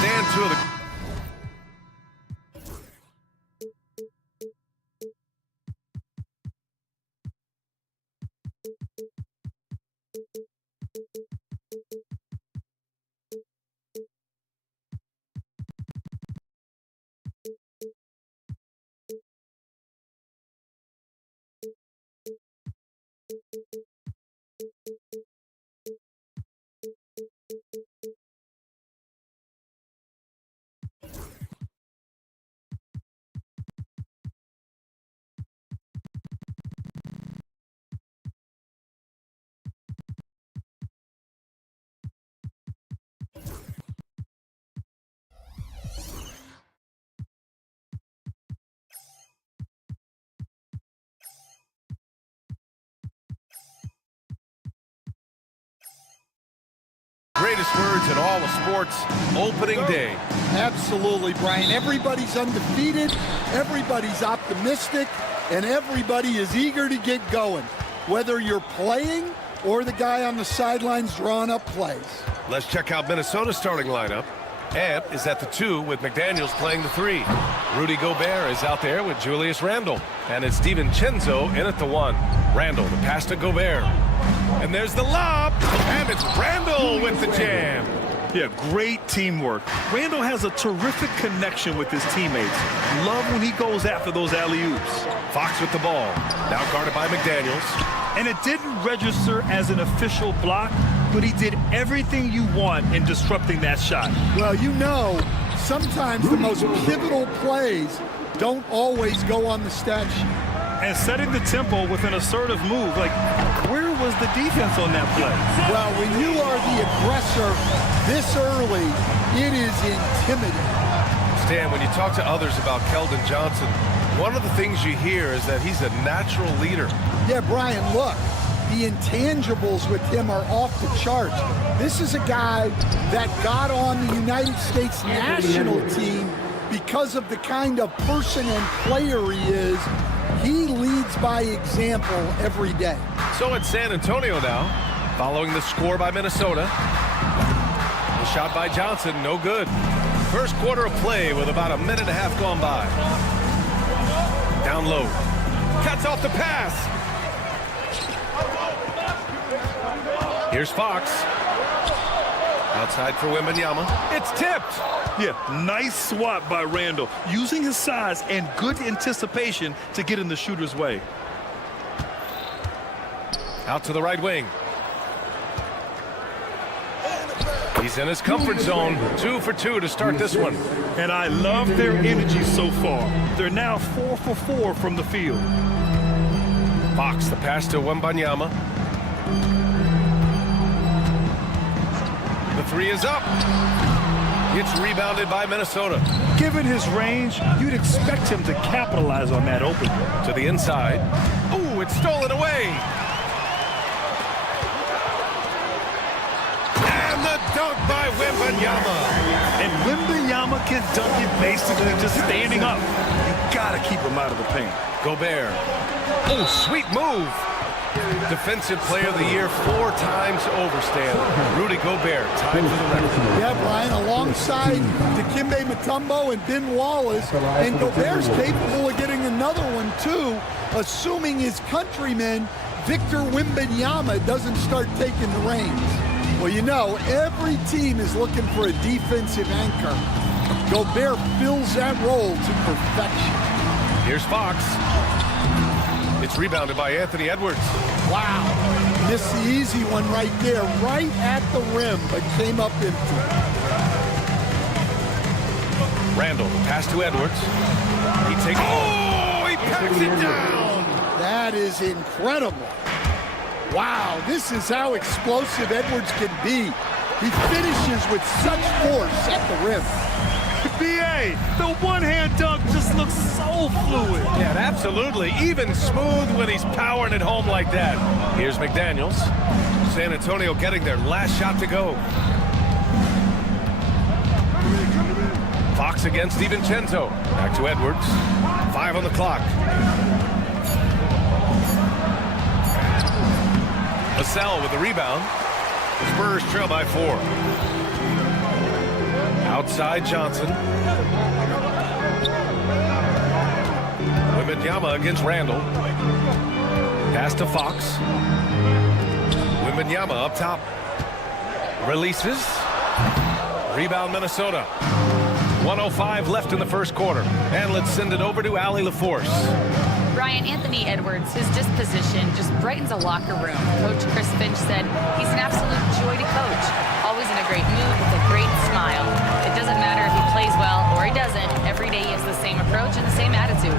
Stand to the... Greatest words in all of sports, opening day. Absolutely, Brian. Everybody's undefeated, everybody's optimistic, and everybody is eager to get going, whether you're playing or the guy on the sidelines drawing up plays. Let's check out Minnesota's starting lineup. Ant is at the 2 with McDaniels playing the 3. Rudy Gobert is out there with Julius Randle. And it's DiVincenzo in at the 1. Randle, the pass to Gobert. And there's the lob, and it's Randle with the jam. Yeah, great teamwork. Randle has a terrific connection with his teammates. Love when he goes after those alley-oops. Fox with the ball, now guarded by McDaniels. And it didn't register as an official block, but he did everything you want in disrupting that shot. Well, you know, sometimes the most pivotal plays don't always go on the stat sheet. And setting the tempo with an assertive move, like, where was the defense on that play? Well, when you are the aggressor this early, it is intimidating. Stan, when you talk to others about Keldon Johnson, one of the things you hear is that he's a natural leader. Yeah, Brian, look, the intangibles with him are off the charts. This is a guy that got on the United States national team because of the kind of person and player he is. He leads by example every day. So it's San Antonio now, following the score by Minnesota. The shot by Johnson, no good. First quarter of play with about a minute and a half gone by. Down low. Cuts off the pass. Here's Fox. Outside for Wembanyama. It's tipped. Yeah, nice swat by Randle, using his size and good anticipation to get in the shooter's way. Out to the right wing. He's in his comfort zone. 2 for 2 to start this one. And I love their energy so far. They're now 4 for 4 from the field. Fox, the pass to Wembanyama. The 3 is up. It's rebounded by Minnesota. Given his range, you'd expect him to capitalize on that opening. To the inside. Ooh, it's stolen away. And the dunk by Wembanyama. And Wembanyama can dunk it basically just standing up. You gotta keep him out of the paint. Gobert. Oh, sweet move. Defensive Player of the Year 4 times over, Stan. Rudy Gobert, tied for the record. Yeah, Brian, alongside Dikembe Mutombo and Ben Wallace, and Gobert's capable of getting another one, too, assuming his countrymen Victor Wembanyama doesn't start taking the reins? Well, you know, every team is looking for a defensive anchor. Gobert fills that role to perfection. Here's Fox. It's rebounded by Anthony Edwards. Wow. Missed the easy one right there, right at the rim, but came up empty. Randall, pass to Edwards. He packs it down. That is incredible. Wow, this is how explosive Edwards can be. He finishes with such force at the rim. B.A., the one-hand dunk just looks so fluid. Yeah, absolutely. Even smooth when he's powering it home like that. Here's McDaniels. San Antonio getting their last shot to go. Fox against DiVincenzo. Back to Edwards. 5 on the clock. Vassell with the rebound. The Spurs trail by 4. Outside Johnson. Wembanyama against Randall. Pass to Fox. Wembanyama up top. Releases. Rebound Minnesota. 1:05 left in the first quarter. And let's send it over to Allie LaForce. Brian, Anthony Edwards, his disposition just brightens a locker room. Coach Chris Finch said he's an absolute joy to coach. Always in a great mood with a great smile. It doesn't matter if he plays well or he doesn't. Every day he has the same approach and the same attitude.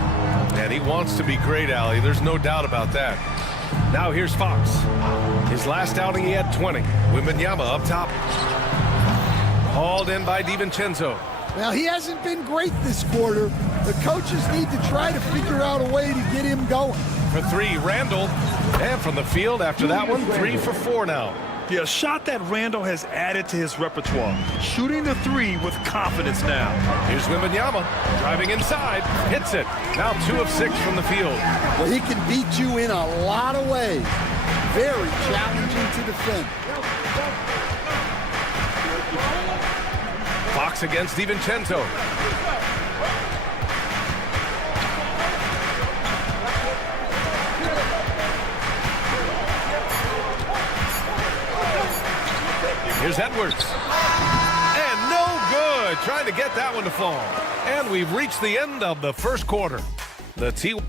And he wants to be great, Allie. There's no doubt about that. Now here's Fox. His last outing he had 20. Wembanyama up top. Hauled in by DiVincenzo. Well, he hasn't been great this quarter. The coaches need to try to figure out a way to get him going. For 3, Randall. And from the field after that one, 3 for 4 now. Yeah, a shot that Randall has added to his repertoire. Shooting the 3 with confidence now. Here's Wembanyama driving inside. Hits it. Now 2 of 6 from the field. Well, he can beat you in a lot of ways. Very challenging to defend. Fox against DiVincenzo. Here's Edwards. And no good. Trying to get that one to fall. And we've reached the end of the first quarter. The T.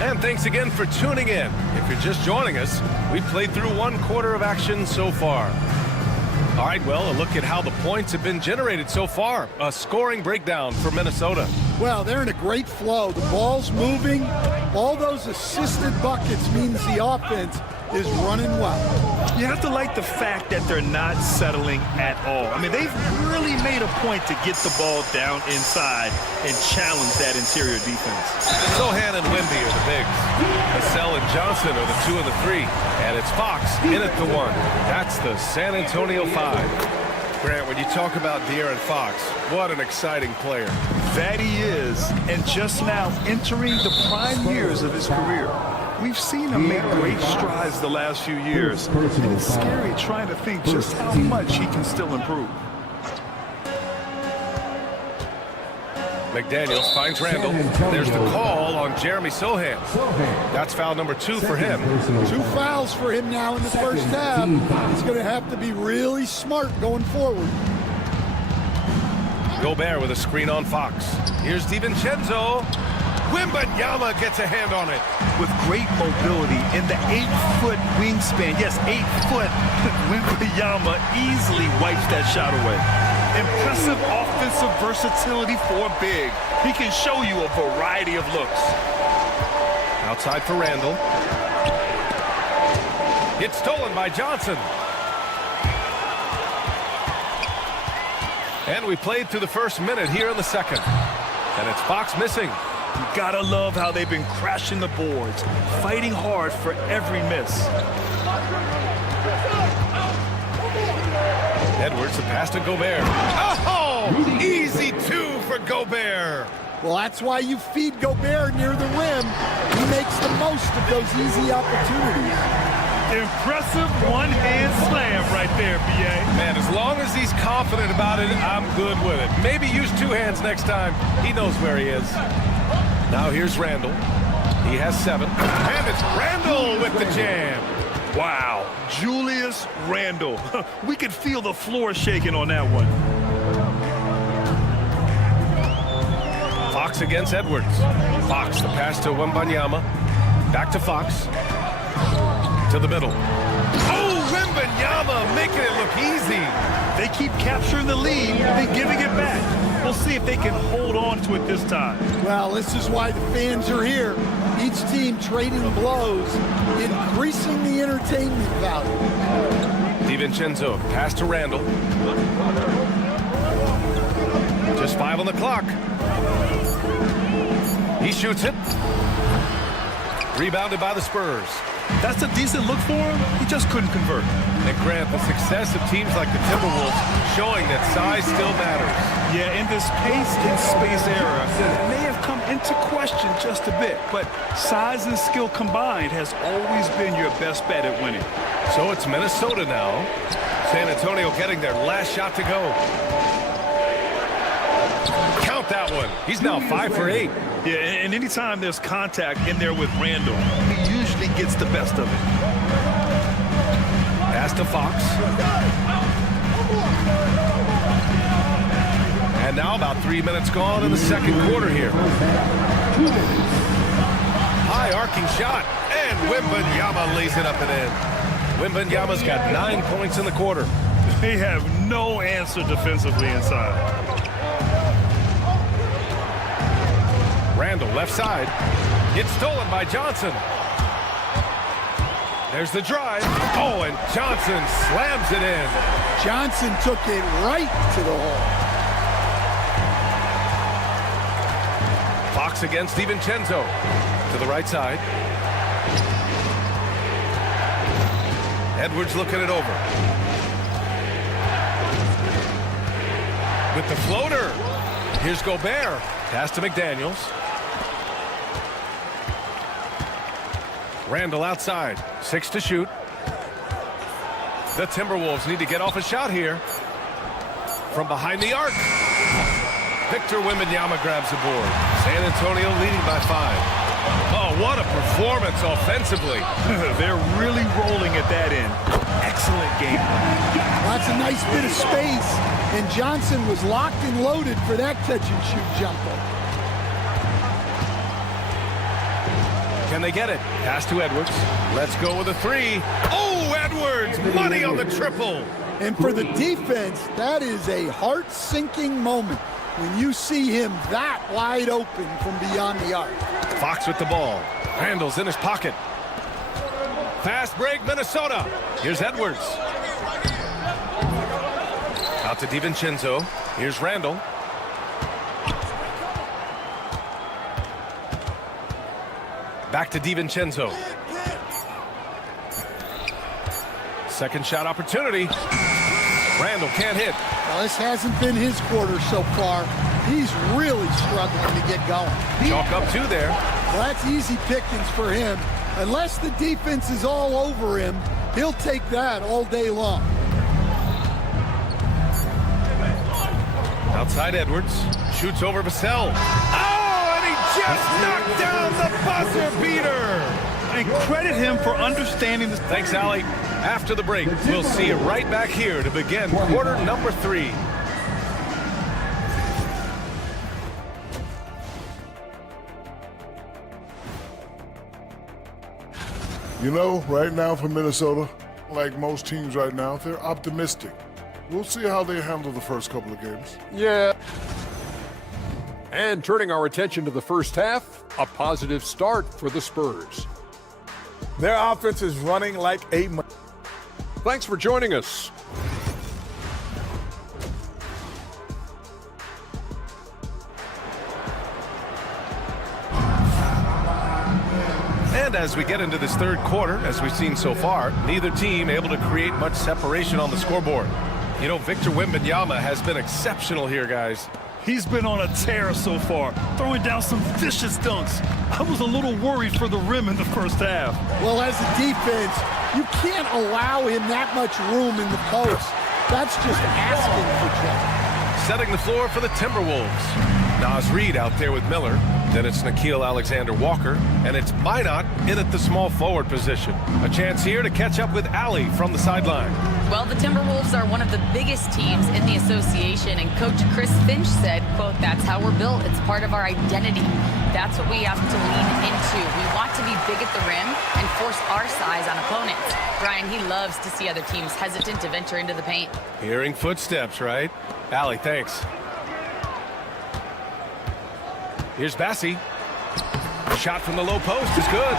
And thanks again for tuning in. If you're just joining us, we've played through 1 quarter of action so far. All right, well, a look at how the points have been generated so far. A scoring breakdown for Minnesota. Well, they're in a great flow. The ball's moving. All those assisted buckets means the offense is running well. You have to like the fact that they're not settling at all. I mean, they've really made a point to get the ball down inside and challenge that interior defense. Sohan and Wemby are the bigs. Vassell and Johnson are the 2 and the 3. And it's Fox in at the 1. That's the San Antonio 5. Grant, when you talk about De'Aaron Fox, what an exciting player. That he is, and just now entering the prime years of his career. We've seen him make great strides the last few years, and it's scary trying to think just how much he can still improve. McDaniels finds Randall. There's the call on Jeremy Sohan. That's foul number 2 for him. 2 fouls for him now in the first half. He's going to have to be really smart going forward. Gobert with a screen on Fox. Here's DiVincenzo. Wembanyama gets a hand on it. With great mobility in the 8-foot wingspan. Yes, 8 foot. Wembanyama easily wipes that shot away. Impressive offensive versatility for a big. He can show you a variety of looks. Outside for Randall. It's stolen by Johnson. And we played through the first minute here in the second. And it's Fox missing. You gotta love how they've been crashing the boards, fighting hard for every miss. Edwards, the pass to Gobert. Oh, easy 2 for Gobert. Well, that's why you feed Gobert near the rim. He makes the most of those easy opportunities. Impressive one-hand slam right there, B.A. Man, as long as he's confident about it, I'm good with it. Maybe use two hands next time. He knows where he is. Now here's Randall. He has 7. And it's Randall with the jam. Wow, Julius Randle. We could feel the floor shaking on that one. Fox against Edwards. Fox, the pass to Wembanyama. Back to Fox. To the middle. Oh, Wembanyama making it look easy. They keep capturing the lead, then giving it back. We'll see if they can hold on to it this time. Well, this is why the fans are here. Each team trading blows, increasing the entertainment value. DiVincenzo, pass to Randall. Just 5 on the clock. He shoots it. Rebounded by the Spurs. That's a decent look for him. He just couldn't convert. And Grant, the success of teams like the Timberwolves showing that size still matters. Yeah, in this pace and space era, it may have come into question just a bit, but size and skill combined has always been your best bet at winning. So it's Minnesota now. San Antonio getting their last shot to go. Count that one. He's now 5 for 8. Yeah, and anytime there's contact in there with Randall, he usually gets the best of it. Pass to Fox. And now about 3 minutes gone in the second quarter here. High arcing shot. And Wembanyama lays it up and in. Wembanyama's got 9 points in the quarter. They have no answer defensively inside. Randall, left side. It's stolen by Johnson. There's the drive. Oh, and Johnson slams it in. Johnson took it right to the hole. Fox against DiVincenzo. To the right side. Edwards looking it over. With the floater. Here's Gobert. Pass to McDaniels. Randall outside. 6 to shoot. The Timberwolves need to get off a shot here. From behind the arc. Victor Wembanyama grabs the board. San Antonio leading by 5. Oh, what a performance offensively. They're really rolling at that end. Excellent game. That's a nice bit of space, and Johnson was locked and loaded for that catch-and-shoot jumper. Can they get it? Pass to Edwards. Let's go with a 3. Oh, Edwards! Money on the triple! And for the defense, that is a heart-sinking moment when you see him that wide open from beyond the arc. Fox with the ball. Randall's in his pocket. Fast break, Minnesota. Here's Edwards. Out to DiVincenzo. Here's Randall. Back to DiVincenzo. Second shot opportunity. Randall can't hit. Well, this hasn't been his quarter so far. He's really struggling to get going. Chalk up 2 there. Well, that's easy pickings for him. Unless the defense is all over him, he'll take that all day long. Outside Edwards. Shoots over Vassell. Oh, and he just knocked down the buzzer beater. And credit him for understanding this. Thanks, Allie. After the break, we'll see you right back here to begin quarter number 3. You know, right now for Minnesota, like most teams right now, they're optimistic. We'll see how they handle the first couple of games. Yeah. And turning our attention to the first half, a positive start for the Spurs. Their offense is running like a... Thanks for joining us. And as we get into this third quarter, as we've seen so far, neither team able to create much separation on the scoreboard. You know, Victor Wembanyama has been exceptional here, guys. He's been on a tear so far, throwing down some vicious dunks. I was a little worried for the rim in the first half. Well, as a defense, You can't allow him that much room in the post. That's just asking for trouble. Setting the floor for the Timberwolves. Nas Reed out there with Miller. Then it's Nickeil Alexander-Walker. And it's Minot in at the small forward position. A chance here to catch up with Allie from the sideline. Well, the Timberwolves are one of the biggest teams in the association, and Coach Chris Finch said, quote, "That's how we're built. It's part of our identity. That's what we have to lean into. We want to be big at the rim and force our size on opponents." Brian, he loves to see other teams hesitant to venture into the paint. Hearing footsteps, right? Allie, thanks. Here's Bassie. Shot from the low post is good.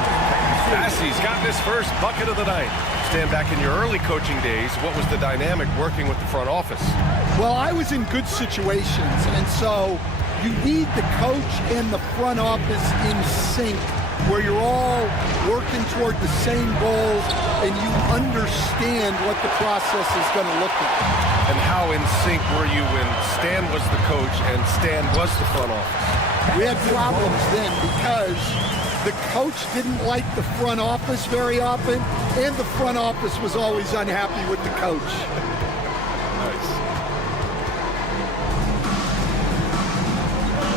Bassie's got his first bucket of the night. Stand back in your early coaching days, what was the dynamic working with the front office? Well, I was in good situations, and so you need the coach and the front office in sync, where you're all working toward the same goals and you understand what the process is going to look like. And how in sync were you when Stan was the coach and Stan was the front office? We had problems then because the coach didn't like the front office very often, and the front office was always unhappy with the coach.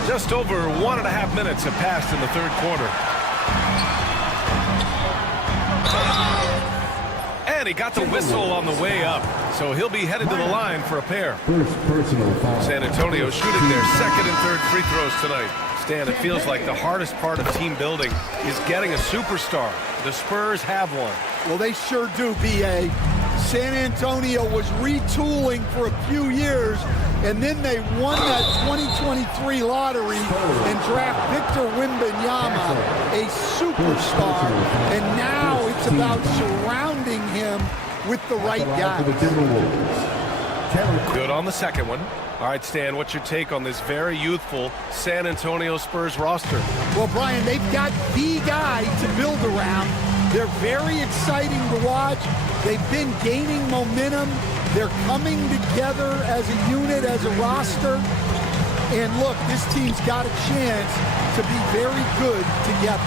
Just over 1.5 minutes have passed in the third quarter. And he got the whistle on the way up, so he'll be headed to the line for a pair. First personal foul. San Antonio shooting their second and third free throws tonight. Stan, it feels like the hardest part of team building is getting a superstar. The Spurs have one. Well, they sure do, B.A. San Antonio was retooling for a few years, and then they won that 2023 lottery and draft Victor Wembanyama, a superstar, and now it's about surrounding him with the right guys. Good on the second one. All right, Stan, what's your take on this very youthful San Antonio Spurs roster? Well, Brian, they've got the guy to build around. They're very exciting to watch. They've been gaining momentum. They're coming together as a unit, as a roster. And look, this team's got a chance to be very good together.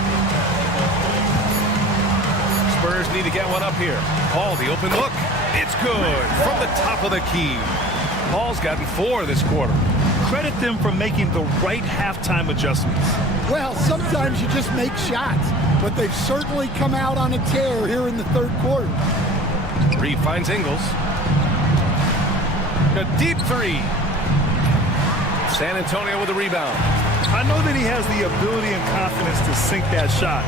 Spurs need to get one up here. Paul, the open look. It's good from the top of the key. Paul's gotten 4 this quarter. Credit them for making the right halftime adjustments. Well, sometimes you just make shots, but they've certainly come out on a tear here in the third quarter. Reed finds Ingles. A deep three. San Antonio with a rebound. I know that he has the ability and confidence to sink that shot,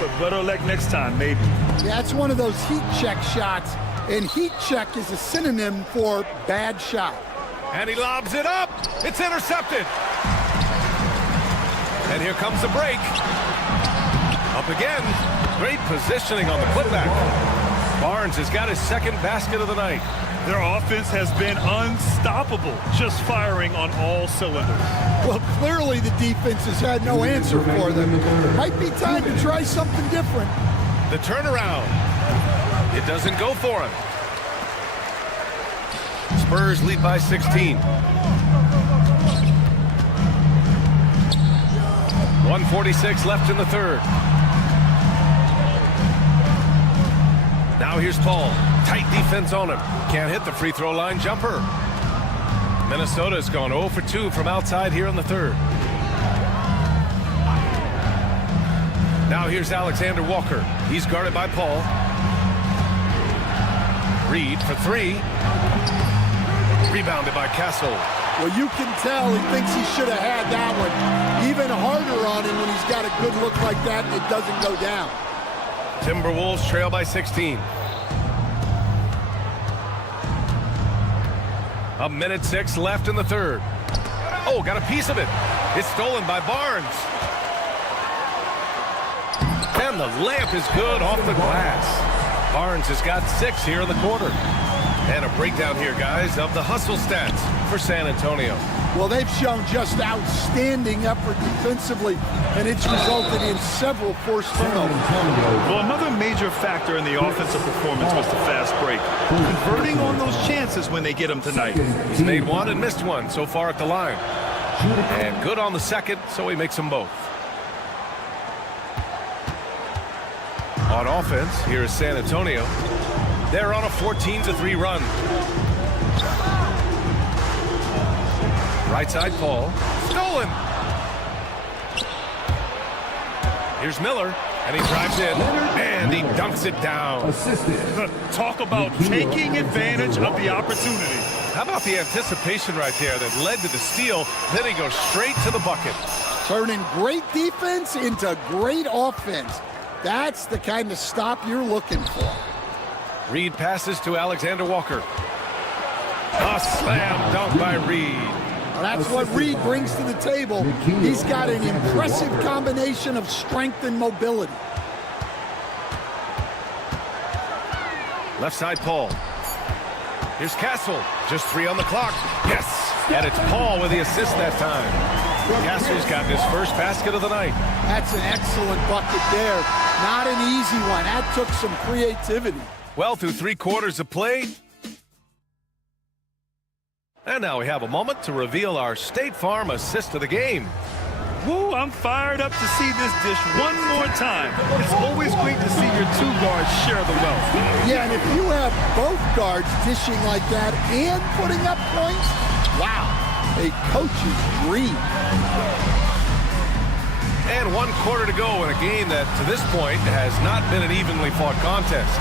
but better luck next time, maybe. Yeah, it's one of those heat check shots, and heat check is a synonym for bad shot. And he lobs it up. It's intercepted. And here comes the break. Up again. Great positioning on the putback. Barnes has got his second basket of the night. Their offense has been unstoppable, just firing on all cylinders. Well, clearly the defense has had no answer for them. Might be time to try something different. The turnaround. It doesn't go for him. Spurs lead by 16. 1:46 left in the third. Now here's Paul. Tight defense on him. Can't hit the free throw line jumper. Minnesota's gone 0 for 2 from outside here in the third. Now here's Alexander Walker. He's guarded by Paul. Reed for 3. Rebounded by Castle. Well, you can tell he thinks he should have had that one. Even harder on him when he's got a good look like that and it doesn't go down. Timberwolves trail by 16. 1:06 left in the third. Oh, got a piece of it. It's stolen by Barnes. And the layup is good off the glass. Barnes has got 6 here in the quarter. And a breakdown here, guys, of the hustle stats for San Antonio. Well, they've shown just outstanding effort defensively, and it's resulted in several forced turnovers. Well, another major factor in the offensive performance was the fast break. Converting on those chances when they get them tonight. He's made one and missed one so far at the line. And good on the second, so he makes them both. On offense, here is San Antonio. They're on a 14-3 run. Right side, Paul. Stolen. Here's Miller, and he drives in, and he dunks it down. Talk about taking advantage of the opportunity. How about the anticipation right there that led to the steal? Then he goes straight to the bucket. Turning great defense into great offense. That's the kind of stop you're looking for. Reed passes to Alexander Walker. A slam dunk by Reed. Well, that's what Reed brings to the table. He's got an impressive combination of strength and mobility. Left side, Paul. Here's Castle. Just 3 on the clock. Yes. And it's Paul with the assist that time. Castle's got his first basket of the night. That's an excellent bucket there. Not an easy one. That took some creativity. Well, through 3 quarters of play. And now we have a moment to reveal our State Farm assist of the game. Woo, I'm fired up to see this dish one more time. It's always great to see your 2 guards share the wealth. Yeah, and if you have both guards dishing like that and putting up points, wow, a coach's dream. And 1 quarter to go in a game that, to this point, has not been an evenly fought contest.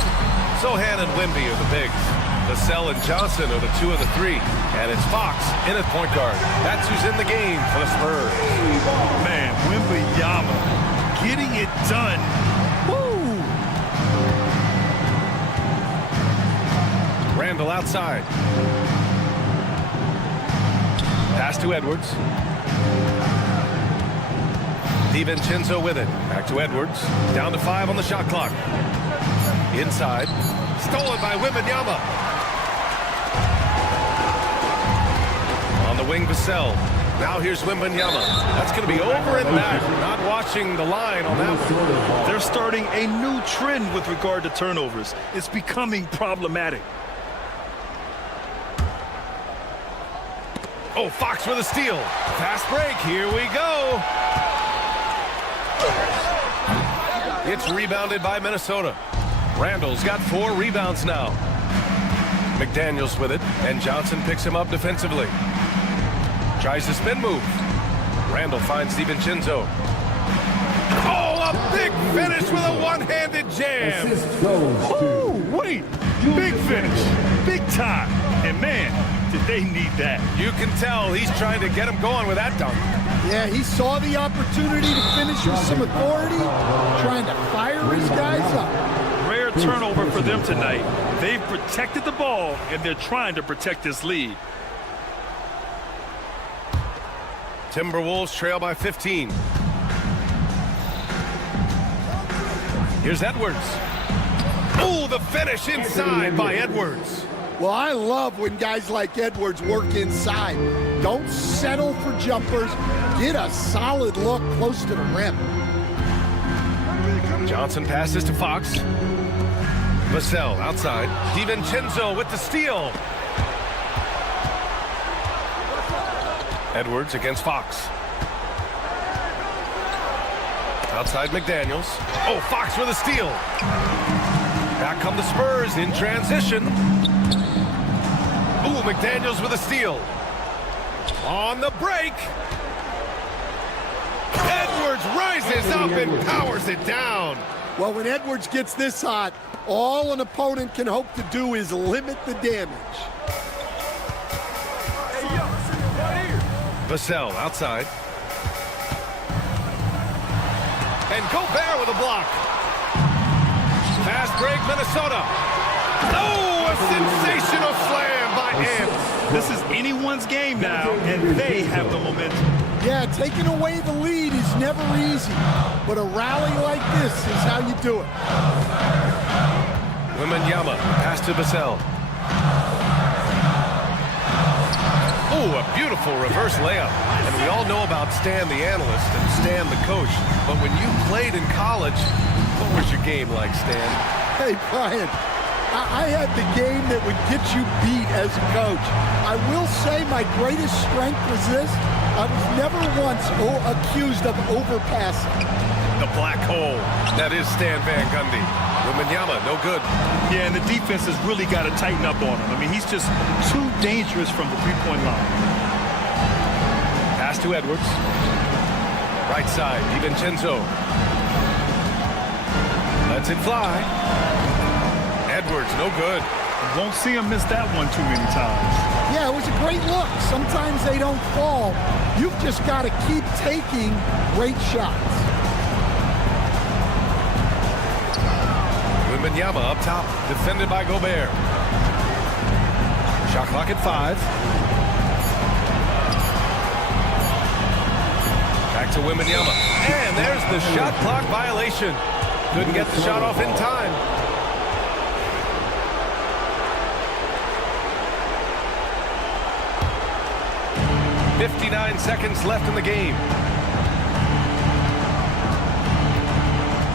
Sohan and Wemby are the bigs. Vassell and Johnson are the 2 of the 3. And it's Fox in at point guard. That's who's in the game for the Spurs. Man, Wembanyama getting it done. Woo! Randall outside. Pass to Edwards. DiVincenzo with it. Back to Edwards. Down to 5 on the shot clock. Inside. Stolen by Wembanyama. On the wing, Vassell. Now here's Wembanyama. That's going to be over and back. Not watching the line on that one. They're starting a new trend with regard to turnovers. It's becoming problematic. Oh, Fox with a steal. Fast break. Here we go. It's rebounded by Minnesota. Randall's got 4 rebounds now. McDaniels with it, and Johnson picks him up defensively. Tries the spin move. Randall finds DiVincenzo. Oh, a big finish with a one-handed jam. Oh, wait. Big finish. Big time. And man, did they need that. You can tell he's trying to get him going with that dunk. Yeah, he saw the opportunity to finish with some authority, trying to fire his guys up. Rare turnover for them tonight. They've protected the ball, and they're trying to protect this lead. Timberwolves trail by 15. Here's Edwards. Oh, the finish inside by Edwards. Well, I love when guys like Edwards work inside. Don't settle for jumpers. Get a solid look close to the rim. Johnson passes to Fox. Vassell outside. DiVincenzo with the steal. Edwards against Fox. Outside McDaniels. Oh, Fox with a steal. Back come the Spurs in transition. Ooh, McDaniels with a steal. On the break. Edwards rises up and powers it down. Well, when Edwards gets this hot, all an opponent can hope to do is limit the damage. Vassell outside. And Gobert with a block. Fast break, Minnesota. Oh, a sensational slam by Ant. This is anyone's game now, and they have the momentum. Yeah, taking away the lead is never easy, but a rally like this is how you do it. Wembanyama, pass to Vassell. Oh, a beautiful reverse layup. And we all know about Stan the analyst and Stan the coach. But when you played in college, what was your game like, Stan? Hey, Brian, I had the game that would get you beat as a coach. I will say my greatest strength was this. I was never once accused of overpassing. the black hole. That is Stan Van Gundy. Wembanyama, no good. Yeah, and the defense has really got to tighten up on him. I mean, he's just too dangerous from the three-point line. Pass to Edwards. Right side, DiVincenzo. Lets it fly. Edwards, no good. Won't see him miss that one too many times. Yeah, it was a great look. Sometimes they don't fall. You've just got to keep taking great shots. Wembanyama up top, defended by Gobert. Shot clock at 5. Back to Wembanyama. And there's the shot clock violation. Couldn't get the shot off in time. .59 seconds left in the game.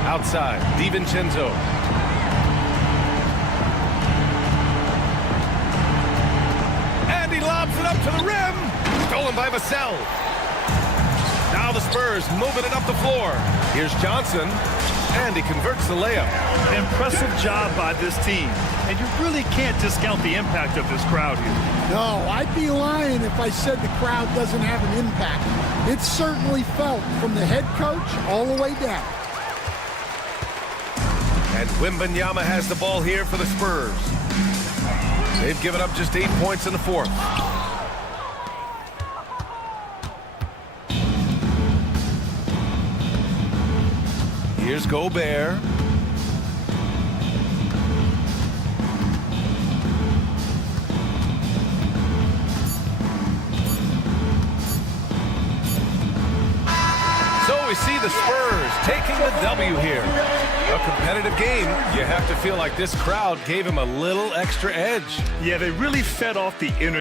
Outside, DiVincenzo. And he lobs it up to the rim. Stolen by Vassell. Now the Spurs moving it up the floor. Here's Johnson. And he converts the layup. Impressive job by this team. And you really can't discount the impact of this crowd here. No, I'd be lying if I said the crowd doesn't have an impact. It's certainly felt from the head coach all the way down. And Wembanyama has the ball here for the Spurs. They've given up just 8 points in the fourth. Here's Gobert. So we see the Spurs taking the W here. A competitive game. You have to feel like this crowd gave him a little extra edge. Yeah, they really fed off the inner.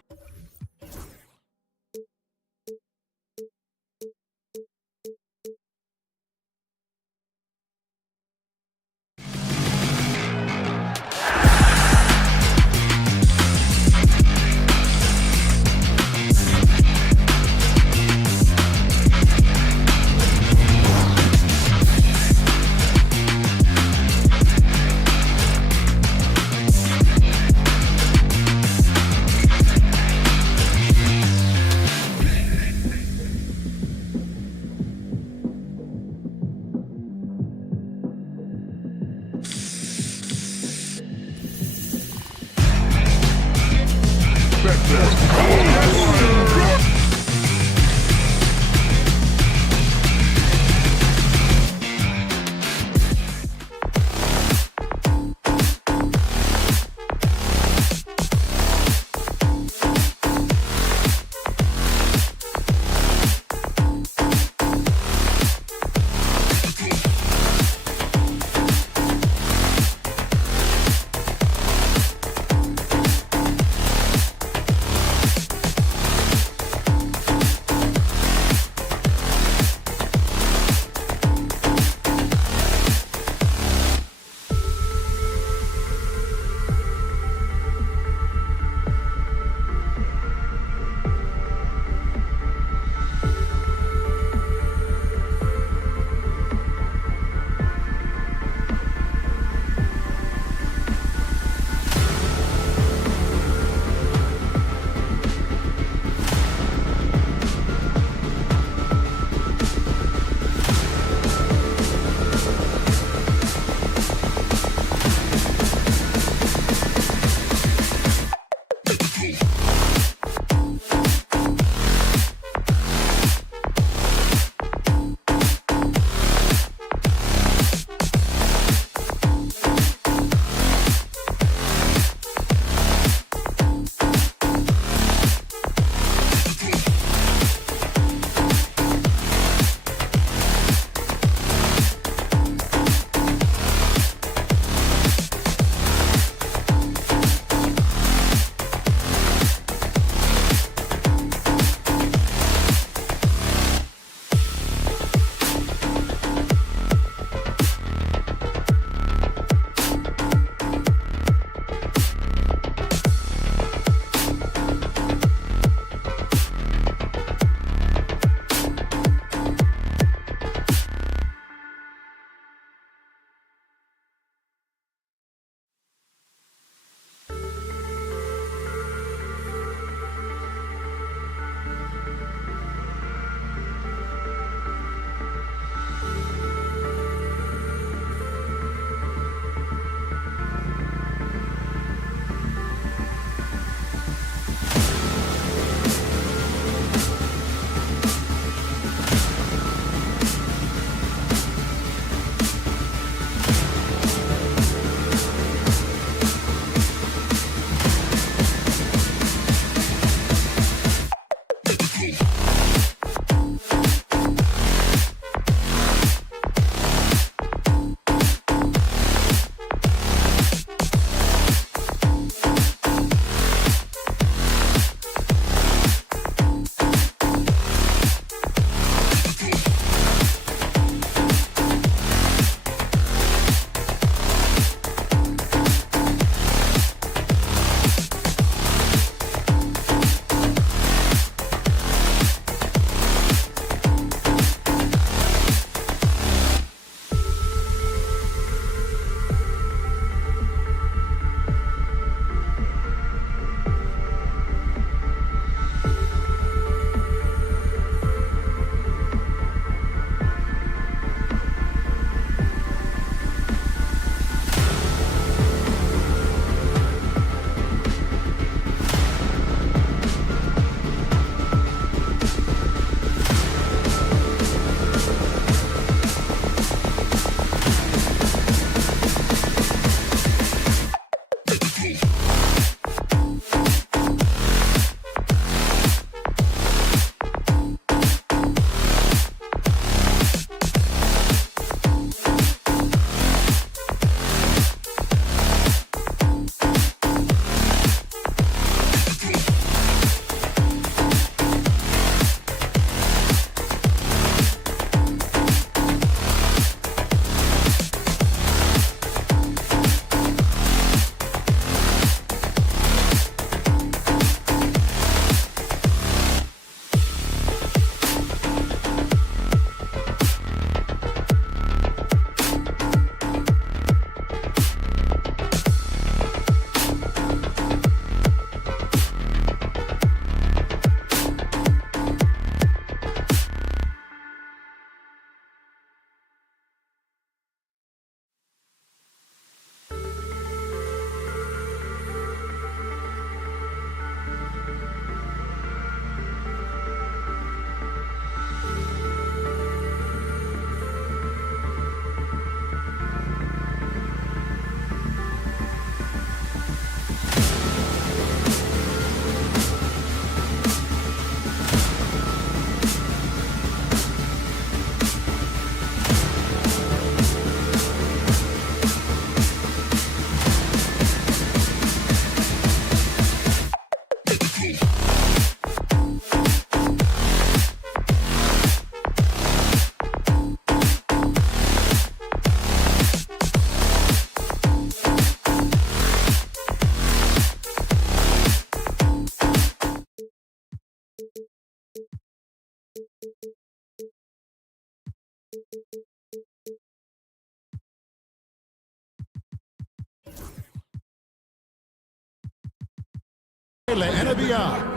la NBA.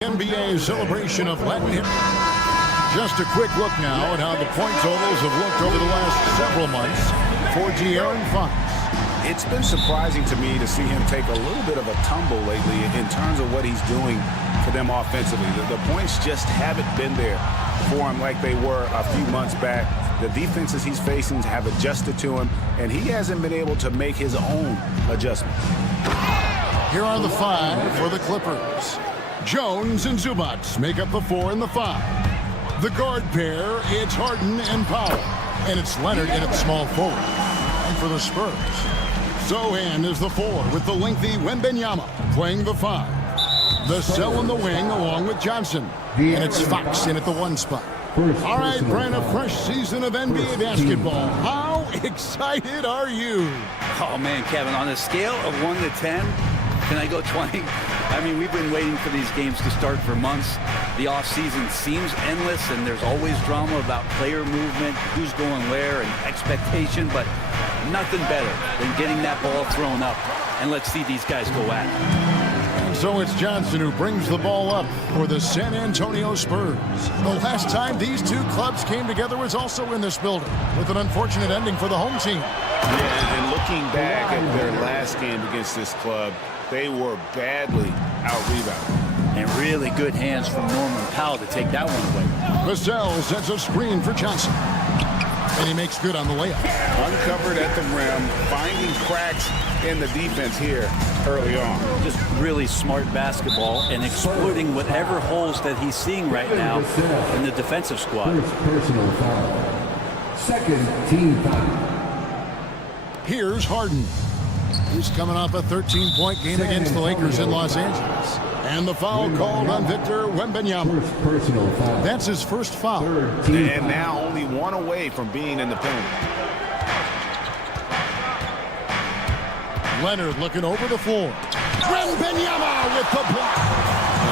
NBA celebration of Latin hip. Just a quick look now at how the point totals have looked over the last several months for De'Aaron Fox. It's been surprising to me to see him take a little bit of a tumble lately in terms of what he's doing for them offensively. The points just haven't been there for him like they were a few months back. The defenses he's facing have adjusted to him, and he hasn't been able to make his own adjustment. Here are the five for the Clippers. Jones and Zubats make up the 4 and the 5. The guard pair, it's Harden and Powell. And it's Leonard in at small forward. And for the Spurs, Zohan is the 4 with the lengthy Wembanyama playing the 5. Vassell in the wing along with Johnson. And it's Fox in at the 1 spot. All right, Brian, a fresh season of NBA basketball. How excited are you? Oh, man, Kevin, on a scale of 1 to 10, can I go 20? I mean, we've been waiting for these games to start for months. The offseason seems endless, and there's always drama about player movement, who's going where, and expectation, but nothing better than getting that ball thrown up. And let's see these guys go at it. And so it's Johnson who brings the ball up for the San Antonio Spurs. The last time these two clubs came together was also in this building, with an unfortunate ending for the home team. Yeah, and looking back at their last game against this club, they were badly out-rebounded. And really good hands from Norman Powell to take that one away. Vassell sets a screen for Johnson. And he makes good on the layup. Uncovered at the rim, finding cracks in the defense here early on. Just really smart basketball and exploiting whatever holes that he's seeing right now in the defensive squad. First personal foul. Second team foul. Here's Harden. He's coming off a 13-point game against the Lakers in Los Angeles. And the foul called on Victor Wembanyama. First personal foul. That's his first foul. And now only 1 away from being in the penalty. Leonard looking over the floor. Wembanyama with the block.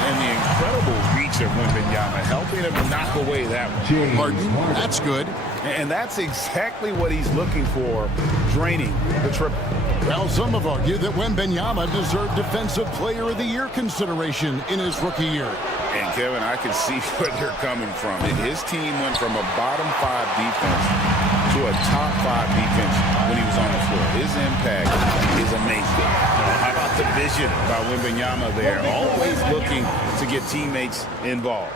And the incredible reach of Wembanyama, helping him knock away that one. Harden, that's good. And that's exactly what he's looking for, draining the triple. Well, some have argued that Wembanyama deserved Defensive Player of the Year consideration in his rookie year. And Kevin, I can see where they're coming from. His team went from a bottom 5 defense to a top 5 defense when he was on the floor. His impact is amazing. How about the vision by Wembanyama there? Always looking to get teammates involved.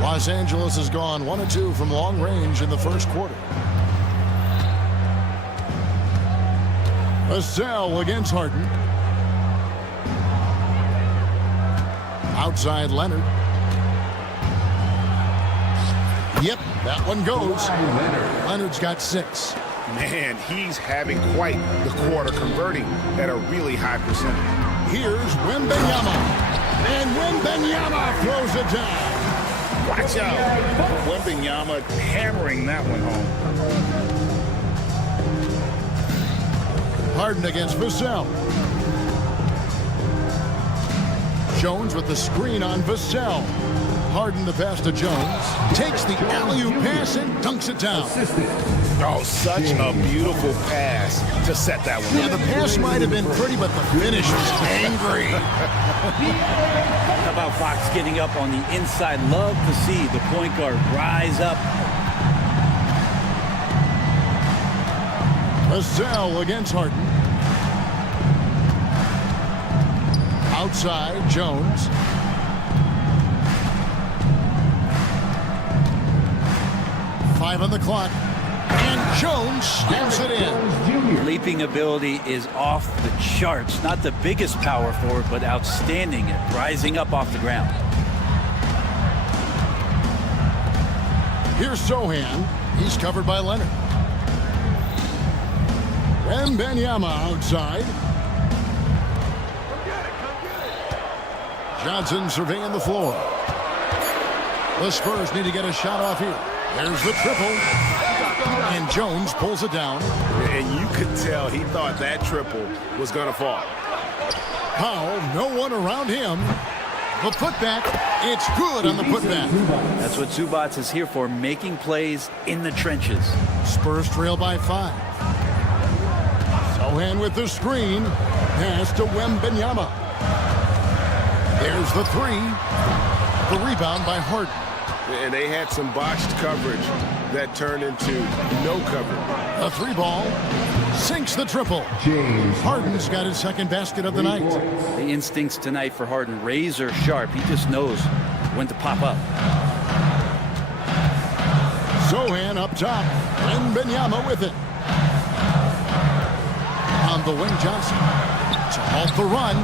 Los Angeles has gone 1 of 2 from long range in the first quarter. Vassell against Harden. Outside Leonard. Yep, that one goes. Leonard's got 6. Man, he's having quite the quarter, converting at a really high percentage. Here's Wembanyama. And Wembanyama throws it down. Watch out. Wembanyama hammering that one home. Harden against Vassell. Jones with the screen on Vassell. Harden the pass to Jones. Takes the alley-oop pass and dunks it down. Oh, such a beautiful pass to set that one. Yeah, the pass might have been pretty, but the finish was angry. How about Fox getting up on the inside? Love to see the point guard rise up. Vassell against Harden. Outside, Jones. 5 on the clock. And Jones stamps it in. Leaping ability is off the charts. Not the biggest power forward, but outstanding at rising up off the ground. Here's Sohan. He's covered by Leonard. Wembanyama outside. Johnson surveying the floor. The Spurs need to get a shot off here. There's the triple. And Jones pulls it down. And you could tell he thought that triple was going to fall. Powell, no one around him. The putback, it's good on the putback. That's what Zubats is here for, making plays in the trenches. Spurs trail by 5. Sohan with the screen. Pass to Wembanyama. There's the 3. The rebound by Harden. And they had some botched coverage that turned into no coverage. The 3 ball sinks the triple. James Harden's got his second basket of the night. The instincts tonight for Harden, razor sharp. He just knows when to pop up. Sohan up top. Wembanyama with it. On the wing, Johnson. To halt the run.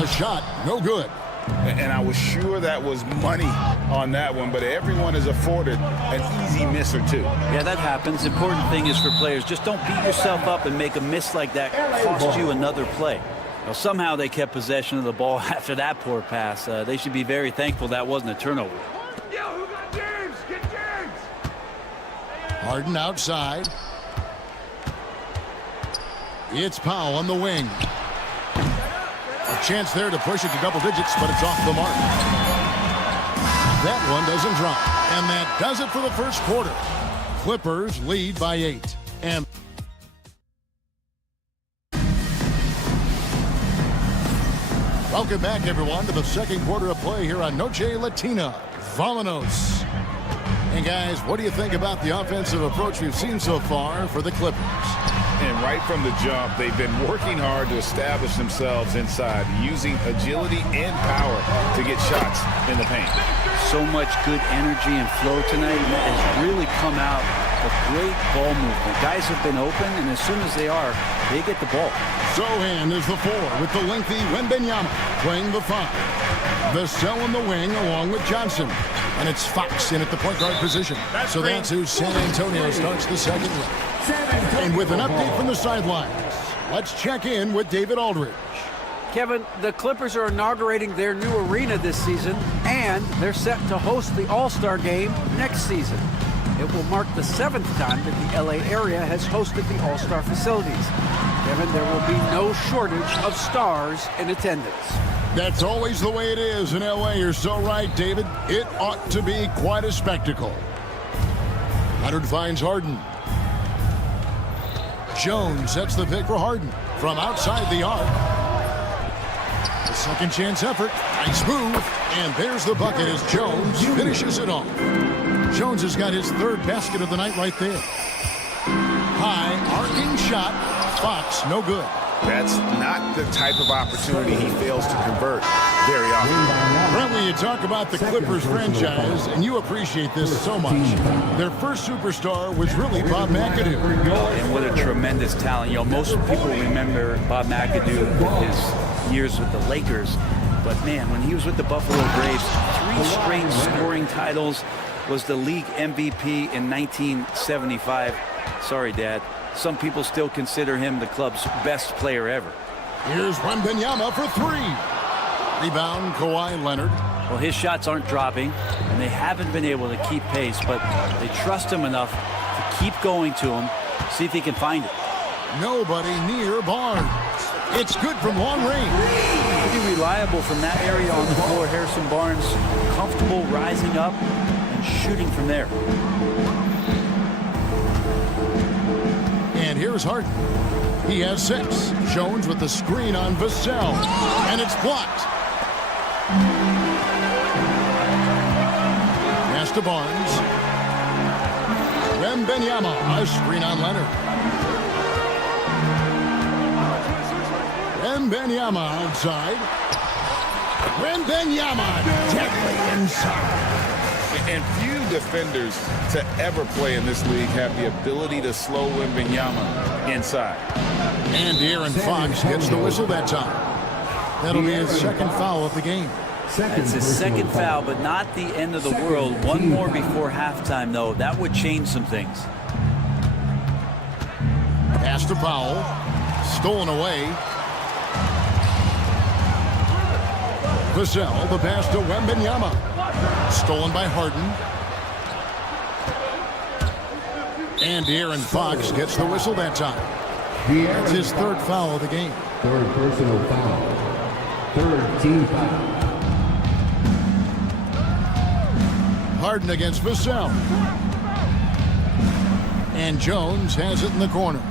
The shot, no good. And I was sure that was money on that one, but everyone is afforded an easy miss or two. Yeah, that happens. Important thing is for players, just don't beat yourself up and make a miss like that cost you another play. Well, somehow they kept possession of the ball after that poor pass. They should be very thankful that wasn't a turnover. Yo, who got James? Get James! Harden outside. It's Powell on the wing. A chance there to push it to double digits, but it's off the mark. That one doesn't drop. And that does it for the first quarter. Clippers lead by 8. And welcome back, everyone, to the second quarter of play here on Noche Latina. Vámonos. And guys, what do you think about the offensive approach we've seen so far for the Clippers? And right from the jump, they've been working hard to establish themselves inside, using agility and power to get shots in the paint. So much good energy and flow tonight, and that has really come out of great ball movement. Guys have been open, and as soon as they are, they get the ball. Sohan is the 4 with the lengthy Wembanyama playing the 5. The cell in the wing along with Johnson. And it's Fox in at the point guard position. So that's who San Antonio starts the second leg. And with an update from the sidelines, let's check in with David Aldridge. Kevin, the Clippers are inaugurating their new arena this season, and they're set to host the All-Star Game next season. It will mark the 7th time that the LA area has hosted the All-Star facilities. Kevin, there will be no shortage of stars in attendance. That's always the way it is in LA. You're so right, David. It ought to be quite a spectacle. Leonard finds Harden. Jones sets the pick for Harden from outside the arc. A second chance effort. Nice move. And there's the bucket as Jones finishes it off. Jones has got his 3rd basket of the night right there. High arcing shot. Fox, no good. That's not the type of opportunity he fails to convert very often. Brent, when you talk about the Clippers franchise, and you appreciate this so much, their first superstar was really Bob McAdoo. And what a tremendous talent. You know, most people remember Bob McAdoo with his years with the Lakers. But, man, when he was with the Buffalo Braves, 3 straight scoring titles, was the league MVP in 1975. Sorry, Dad. Some people still consider him the club's best player ever. Here's Wembanyama for 3. Rebound, Kawhi Leonard. Well, his shots aren't dropping, and they haven't been able to keep pace, but they trust him enough to keep going to him, see if he can find it. Nobody near Barnes. It's good from long range. Pretty reliable from that area on the floor. Harrison Barnes comfortable rising up and shooting from there. And here's Harden. He has 6. Jones with the screen on Vassell. And it's blocked. Pass to Barnes. Wembanyama. A screen on Leonard. Wembanyama outside. Wembanyama deadly inside. And few defenders to ever play in this league have the ability to slow Wembanyama inside. And De'Aaron Fox gets the whistle that time. That'll be his second foul of the game. It's his second foul, but not the end of the world. One more before halftime, though. That would change some things. Pass to Powell. Stolen away. Vassell, the pass to Wembanyama. Stolen by Harden. And De'Aaron Fox gets the whistle that time. It's his third foul of the game. Third personal foul. Third team foul. Harden against Vassell. And Jones has it in the corner.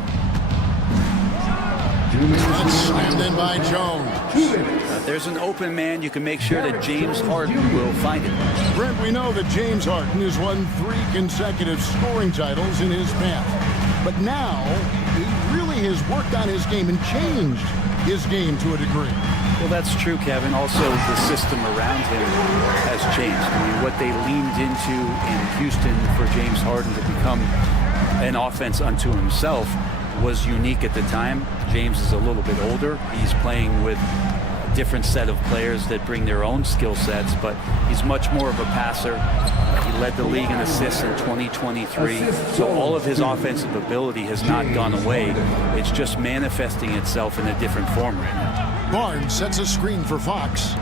That's slammed in by Jones. There's an open man. You can make sure that James Harden will find it. Brent, we know that James Harden has won 3 consecutive scoring titles in his past. But now, he really has worked on his game and changed his game to a degree. Well, that's true, Kevin. Also, the system around him has changed. I mean, what they leaned into in Houston for James Harden to become an offense unto himself was unique at the time. James is a little bit older. He's playing with a different set of players that bring their own skill sets, but he's much more of a passer. He led the league in assists in 2023. So all of his offensive ability has not gone away. It's just manifesting itself in a different form right now. Barnes sets a screen for Fox.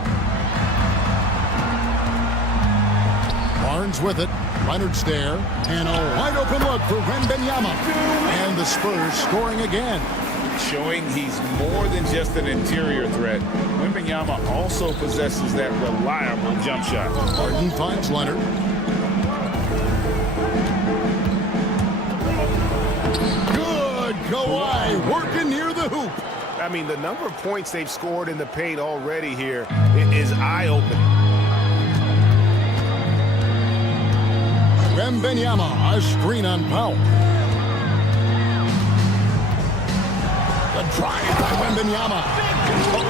Barnes with it. Leonard's there. And a wide open look for Wembanyama. And the Spurs scoring again. Showing he's more than just an interior threat. Wembanyama also possesses that reliable jump shot. Harden finds Leonard. Good Kawhi working near the hoop. I mean, the number of points they've scored in the paint already here is eye-opening. Wembanyama, a screen on Powell. The drive by Wembanyama. Oh,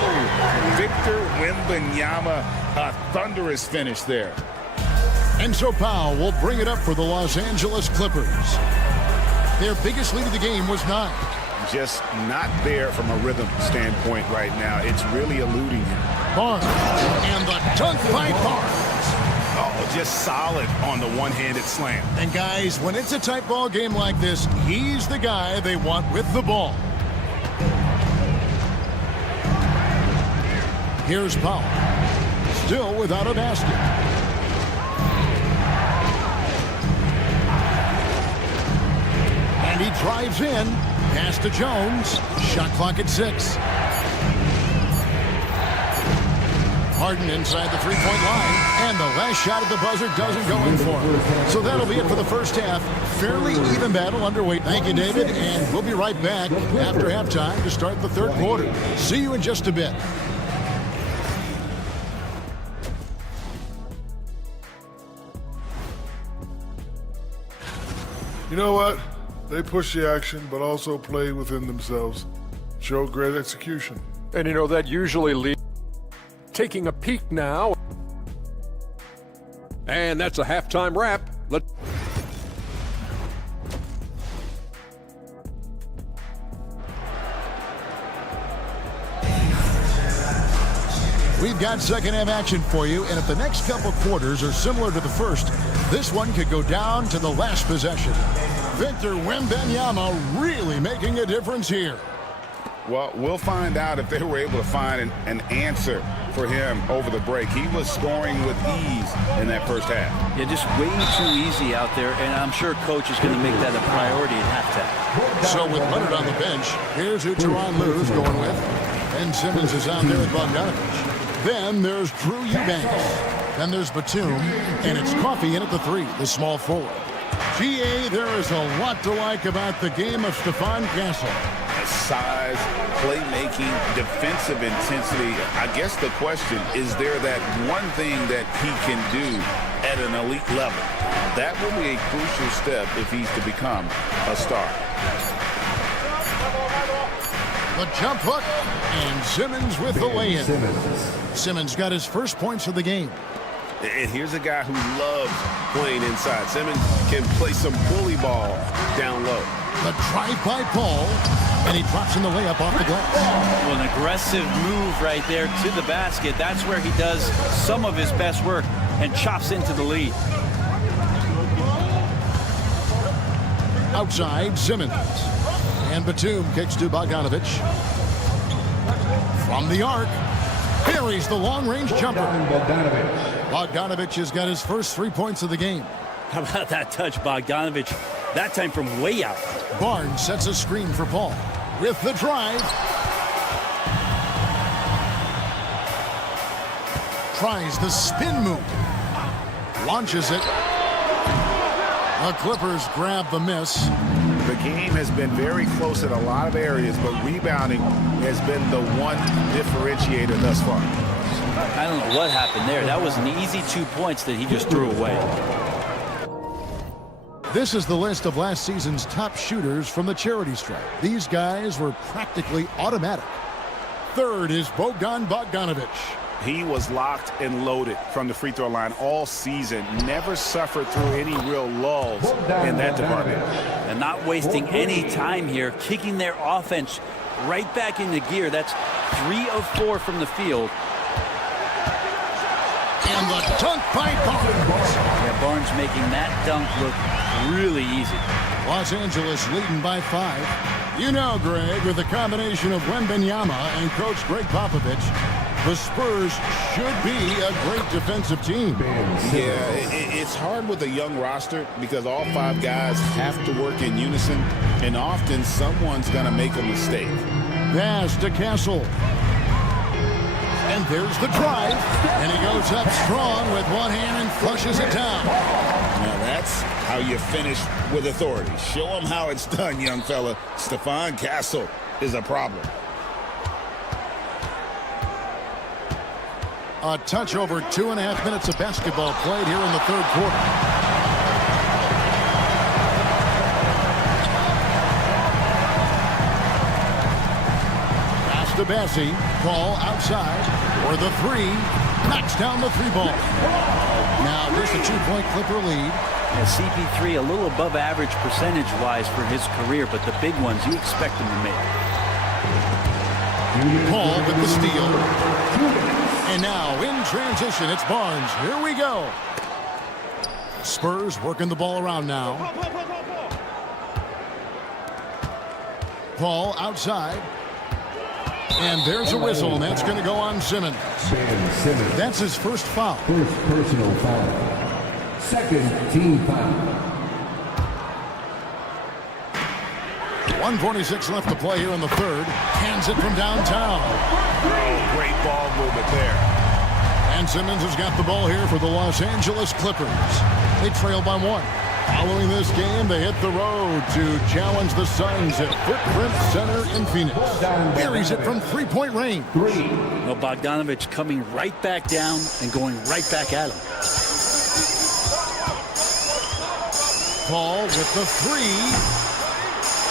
Victor Wembanyama, a thunderous finish there. And so Powell will bring it up for the Los Angeles Clippers. Their biggest lead of the game was 9. Just not there from a rhythm standpoint right now. It's really eluding him. Barnes, and the dunk by Barnes. Oh, just solid on the one-handed slam. And guys, when it's a tight ball game like this, he's the guy they want with the ball. Here's Powell. Still without a basket. And he drives in. Pass to Jones. Shot clock at 6. Harden inside the three-point line. And the last shot at the buzzer doesn't go in for him. So that'll be it for the first half. Fairly even battle underway. Thank you, David. And we'll be right back after halftime to start the third quarter. See you in just a bit. You know what? They push the action, but also play within themselves. Show great execution. And you know, that usually leads. Taking a peek now. And that's a halftime wrap. We've got second half action for you, and if the next couple quarters are similar to the first, this one could go down to the last possession. Victor Wembanyama really making a difference here. Well, we'll find out if they were able to find an answer for him over the break. He was scoring with ease in that first half. Yeah, just way too easy out there, and I'm sure coach is going to make that a priority at halftime. So with Leonard on the bench, here's who Tyronn Lue's going with. Ben Simmons is out there with Bogdanovich. Then there's Drew Eubanks. Then there's Batum, and it's Coffey in at the 3, the small forward. GA, there is a lot to like about the game of Stephon Castle. Size, playmaking, defensive intensity. I guess the question, is there that one thing that he can do at an elite level? That will be a crucial step if he's to become a star. The jump hook, and Simmons with the lay-in. Simmons got his first points of the game. And here's a guy who loves playing inside. Simmons can play some bully ball down low. The drive by Paul, and he drops in the layup off the glass. Well, an aggressive move right there to the basket. That's where he does some of his best work and chops into the lead. Outside, Simmons. And Batum kicks to Bogdanovich. From the arc, buries the long-range jumper. Bogdanovich has got his first 3 points of the game. How about that touch, Bogdanovich? That time from way out. Barnes sets a screen for Paul. With the drive. Tries the spin move. Launches it. The Clippers grab the miss. The game has been very close in a lot of areas, but rebounding has been the one differentiator thus far. I don't know what happened there. That was an easy 2 points that he just threw away. This is the list of last season's top shooters from the charity stripe. These guys were practically automatic. Third is Bogdanovich. He was locked and loaded from the free throw line all season. Never suffered through any real lulls in that department. And not wasting any time here, kicking their offense right back into gear. That's 3 of 4 from the field. And the dunk by Barnes. Yeah, Barnes making that dunk look really easy. Los Angeles leading by 5. You know, Greg, with the combination of Wembanyama and Coach Greg Popovich, the Spurs should be a great defensive team. Yeah, it's hard with a young roster because all 5 guys have to work in unison, and often someone's going to make a mistake. Pass to Castle. And there's the drive. And he goes up strong with one hand and flushes it down. Now that's how you finish with authority. Show them how it's done, young fella. Stephon Castle is a problem. A touch over 2.5 minutes of basketball played here in the third quarter. Pass to Bassie. Ball outside. For the 3. Knocks down the 3 ball. Now just a 2-point Clipper lead. Yeah, CP3 a little above average percentage-wise for his career, but the big ones you expect him to make. Paul with the steal. And now in transition, it's Barnes. Here we go. Spurs working the ball around now. Paul outside. And there's a whistle, and that's going to go on Simmons. That's his first foul. First personal foul. Second team foul. 1:46 left to play here in the third. Hands it from downtown. Oh, great ball movement there. And Simmons has got the ball here for the Los Angeles Clippers. They trail by 1. Following this game, they hit the road to challenge the Suns at Footprint Center in Phoenix. Buries it from 3-point range. Well, Bogdanovich coming right back down and going right back at him. Paul with the 3.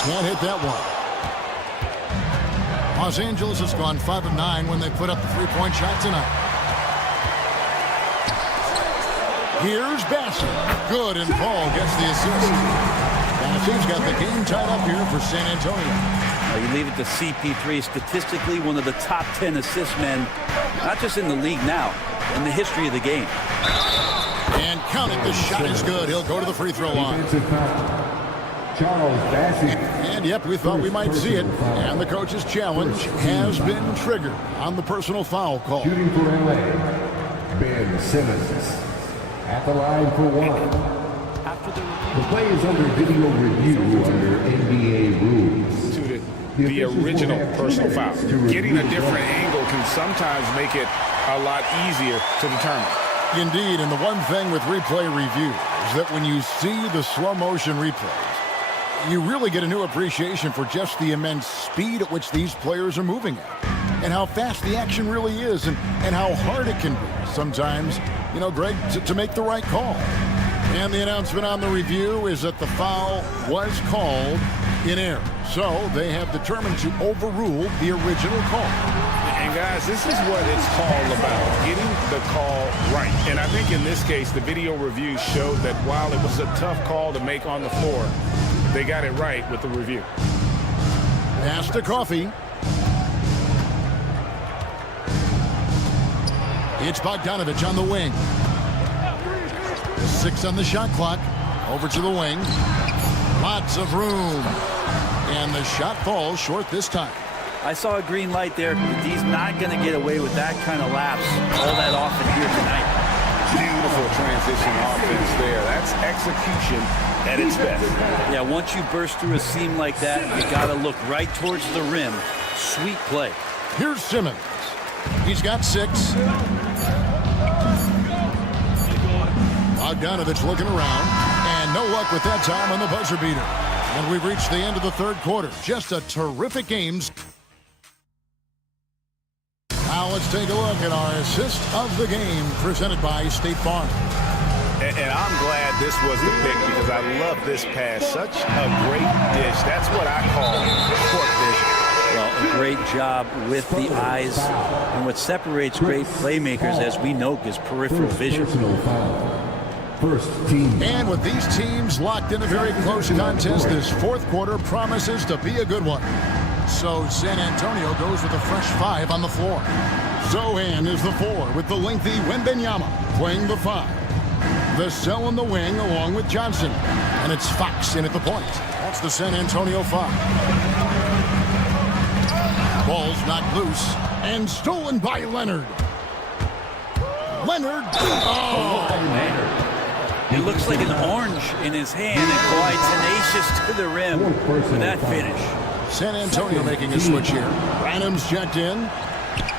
Can't hit that one. Los Angeles has gone 5 of 9 when they put up the 3-point shot tonight. Here's Bassie. Good, and Paul gets the assist. Bassie's got the game tied up here for San Antonio. You leave it to CP3, statistically one of the top 10 assist men, not just in the league now, in the history of the game. And count it, the shot is good. He'll go to the free throw line. Charles Bassie. And yep, we thought we might see it. And the coach's challenge has been triggered on the personal foul call. Shooting for LA, Ben Simmons. At the line for 1. The play is under video review under NBA rules. The original personal foul. Getting a different angle can sometimes make it a lot easier to determine. Indeed, and the one thing with replay review is that when you see the slow motion replays, you really get a new appreciation for just the immense speed at which these players are moving at, and how fast the action really is, and how hard it can be sometimes, you know, Greg, to make the right call. And the announcement on the review is that the foul was called in error. So they have determined to overrule the original call. And guys, this is what it's called about, getting the call right. And I think in this case, the video review showed that while it was a tough call to make on the floor, they got it right with the review. Pass to Coffee. It's Bogdanovich on the wing. 6 on the shot clock. Over to the wing. Lots of room. And the shot falls short this time. I saw a green light there. He's not going to get away with that kind of lapse all that often here tonight. Beautiful transition offense there. That's execution at its best. Yeah, once you burst through a seam like that, you got to look right towards the rim. Sweet play. Here's Simmons. He's got 6. Bogdanovich looking around. And no luck with that time on the buzzer beater. And we've reached the end of the third quarter. Just a terrific game. Now let's take a look at our assist of the game presented by State Farm. And I'm glad this was the pick because I love this pass. Such a great dish. That's what I call court vision. Well, a great job with the eyes. And what separates great playmakers, as we know, is peripheral vision. First team. And with these teams locked in a very close contest, this fourth quarter promises to be a good one. So San Antonio goes with a fresh 5 on the floor. Zohan is the 4 with the lengthy Wembanyama playing the 5. Vassell in the wing along with Johnson. And it's Fox in at the point. That's the San Antonio 5. Ball's knocked loose and stolen by Leonard. Leonard. Oh! It looks like an orange in his hand and Kawhi tenacious to the rim with that finish. San Antonio making a switch here. Branham's checked in.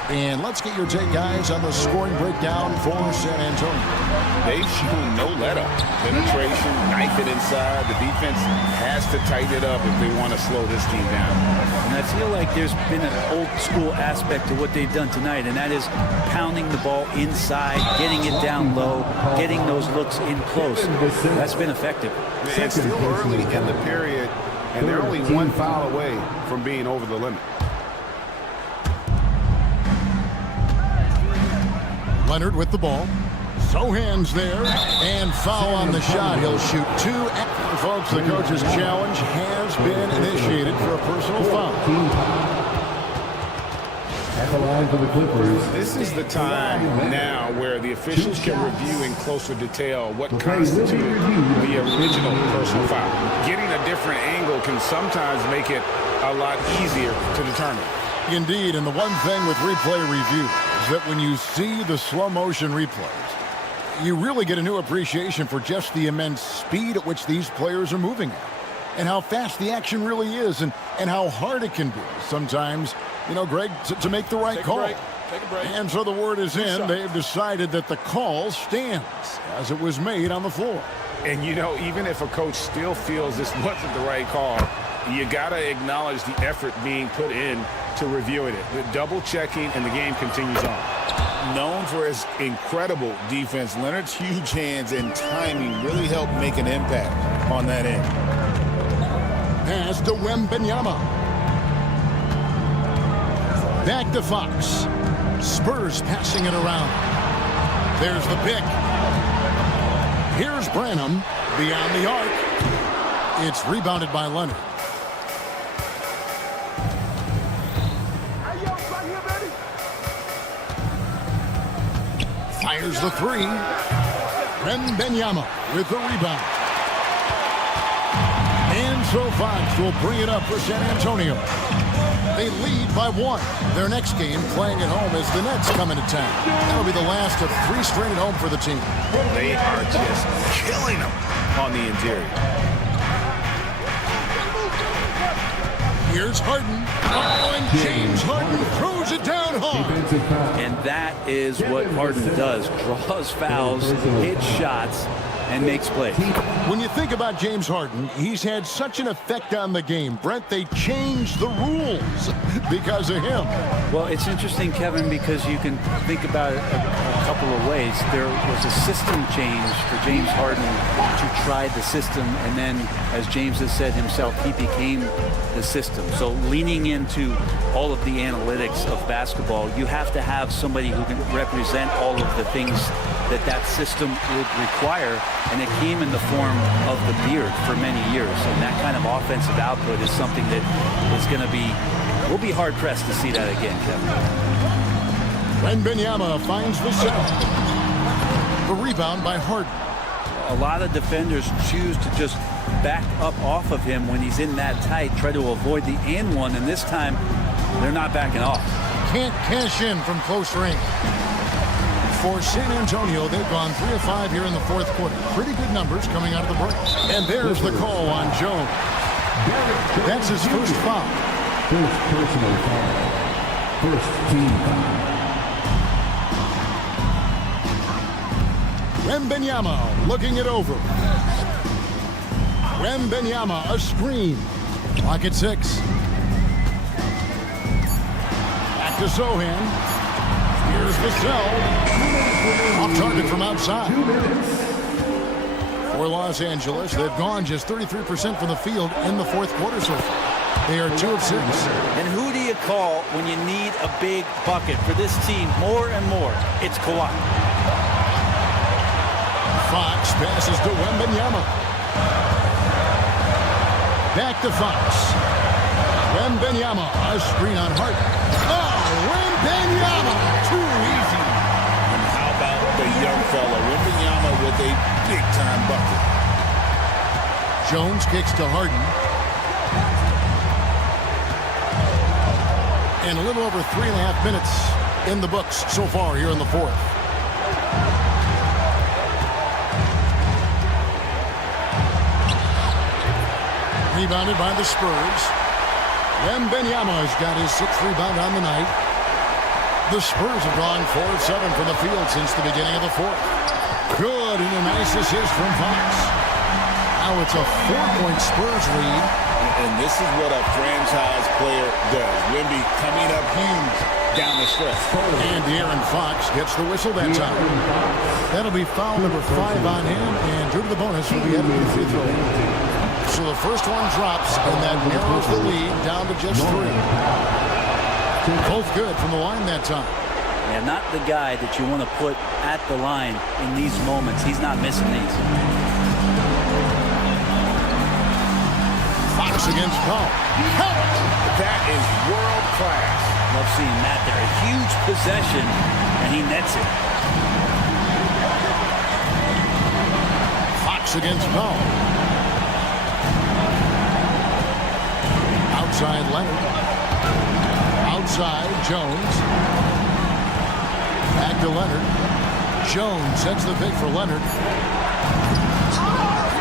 And let's get your take, guys, on the scoring breakdown for San Antonio. They've shown no let-up. Penetration, knife it inside. The defense has to tighten it up if they want to slow this team down. And I feel like there's been an old-school aspect to what they've done tonight, and that is pounding the ball inside, getting it down low, getting those looks in close. That's been effective. It's still early in the period, and they're only 1 foul away from being over the limit. Leonard with the ball. Zohan's there. And foul on the shot. He'll shoot 2. Folks, the coach's challenge has been initiated for a personal foul. At the line for the Clippers. This is the time now where the officials can review in closer detail what constituted the original personal foul. Getting a different angle can sometimes make it a lot easier to determine. Indeed, and the one thing with replay review is that when you see the slow motion replays, you really get a new appreciation for just the immense speed at which these players are moving at, and how fast the action really is, and how hard it can be sometimes, you know, Greg, to make the right call. Take a break. And so the word is in. They've decided that the call stands as it was made on the floor. And, you know, even if a coach still feels this wasn't the right call, you got to acknowledge the effort being put in to reviewing it. The double checking, and the game continues on. Known for his incredible defense, Leonard's huge hands and timing really helped make an impact on that end. Pass to Wembanyama. Back to Fox. Spurs passing it around. There's the pick. Here's Branham beyond the arc. It's rebounded by Leonard. Fires the 3. Wembanyama with the rebound. And so Fox will bring it up for San Antonio. They lead by 1. Their next game, playing at home, as the Nets come into town. That'll be the last of 3 straight at home for the team. They are just killing them on the interior. Here's Harden. Oh, and James Harden throws it down hard. And that is what Harden does. Draws fouls, hits shots, and makes plays. When you think about James Harden, he's had such an effect on the game. Brent, they changed the rules because of him. Well, it's interesting, Kevin, because you can think about it a couple of ways. There was a system change for James Harden to try the system, and then, as James has said himself, he became the system. So leaning into all of the analytics of basketball, you have to have somebody who can represent all of the things that system would require, and it came in the form of the beard for many years. And that kind of offensive output is something that is going to be, we'll be hard-pressed to see that again, Kevin. Wembanyama finds Vassell. The rebound by Harden. A lot of defenders choose to just back up off of him when he's in that tight, try to avoid the and one, and this time they're not backing off. Can't cash in from close range. For San Antonio, they've gone 3 of 5 here in the fourth quarter. Pretty good numbers coming out of the break. And there's the call on Jones. That's his first foul. First personal foul. First team foul. Wembanyama looking it over. Wembanyama, a screen. Clock at 6. Back to Sohan. Here's Vassell. Off target from outside. For Los Angeles, they've gone just 33% from the field in the fourth quarter so far. They are 2 of 6. And who do you call when you need a big bucket for this team more and more? It's Kawhi. Fox passes to Wembanyama. Back to Fox. Wembanyama, a screen on Hart. Oh, Wembanyama! Too easy. And how about the young fella, Wembanyama, with a big-time bucket. Jones kicks to Harden. And a little over 3.5 minutes in the books so far here in the fourth. Rebounded by the Spurs. Wembanyama has got his 6th rebound on the night. The Spurs have gone 4 of 7 from the field since the beginning of the fourth. Good, and a nice assist from Fox. Now it's a 4-point Spurs lead. And this is what a franchise player does. Wemby coming up huge down the stretch. And De'Aaron Fox gets the whistle that time. That'll be foul number 5 on him, and due to the bonus will be having a free throw. So the first one drops, and that narrows the lead down to just 3. Both good from the line that time. Yeah, not the guy that you want to put at the line in these moments. He's not missing these. Fox against Paul. That is world class. Love seeing that there. A huge possession, and he nets it. Fox against Paul. Outside Leonard. Outside Jones. Back to Leonard. Jones sets the pick for Leonard.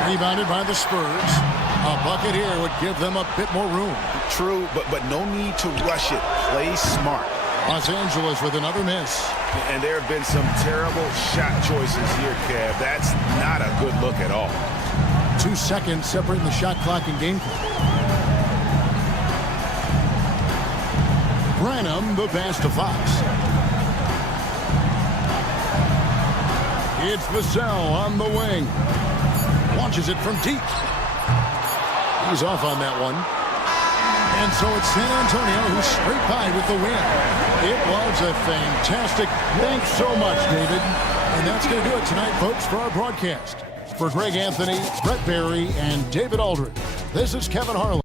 Rebounded by the Spurs. A bucket here would give them a bit more room. True, but no need to rush it. Play smart. Los Angeles with another miss. And there have been some terrible shot choices here, Kev. That's not a good look at all. 2 seconds separating the shot clock and game clock. Branham, the pass to Fox. It's Vassell on the wing. Launches it from deep. He's off on that one. And so it's San Antonio who's straight by with the win. It was a fantastic. Thanks so much, David. And that's going to do it tonight, folks, for our broadcast. For Greg Anthony, Brett Barry, and David Aldridge, this is Kevin Harlan.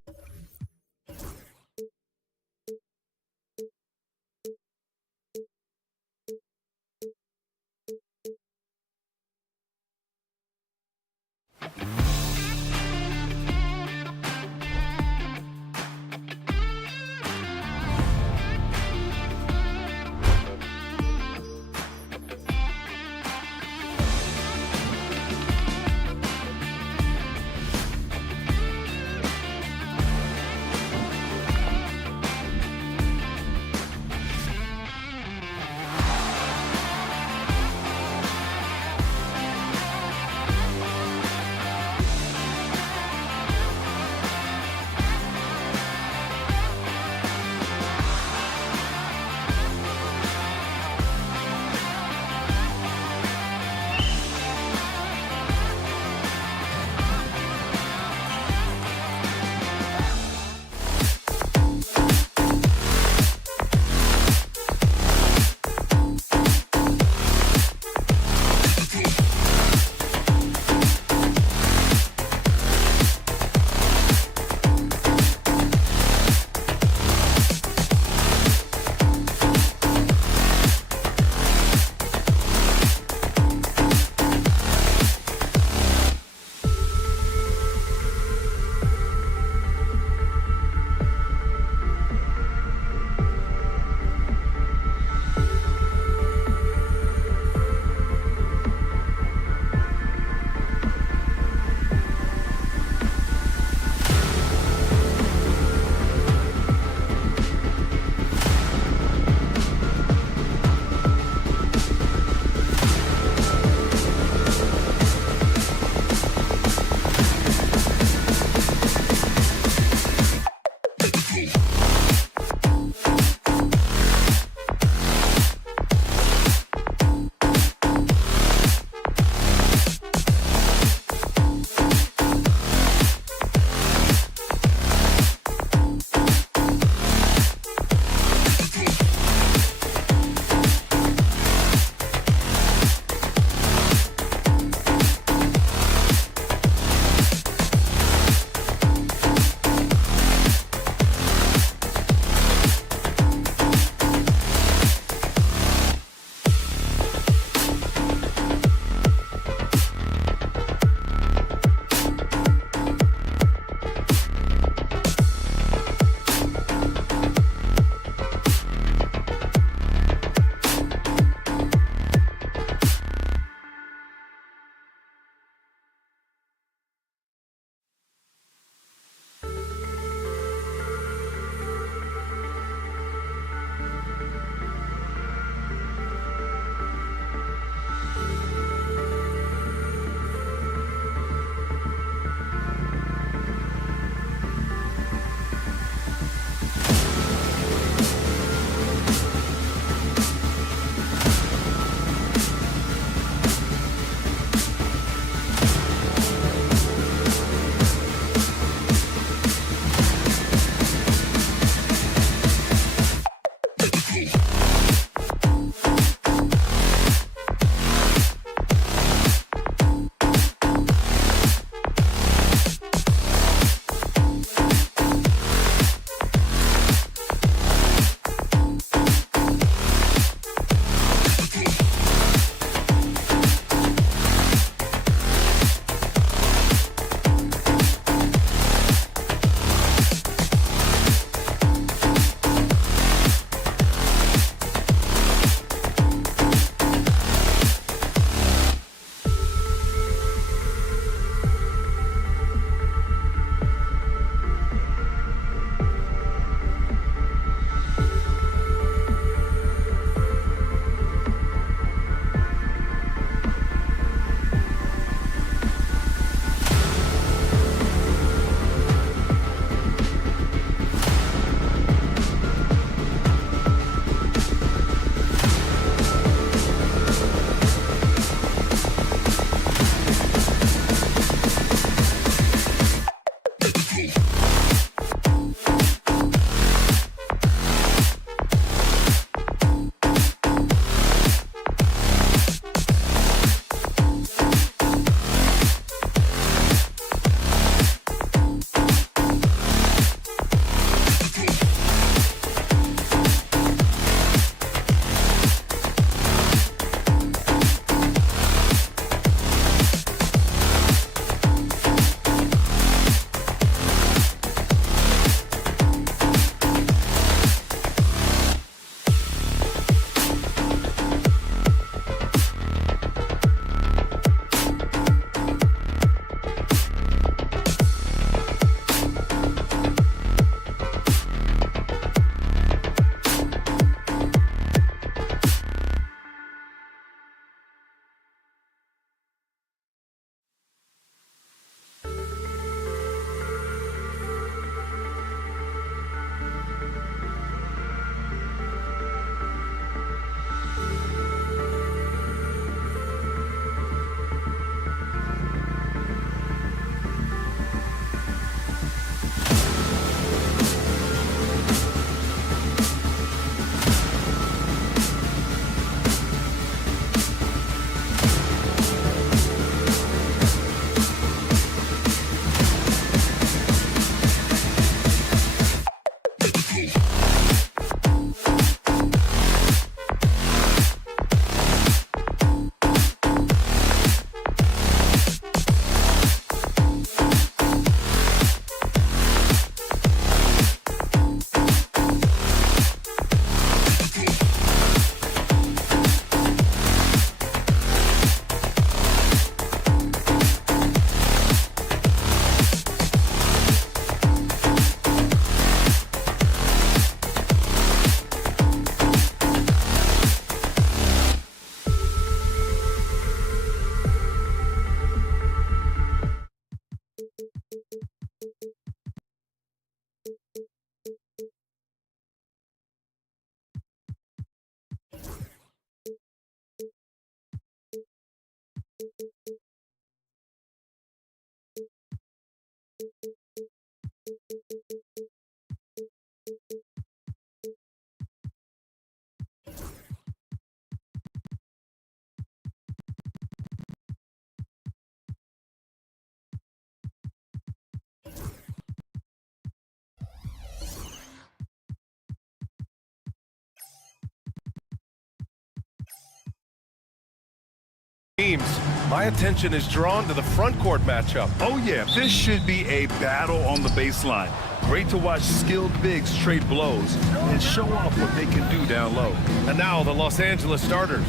My attention is drawn to the front court matchup. Oh, yeah, this should be a battle on the baseline. Great to watch skilled bigs trade blows and show off what they can do down low. And now the Los Angeles starters.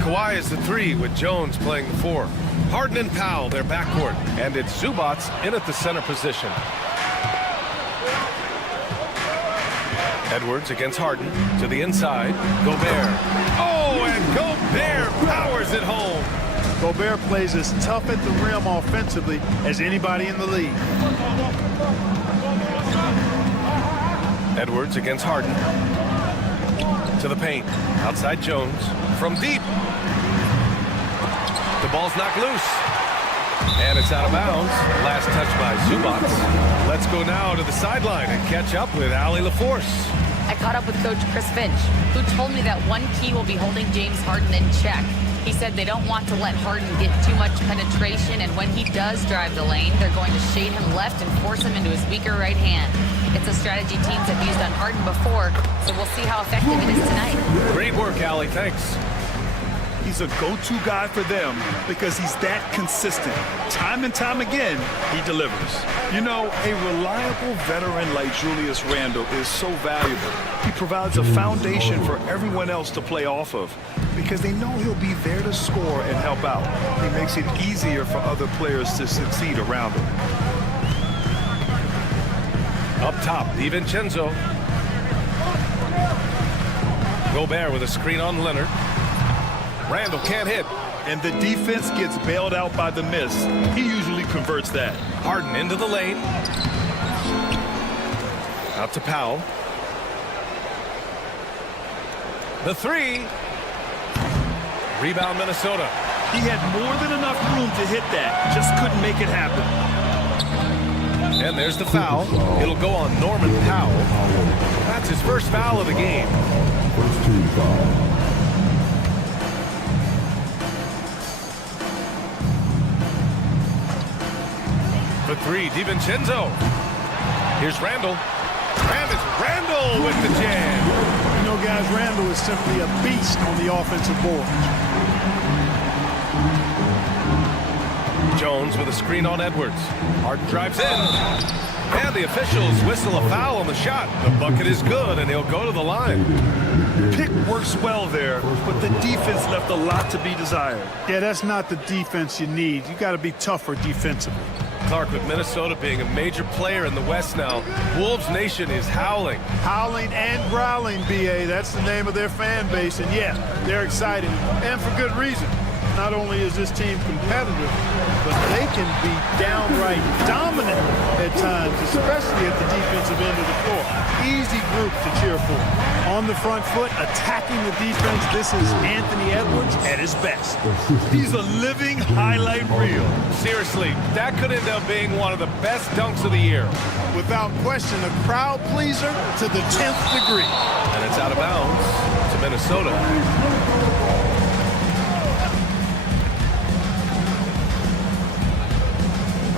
Kawhi is the 3 with Jones playing the 4. Harden and Powell, their backcourt. And it's Zubac in at the center position. Edwards against Harden to the inside. Gobert. Oh, and Gobert powers it home. Gobert plays as tough at the rim offensively as anybody in the league. Edwards against Harden. To the paint. Outside Jones. From deep. The ball's knocked loose. And it's out of bounds. Last touch by Zubac. Let's go now to the sideline and catch up with Allie LaForce. I caught up with Coach Chris Finch, who told me that one key will be holding James Harden in check. He said they don't want to let Harden get too much penetration, and when he does drive the lane, they're going to shade him left and force him into his weaker right hand. It's a strategy teams have used on Harden before, so we'll see how effective it is tonight. Great work, Allie. Thanks. He's a go-to guy for them because he's that consistent. Time and time again, he delivers. You know, a reliable veteran like Julius Randle is so valuable. He provides a foundation for everyone else to play off of because they know he'll be there to score and help out. He makes it easier for other players to succeed around him. Up top, DiVincenzo. Gobert with a screen on Leonard. Randle can't hit. And the defense gets bailed out by the miss. He usually converts that. Harden into the lane. Out to Powell. The 3. Rebound Minnesota. He had more than enough room to hit that. Just couldn't make it happen. And there's the foul. It'll go on Norman Powell. That's his first foul of the game. First team foul. The 3, DiVincenzo. Here's Randle. And it's Randle with the jam. You know, guys, Randle is simply a beast on the offensive board. Jones with a screen on Edwards. Harden drives in. And the officials whistle a foul on the shot. The bucket is good, and he'll go to the line. Pick works well there, but the defense left a lot to be desired. Yeah, that's not the defense you need. You got to be tougher defensively. Clark, with Minnesota being a major player in the West now, Wolves Nation is howling. Howling and growling, B.A. That's the name of their fan base. And, yeah, they're excited, and for good reason. Not only is this team competitive, but they can be downright dominant at times, especially at the defensive end of the floor. Easy group to cheer for. On the front foot, attacking the defense, this is Anthony Edwards at his best. He's a living highlight reel. Seriously, that could end up being one of the best dunks of the year. Without question, a crowd pleaser to the 10th degree. And it's out of bounds to Minnesota.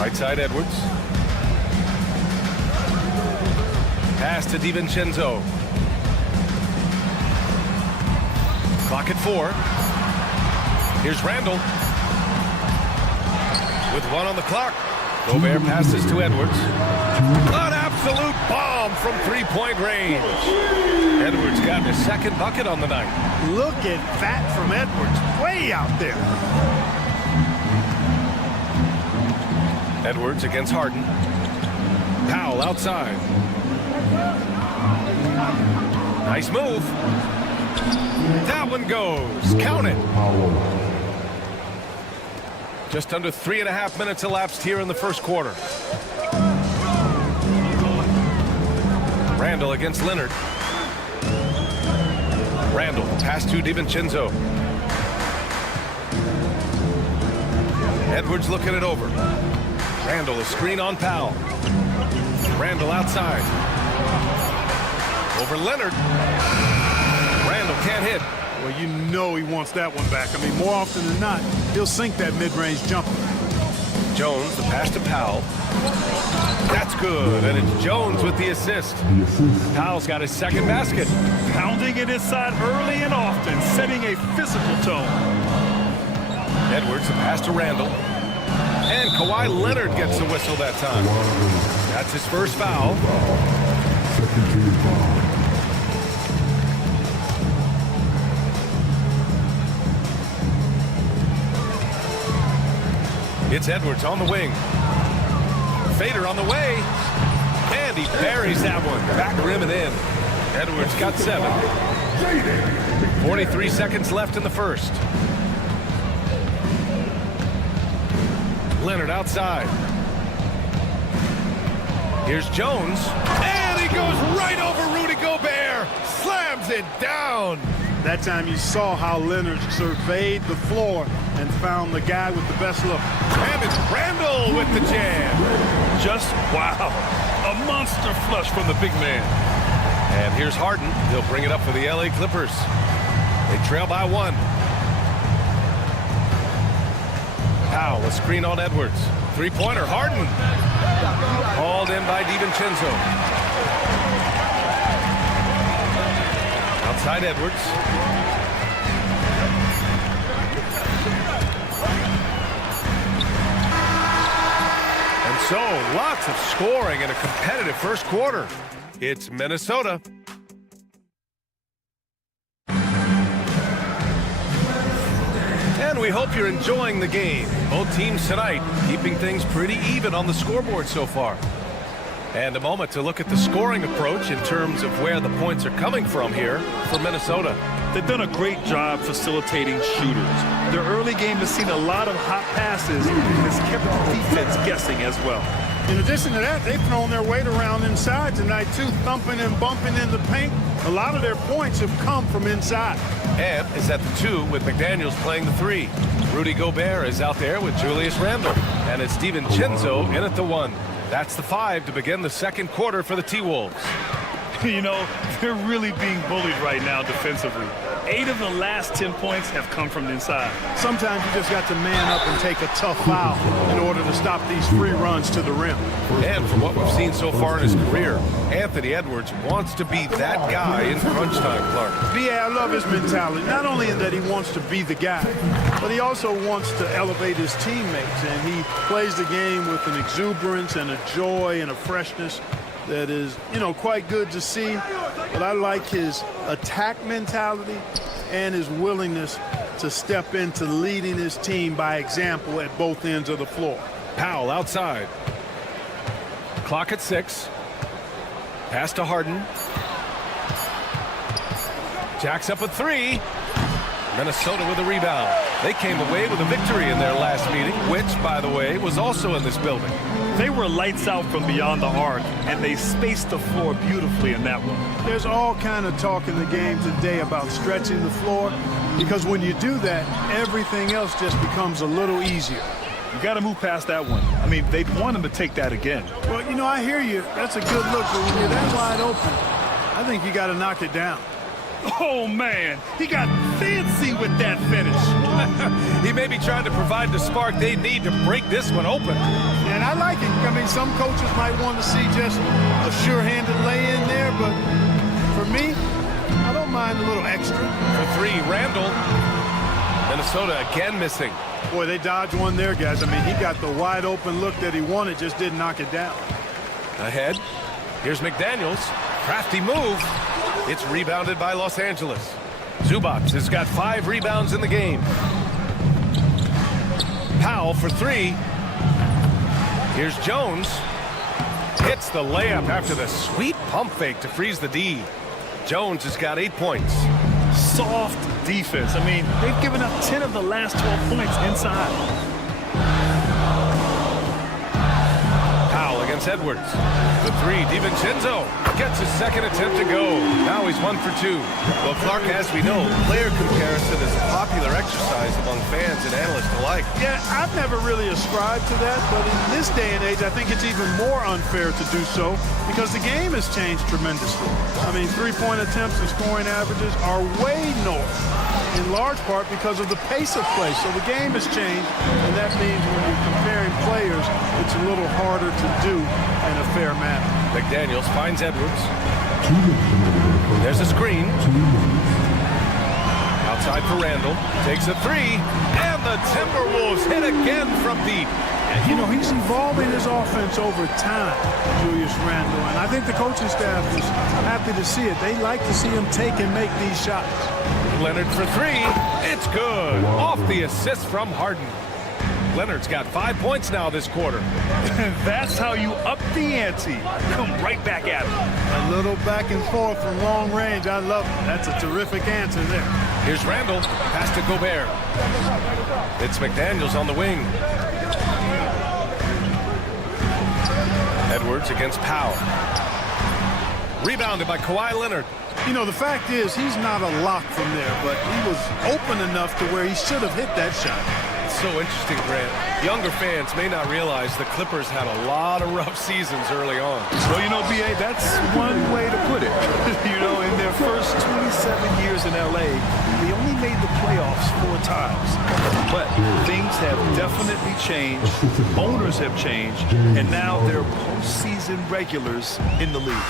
Right side, Edwards. Pass to DiVincenzo. Clock at 4. Here's Randle. With 1 on the clock. Gobert passes to Edwards. An absolute bomb from three-point range. Edwards got his second bucket on the night. Look at that from Edwards. Way out there. Edwards against Harden. Powell outside. Nice move. That one goes. Count it. Just under 3.5 minutes elapsed here in the first quarter. Randle against Leonard. Randle pass to DiVincenzo. Edwards looking it over. Randle, a screen on Powell. Randle outside. Over Leonard. Randle can't hit. Well, you know he wants that one back. I mean, more often than not, he'll sink that mid-range jumper. Jones, the pass to Powell. That's good, and it's Jones with the assist. Powell's got his second basket. Pounding it inside early and often, setting a physical tone. Edwards, the pass to Randall. And Kawhi Leonard gets the whistle that time. That's his first foul. Second team foul. It's Edwards on the wing. Fader on the way. And he buries that one. Back rim and in. Edwards got 7. 43 seconds left in the first. Leonard outside. Here's Jones. And he goes right over Rudy Gobert. Slams it down. That time you saw how Leonard surveyed the floor and found the guy with the best look. And it's Randall with the jam. Just wow. A monster flush from the big man. And here's Harden. He'll bring it up for the LA Clippers. They trail by 1. Powell, a screen on Edwards. Three-pointer, Harden. Hauled in by DiVincenzo. Outside Edwards. And so, lots of scoring in a competitive first quarter. It's Minnesota. And we hope you're enjoying the game. Both teams tonight keeping things pretty even on the scoreboard so far. And a moment to look at the scoring approach in terms of where the points are coming from here for Minnesota. They've done a great job facilitating shooters. Their early game has seen a lot of hot passes and has kept the defense guessing as well. In addition to that, they've thrown their weight around inside tonight, too, thumping and bumping in the paint. A lot of their points have come from inside. And is at the 2 with McDaniels playing the 3. Rudy Gobert is out there with Julius Randle. And it's DiVincenzo in at the 1. That's the 5 to begin the second quarter for the T-Wolves. You know, they're really being bullied right now defensively. 8 of the last 10 points have come from inside. Sometimes you just got to man up and take a tough foul in order to stop these free runs to the rim. And from what we've seen so far in his career, Anthony Edwards wants to be that guy in crunch time, Clark. Yeah, I love his mentality. Not only in that he wants to be the guy, but he also wants to elevate his teammates. And he plays the game with an exuberance and a joy and a freshness that is, you know, quite good to see. But I like his attack mentality and his willingness to step into leading his team by example at both ends of the floor. Powell outside. Clock at 6. Pass to Harden. Jacks up a 3. Minnesota with a rebound. They came away with a victory in their last meeting, which, by the way, was also in this building. They were lights out from beyond the arc, and they spaced the floor beautifully in that one. There's all kind of talk in the game today about stretching the floor, because when you do that, everything else just becomes a little easier. You got to move past that one. I mean, they'd want him to take that again. Well, you know, I hear you. That's a good look, but when you're that wide open, I think you got to knock it down. Oh, man, he got fancy with that finish. He may be trying to provide the spark they need to break this one open. And I like it. I mean, some coaches might want to see just a sure-handed lay-in there, but for me, I don't mind a little extra. For 3, Randall. Minnesota again missing. Boy, they dodged one there, guys. I mean, he got the wide-open look that he wanted, just didn't knock it down. Ahead. Here's McDaniels. Crafty move. It's rebounded by Los Angeles. Zubac has got 5 rebounds in the game. Powell for 3. Here's Jones. Hits the layup after the sweet pump fake to freeze the D. Jones has got 8 points. Soft defense. I mean, they've given up 10 of the last 12 points inside. Powell against Edwards. The 3, DiVincenzo gets his second attempt to go. Now he's 1 for 2. Well, Clark, as we know, player comparison is a popular exercise among fans and analysts alike. Yeah, I've never really ascribed to that, but in this day and age, I think it's even more unfair to do so because the game has changed tremendously. I mean, three-point attempts and scoring averages are way north, in large part because of the pace of play. So the game has changed, and that means when you're comparing players, it's a little harder to do in a fair manner. McDaniels finds Edwards. There's a screen. Outside for Randall. Takes a three. And the Timberwolves hit again from deep. You know, he's evolving his offense over time, Julius Randle, and I think the coaching staff is happy to see it. They like to see him take and make these shots. Leonard for three. It's good. Off the assist from Harden. Leonard's got 5 points now this quarter. That's how you up the ante. Come right back at him. A little back and forth from long range. I love it. That's a terrific answer there. Here's Randall. Pass to Gobert. It's McDaniels on the wing. Edwards against Powell. Rebounded by Kawhi Leonard. You know, the fact is he's not a lock from there, but he was open enough to where he should have hit that shot. It's so interesting, Grant. Younger fans may not realize the Clippers had a lot of rough seasons early on. Well, you know, B.A., that's one way to put it. You know, in their first 27 years in L.A., they only made the playoffs 4 times. But things have definitely changed. Owners have changed. And now they're postseason regulars in the league.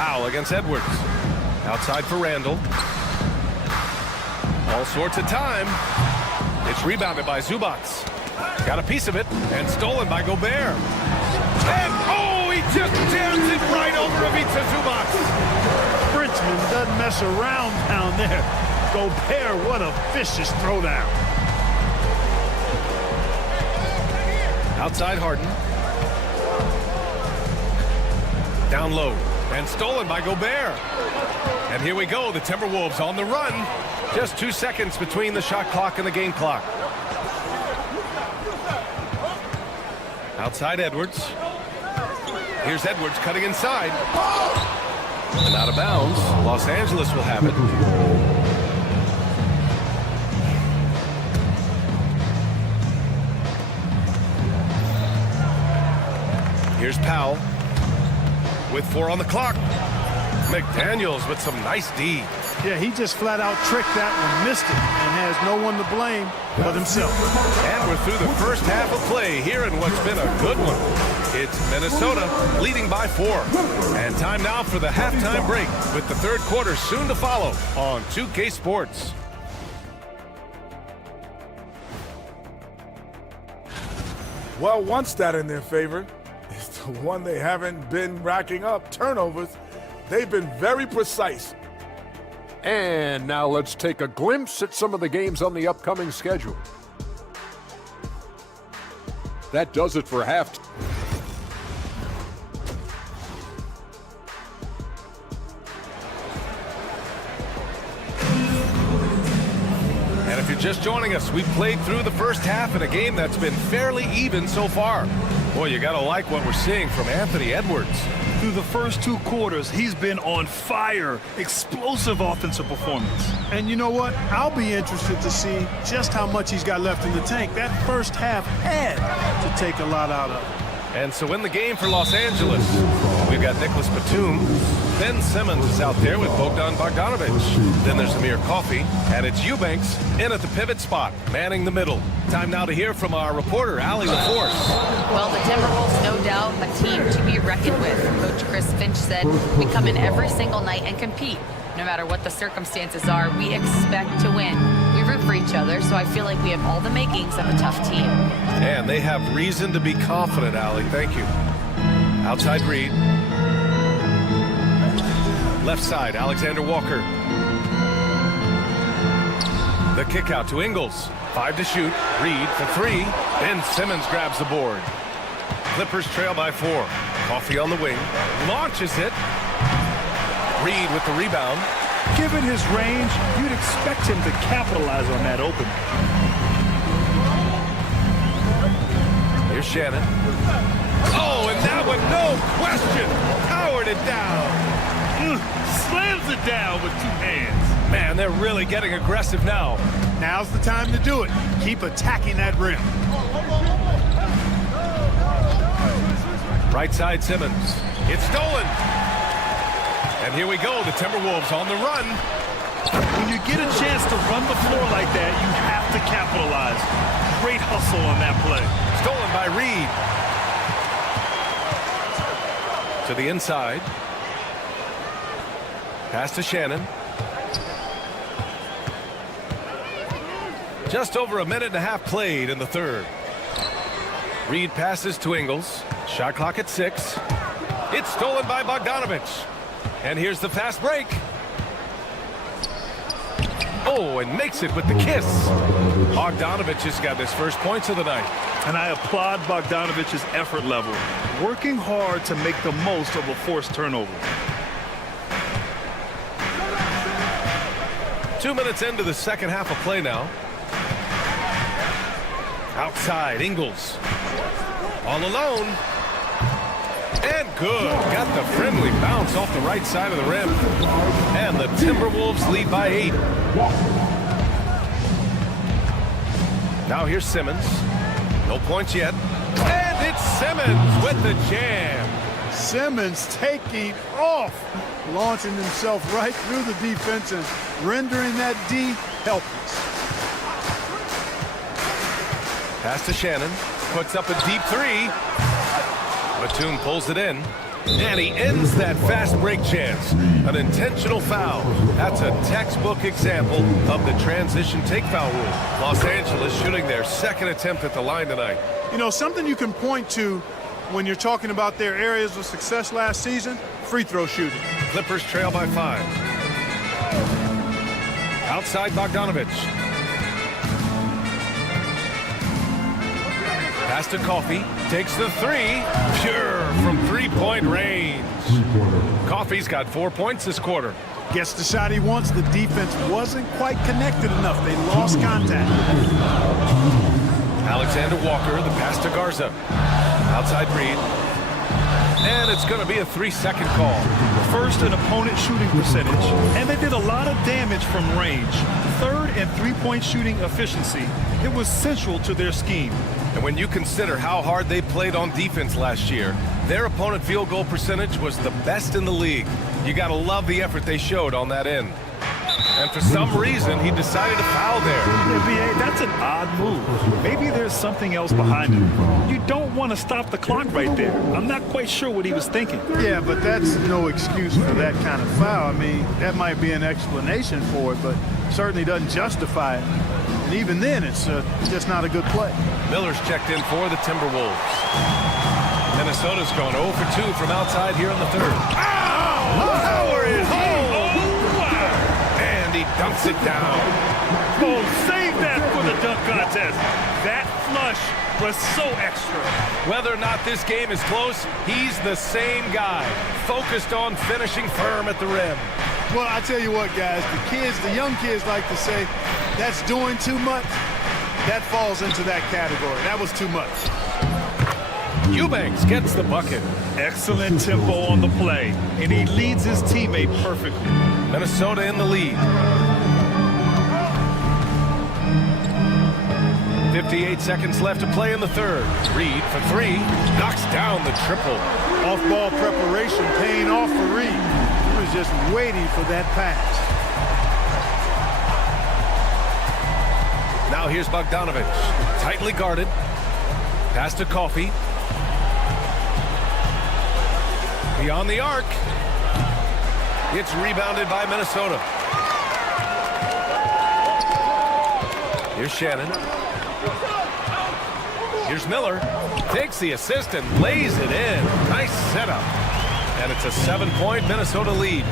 Powell against Edwards. Outside for Randall. All sorts of time. It's rebounded by Zubac. Got a piece of it and stolen by Gobert. And oh, he just jams it right over Ivica Zubac. Bridgman doesn't mess around down there. Gobert, what a vicious throwdown. Outside Harden. Down low and stolen by Gobert. And here we go, the Timberwolves on the run. Just 2 seconds between the shot clock and the game clock. Outside Edwards. Here's Edwards cutting inside. And out of bounds. Los Angeles will have it. Here's Powell with 4 on the clock. McDaniels with some nice D. Yeah, he just flat out tricked that one, missed it, and has no one to blame but himself. And we're through the first half of play here in what's been a good one. It's Minnesota leading by 4. And time now for the halftime break with the third quarter soon to follow on 2K Sports. Well, one stat in their favor is the one they haven't been racking up, turnovers. They've been very precise. And now let's take a glimpse at some of the games on the upcoming schedule. That does it for halftime. And if you're just joining us, we've played through the first half in a game that's been fairly even so far. Boy, you gotta like what we're seeing from Anthony Edwards. Through the first 2 quarters, he's been on fire. Explosive offensive performance. And you know what? I'll be interested to see just how much he's got left in the tank. That first half had to take a lot out of it. And so in the game for Los Angeles, we've got Nicholas Batum. Ben Simmons is out there with Bogdan Bogdanovic. Then there's Amir Coffey, and it's Eubanks in at the pivot spot, manning the middle. Time now to hear from our reporter, Allie LaForce. Well, the Timberwolves, no doubt, a team to be reckoned with. Coach Chris Finch said, we come in every single night and compete. No matter what the circumstances are, we expect to win. We root for each other, so I feel like we have all the makings of a tough team. And they have reason to be confident, Allie. Thank you. Outside Reed. Left side, Alexander Walker. The kick out to Ingles. 5 to shoot. Reed for 3. Ben Simmons grabs the board. Clippers trail by 4. Coffey on the wing. Launches it. Reed with the rebound. Given his range, you'd expect him to capitalize on that open. Here's Shannon. Oh, and that one, no question, powered it down. Slams it down with 2 hands. Man, they're really getting aggressive now. Now's the time to do it. Keep attacking that rim. Right side Simmons. It's stolen. And here we go, the Timberwolves on the run. When you get a chance to run the floor like that, you have to capitalize. Great hustle on that play. Stolen by Reed. To the inside. Pass to Shannon. Just over a minute and a half played in the third. Reed passes to Ingles. Shot clock at 6. It's stolen by Bogdanovich. And here's the fast break. Oh, and makes it with the kiss. Bogdanovich has got his first points of the night. And I applaud Bogdanovich's effort level, working hard to make the most of a forced turnover. 2 minutes into the second half of play now. Outside, Ingles. All alone. And good. Got the friendly bounce off the right side of the rim. And the Timberwolves lead by 8. Now here's Simmons. No points yet. And it's Simmons with the jam. Simmons taking off, launching himself right through the defense and rendering that D helpless. Pass to Shannon. Puts up a deep 3. Batum pulls it in. And he ends that fast break chance. An intentional foul. That's a textbook example of the transition take foul rule. Los Angeles shooting their second attempt at the line tonight. You know, something you can point to when you're talking about their areas of success last season, free throw shooting. Clippers trail by 5. Outside Bogdanovich. Pass to Coffey. Takes the 3. Pure from three-point range. Coffey's got 4 points this quarter. Gets the shot he wants. The defense wasn't quite connected enough. They lost contact. Alexander Walker, the pass to Garza. Outside Reed. And it's going to be a 3-second call. First in opponent shooting percentage, and they did a lot of damage from range. Third and three-point shooting efficiency. It was central to their scheme. And when you consider how hard they played on defense last year, their opponent field goal percentage was the best in the league. You got to love the effort they showed on that end. And for some reason, he decided to foul there. Yeah, B.A., that's an odd move. Maybe there's something else behind it. You don't want to stop the clock right there. I'm not quite sure what he was thinking. Yeah, but that's no excuse for that kind of foul. I mean, that might be an explanation for it, but certainly doesn't justify it. And even then, it's just not a good play. Miller's checked in for the Timberwolves. Minnesota's going 0 for 2 from outside here in the third. Ow! Power it home! And he dunks it down. Oh, save that for the dunk contest. That flush was so extra. Whether or not this game is close, he's the same guy, focused on finishing firm at the rim. Well, I tell you what, guys, the young kids like to say, that's doing too much. That falls into that category. That was too much. Eubanks gets the bucket. Excellent tempo on the play, and he leads his teammate perfectly. Minnesota in the lead. 58 seconds left to play in the third. Reed for 3. Knocks down the triple. Off-ball preparation paying off for Reed. He was just waiting for that pass. Now here's Bogdanovich. Tightly guarded. Pass to Coffey. Beyond the arc. It's rebounded by Minnesota. Here's Shannon. Here's Miller. Takes the assist and lays it in. Nice setup. And it's a 7-point Minnesota lead.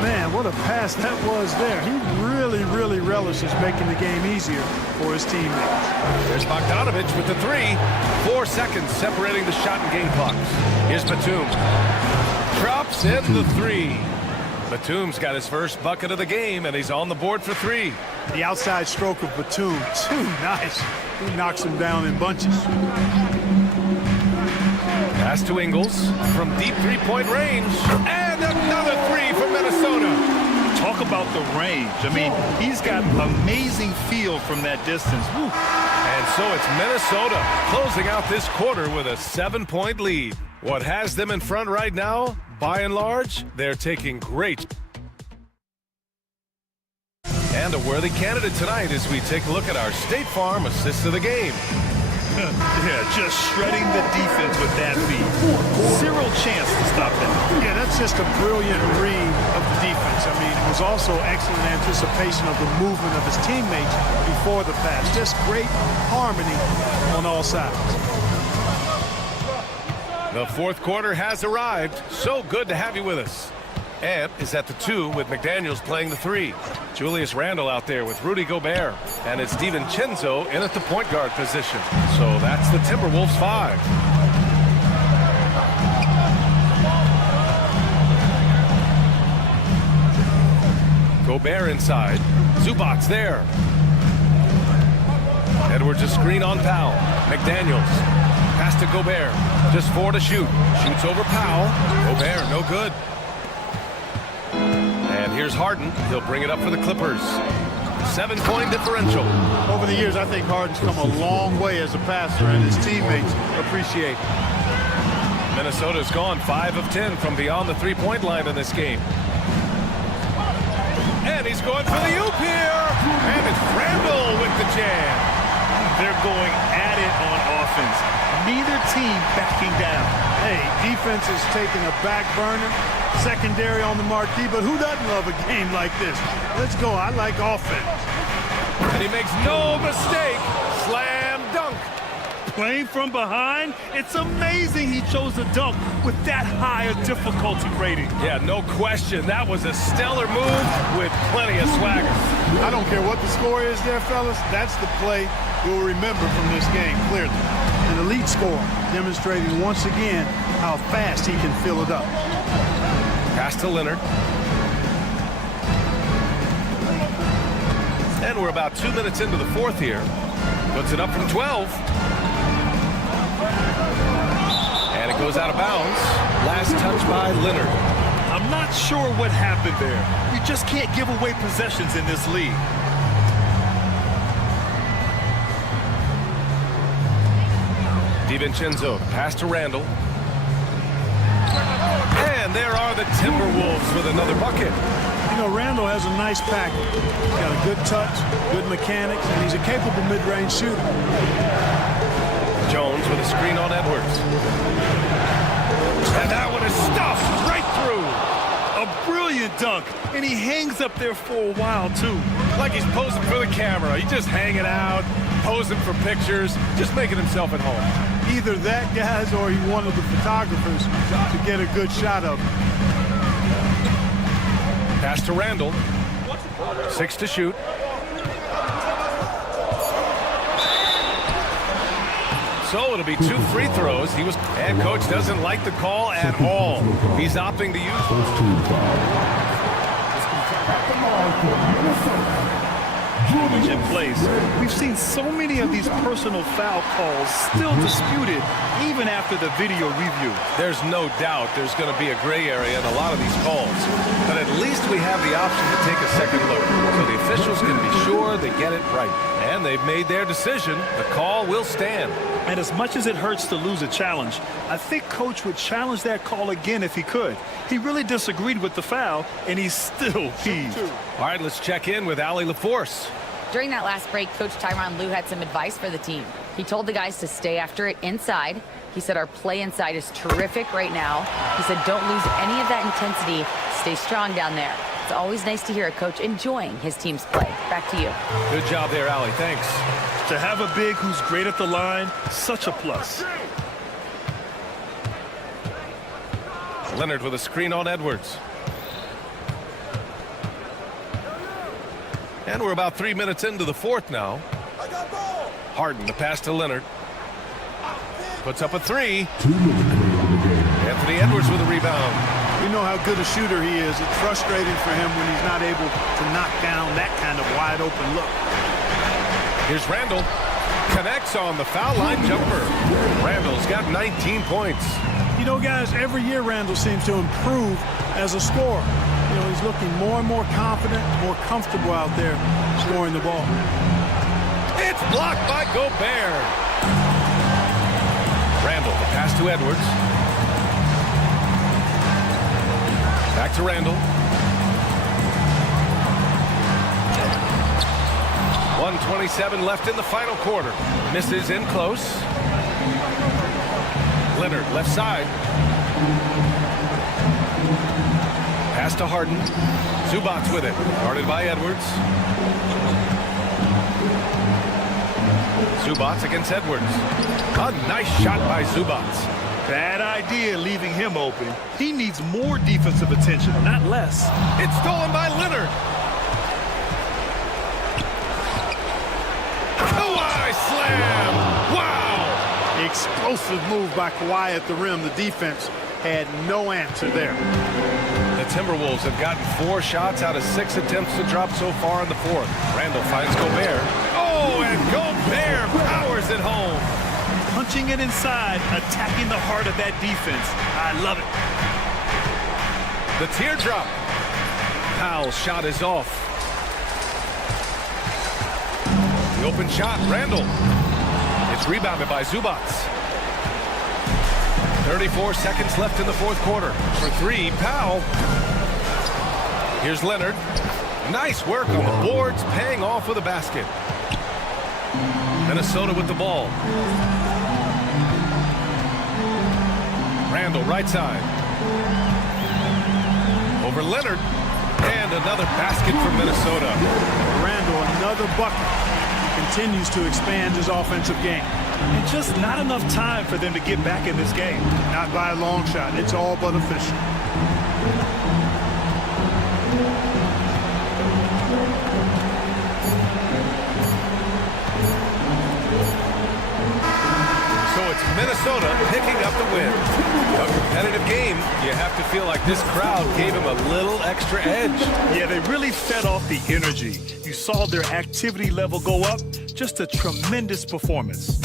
Man, what a pass that was there. He really relishes making the game easier for his teammates. There's Bogdanovich with the 3. 4 seconds separating the shot and game clocks. Here's Batum. Drops in the 3. Batum's got his first bucket of the game, and he's on the board for 3. The outside stroke of Batum, too nice. He knocks him down in bunches. Pass to Ingles from deep three-point range. And another 3 for Minnesota. Talk about the range. I mean, he's got amazing feel from that distance. Woo. And so it's Minnesota closing out this quarter with a 7-point lead. What has them in front right now? By and large, they're taking great. And a worthy candidate tonight as we take a look at our State Farm assist of the game. Yeah, just shredding the defense with that feed. Zero chance to stop that. Yeah, that's just a brilliant read of the defense. I mean, it was also excellent anticipation of the movement of his teammates before the pass. Just great harmony on all sides. The fourth quarter has arrived. So good to have you with us. Ant is at the 2 with McDaniels playing the 3. Julius Randle out there with Rudy Gobert. And it's DiVincenzo in at the point guard position. So that's the Timberwolves 5. Gobert inside. Zubac's there. Edwards a screen on Powell. McDaniels. Pass to Gobert. Just 4 to shoot. Shoots over Powell. Gobert, no good. And here's Harden. He'll bring it up for the Clippers. 7-point differential. Over the years, I think Harden's come a long way as a passer, and his teammates appreciate it. Minnesota's gone 5 of 10 from beyond the three-point line in this game. And he's going for the oop here. And it's Randle with the jam. They're going at it on offense. Neither team backing down. Hey, defense is taking a back burner, secondary on the marquee, but who doesn't love a game like this? Let's go. I like offense. And he makes no mistake. Slam dunk. Playing from behind, it's amazing he chose to dunk with that high a difficulty rating. Yeah, no question. That was a stellar move with plenty of swagger. I don't care what the score is there, fellas. That's the play you'll remember from this game, clearly. An elite score, demonstrating once again how fast he can fill it up. Pass to Leonard. And we're about 2 minutes into the fourth here. Puts it up from 12. And it goes out of bounds. Last touch by Leonard. I'm not sure what happened there. You just can't give away possessions in this league. DiVincenzo, pass to Randle. And there are the Timberwolves with another bucket. You know, Randle has a nice package. He's got a good touch, good mechanics, and he's a capable mid-range shooter. Jones with a screen on Edwards. And that one is stuffed right through. A brilliant dunk, and he hangs up there for a while, too. Like he's posing for the camera. He's just hanging out, posing for pictures, just making himself at home. Either that, guys, or he's one of the photographers to get a good shot of him. Pass to Randle. 6 to shoot. So it'll be 2 free throws. And coach doesn't like the call at all. He's opting to use In place. We've seen so many of these personal foul calls still disputed even after the video review. There's no doubt there's going to be a gray area in a lot of these calls. But at least we have the option to take a second look. So the officials can be sure they get it right. And they've made their decision. The call will stand. And as much as it hurts to lose a challenge, I think Coach would challenge that call again if he could. He really disagreed with the foul, and he's still peeved. All right, let's check in with Allie LaForce. During that last break, Coach Tyronn Lue had some advice for the team. He told the guys to stay after it inside. He said our play inside is terrific right now. He said don't lose any of that intensity. Stay strong down there. It's always nice to hear a coach enjoying his team's play. Back to you. Good job there, Allie. Thanks. To have a big who's great at the line, such a plus. Leonard with a screen on Edwards. And we're about 3 minutes into the fourth now. Harden, the pass to Leonard. Puts up a 3. Anthony Edwards with a rebound. We know how good a shooter he is. It's frustrating for him when he's not able to knock down that kind of wide open look. Here's Randle. Connects on the foul line jumper. Randle's got 19 points. You know, guys, every year Randle seems to improve as a scorer. You know, he's looking more and more confident, more comfortable out there scoring the ball. It's blocked by Gobert. Randle, the pass to Edwards. Back to Randle. 1:20 2:27 left in the final quarter. Misses in close. Leonard, left side. Pass to Harden. Zubac with it. Guarded by Edwards. Zubac against Edwards. A nice shot by Zubac. Bad idea leaving him open. He needs more defensive attention, not less. It's stolen by Leonard. Kawhi slam! Wow! Explosive move by Kawhi at the rim. The defense had no answer there. The Timberwolves have gotten 4 shots out of 6 attempts to drop so far in the fourth. Randall finds Gobert. Oh, and Gobert powers it home. Punching it inside, attacking the heart of that defense. I love it. The teardrop. Powell's shot is off. The open shot, Randall. It's rebounded by Zubac. 34 seconds left in the fourth quarter. For 3, Powell. Here's Leonard. Nice work on the boards, paying off with a basket. Minnesota with the ball. Randall, right side. Over Leonard. And another basket for Minnesota. Randall, another bucket. Continues to expand his offensive game. And just not enough time for them to get back in this game. Not by a long shot. It's all but official. So it's Minnesota picking up the win. A competitive game. You have to feel like this crowd gave him a little extra edge. Yeah, they really fed off the energy. You saw their activity level go up. Just a tremendous performance.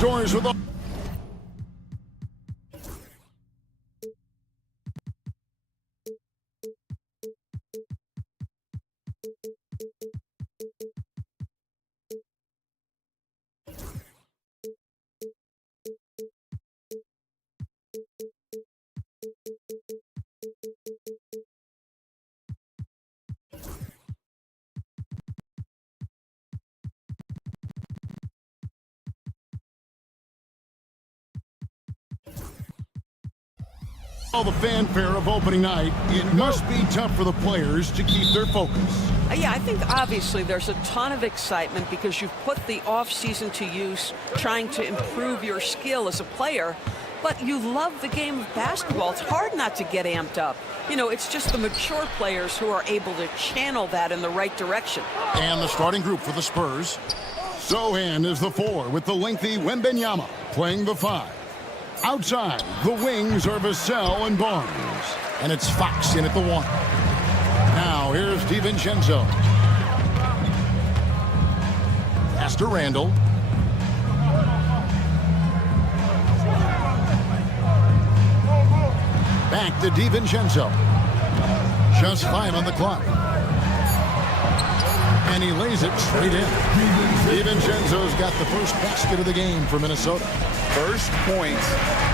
Doors with the... All the fanfare of opening night, it must be tough for the players to keep their focus. Yeah, I think obviously there's a ton of excitement because you've put the offseason to use trying to improve your skill as a player, but you love the game of basketball. It's hard not to get amped up. You know, it's just the mature players who are able to channel that in the right direction. And the starting group for the Spurs. Sohan is the 4 with the lengthy Wembanyama playing the 5. Outside, the wings are Vassell and Barnes. And it's Fox in at the 1. Now, here's DiVincenzo. Pass to Randall. Back to DiVincenzo. Just 5 on the clock. And he lays it straight in. DiVincenzo's got the first basket of the game for Minnesota. First points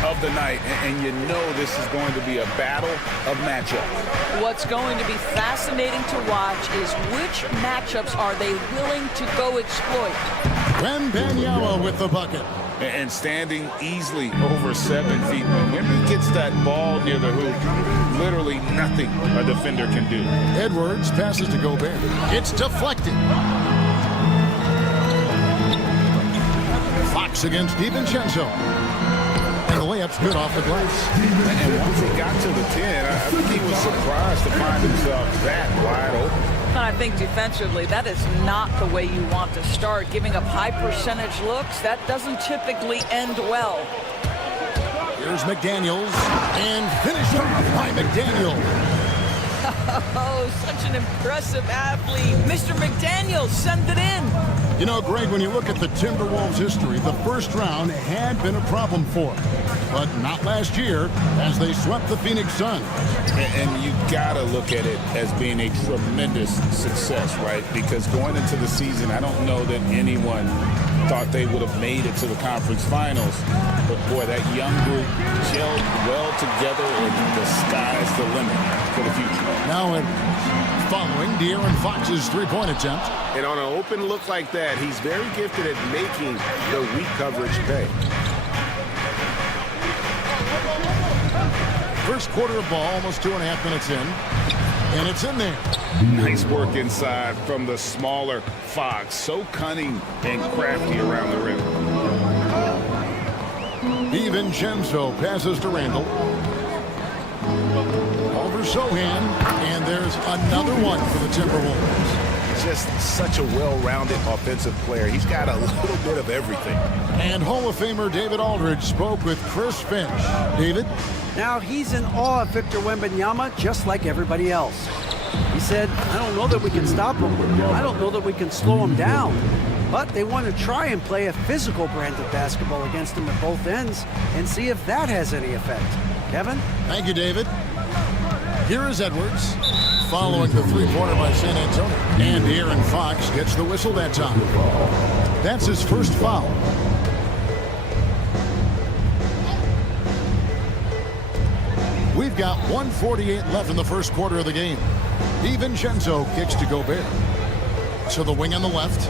of the night, and you know this is going to be a battle of matchups. What's going to be fascinating to watch is which matchups are they willing to go exploit. Wembanyama with the bucket. And standing easily over 7 feet. When he gets that ball near the hoop, literally nothing a defender can do. Edwards passes to Gobert. It's deflected. Fox against DiVincenzo. And the layup's good off the glass. And once he got to the 10, I think he was surprised to find himself that wide open. I think defensively, that is not the way you want to start. Giving up high percentage looks, that doesn't typically end well. Here's McDaniels, and finished off by McDaniels. Oh, such an impressive athlete. Mr. McDaniels, send it in. You know, Greg, when you look at the Timberwolves' history, the first round had been a problem for them. But not last year, as they swept the Phoenix Suns. And you gotta look at it as being a tremendous success, right? Because going into the season, I don't know that anyone thought they would have made it to the conference finals. But boy, that young group gelled well together, and the sky's the limit for the future. Now, following De'Aaron Fox's three-point attempt. And on an open look like that, he's very gifted at making the weak coverage pay. First quarter of ball, almost 2.5 minutes in. And it's in there. Nice work inside from the smaller Fox. So cunning and crafty around the rim. DiVincenzo passes to Randall. Over Sohan. And there's another one for the Timberwolves. Just such a well-rounded offensive player. He's got a little bit of everything. And Hall of Famer David Aldridge spoke with Chris Finch. David? Now he's in awe of Victor Wembanyama just like everybody else. He said, I don't know that we can stop him. I don't know that we can slow him down. But they want to try and play a physical brand of basketball against him at both ends and see if that has any effect. Kevin? Thank you, David. Here is Edwards, following the three-pointer by San Antonio. And De'Aaron Fox gets the whistle that time. That's his first foul. We've got 1:48 left in the first quarter of the game. DiVincenzo kicks to Gobert. To the wing on the left.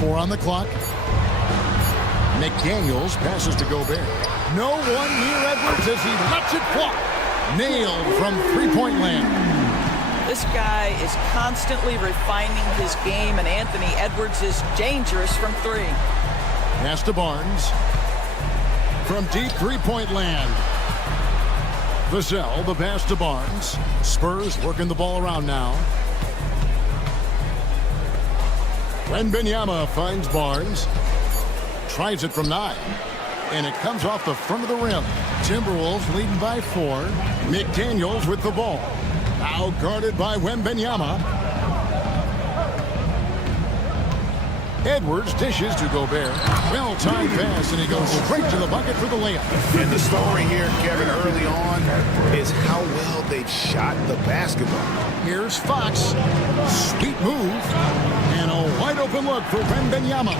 4 on the clock. McDaniels passes to Gobert. No one near Edwards as he lets it fly. Nailed from three-point land. This guy is constantly refining his game, and Anthony Edwards is dangerous from 3. Pass to Barnes. From deep three-point land. Vassell, the pass to Barnes. Spurs working the ball around now. Wembanyama finds Barnes. Tries it from 9. And it comes off the front of the rim. Timberwolves leading by 4. McDaniels with the ball. Now guarded by Wembanyama. Edwards dishes to Gobert. Well-timed pass, and he goes straight to the bucket for the layup. And the story here, Kevin, early on is how well they've shot the basketball. Here's Fox. Sweet move. And a wide-open look for Wembanyama.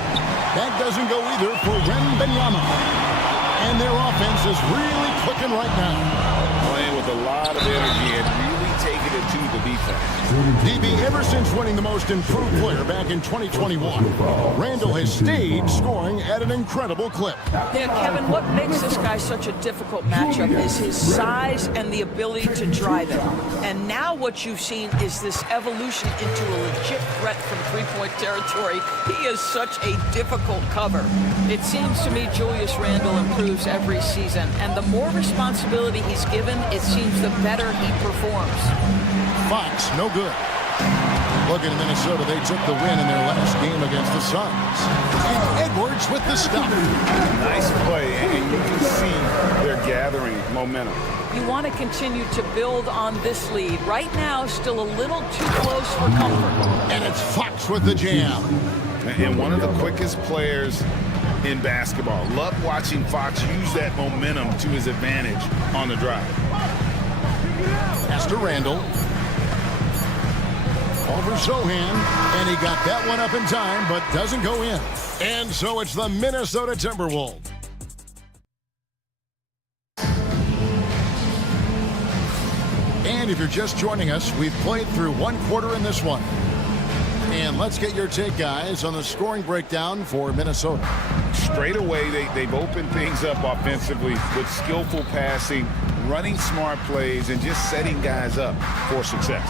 That doesn't go either for Wembanyama. And their offense is really clicking right now. Playing with a lot of energy and really taking it to the defense. DB, ever since winning the most improved player back in 2021, Randall has stayed scoring at an incredible clip. Yeah, Kevin, what makes this guy such a difficult matchup is his size and the ability to drive it. And now what you've seen is this evolution into a legit threat from three-point territory. He is such a difficult cover. It seems to me Julius Randle improves every season, and the more responsibility he's given, it seems the better he performs. Fox, no good. Look at Minnesota. They took the win in their last game against the Suns. And Edwards with the stop. Nice play, and you can see they're gathering momentum. You want to continue to build on this lead. Right now, still a little too close for comfort. And it's Fox with the jam. And one of the quickest players in basketball. Love watching Fox use that momentum to his advantage on the drive. Pass to Randall. Over Sohan, and he got that one up in time, but doesn't go in. And so it's the Minnesota Timberwolves. And if you're just joining us, we've played through one quarter in this one. And let's get your take, guys, on the scoring breakdown for Minnesota. Straight away, they've opened things up offensively with skillful passing, running smart plays, and just setting guys up for success.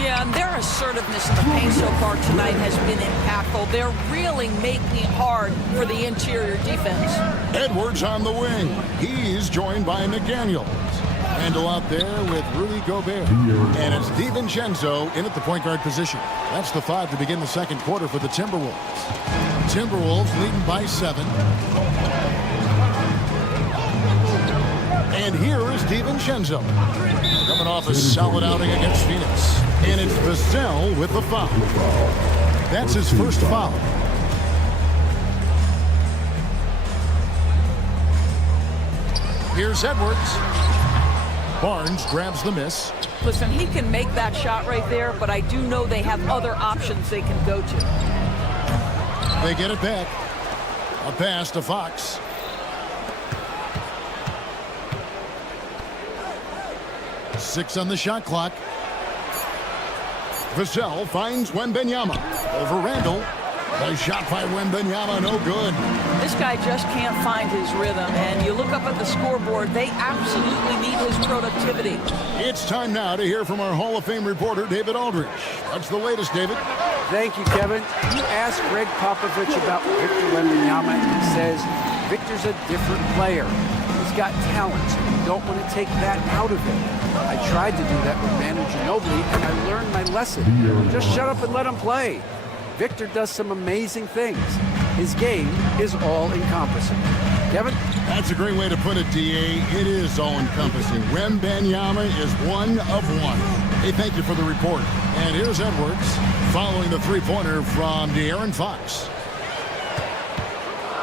Yeah, and their assertiveness in the paint so far tonight has been impactful. They're really making it hard for the interior defense. Edwards on the wing. He's joined by McDaniels. Randall out there with Rudy Gobert. And it's DiVincenzo in at the point guard position. That's the 5 to begin the second quarter for the Timberwolves. Timberwolves leading by 7. And here is DiVincenzo. Coming off a solid outing against Phoenix. And it's Vassell with the foul. That's his first foul. Here's Edwards. Barnes grabs the miss. Listen, he can make that shot right there, but I do know they have other options they can go to. They get it back. A pass to Fox. Six on the shot clock. Vassell finds Wembanyama. Over Randall. Nice shot by Wembanyama, no good. This guy just can't find his rhythm, and you look up at the scoreboard, they absolutely need his productivity. It's time now to hear from our Hall of Fame reporter, David Aldridge. What's the latest, David? Thank you, Kevin. You asked Greg Popovich about Victor Wembanyama, and he says Victor's a different player. He's got talent. You don't want to take that out of him. I tried to do that with Manu Ginobili, and I learned my lesson. Just shut up and let him play. Victor does some amazing things. His game is all-encompassing. Kevin? That's a great way to put it, D.A. It is all-encompassing. Wembanyama is one of one. Hey, thank you for the report. And here's Edwards following the three-pointer from De'Aaron Fox.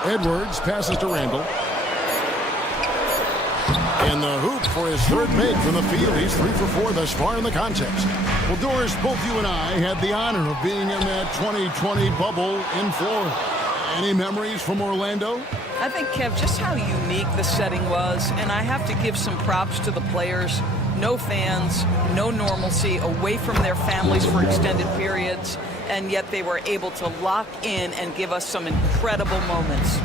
Edwards passes to Randall. In the hoop for his third make from the field. He's 3 for 4 thus far in the contest. Well, Doris, both you and I had the honor of being in that 2020 bubble in Florida. Any memories from Orlando? I think, Kev, just how unique the setting was, and I have to give some props to the players. No fans, no normalcy, away from their families for extended periods, and yet they were able to lock in and give us some incredible moments.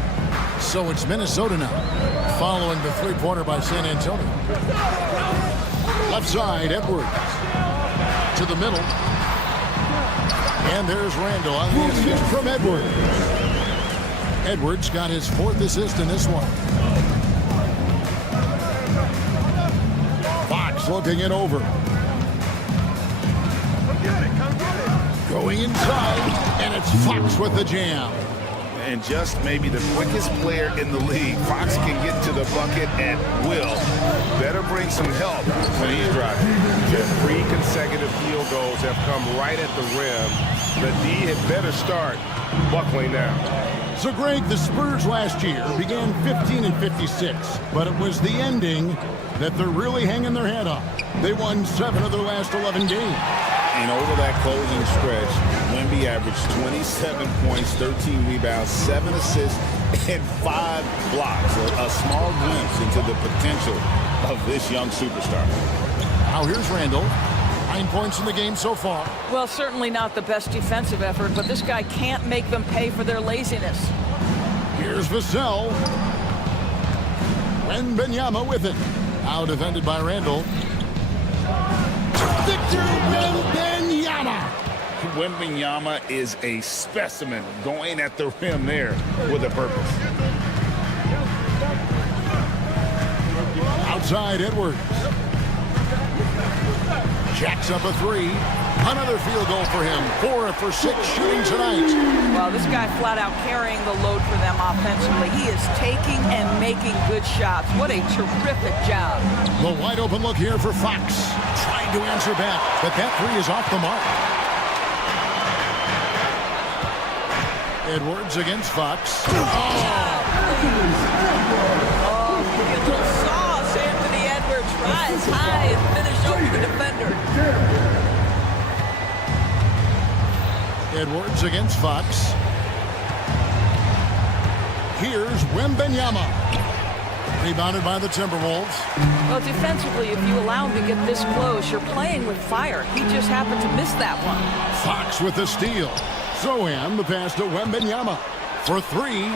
So it's Minnesota now, following the three-pointer by San Antonio. Left side, Edwards. To the middle. And there's Randall on the assist from Edwards. Edwards got his 4th assist in this one. Fox looking it over. Going inside, and it's Fox with the jam. And just maybe the quickest player in the league. Fox can get to the bucket at will. Better bring some help when he's driving. The 3 consecutive field goals have come right at the rim. The D had better start buckling now. So, Greg, the Spurs last year began 15-56, but it was the ending that they're really hanging their head on. They won 7 of their last 11 games. And over that closing stretch, Wemby averaged 27 points, 13 rebounds, 7 assists, and 5 blocks. A small glimpse into the potential of this young superstar. Now here's Randall. 9 points in the game so far. Well, certainly not the best defensive effort, but this guy can't make them pay for their laziness. Here's Vassell. Wembanyama with it. Now defended by Randall. Victor Wembanyama. Wembanyama is a specimen going at the rim there with a purpose. Outside Edwards. Jacks up a 3. Another field goal for him. 4 for 6 shooting tonight. Well, this guy flat out carrying the load for them offensively. He is taking and making good shots. What a terrific job. The wide open look here for Fox. Trying to answer back, but that 3 is off the mark. Edwards against Fox. Oh, a little sauce. Anthony Edwards rise high and finish over the defender. Edwards against Fox. Here's Wembanyama. Rebounded by the Timberwolves. Well, defensively, if you allow him to get this close, you're playing with fire. He just happened to miss that one. Fox with the steal. Soham the pass to Wembanyama for 3.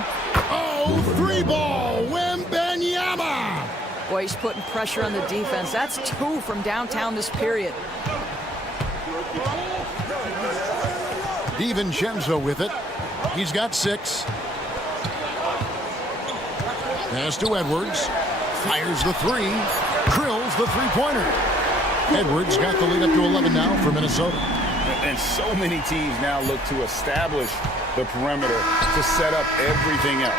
Oh, 3-ball. Wembanyama. Boy, he's putting pressure on the defense. That's 2 from downtown this period. DiVincenzo with it. He's got 6. Pass to Edwards. Fires the 3. Drills the 3-pointer. Edwards got the lead up to 11 now for Minnesota. And so many teams now look to establish the perimeter to set up everything else.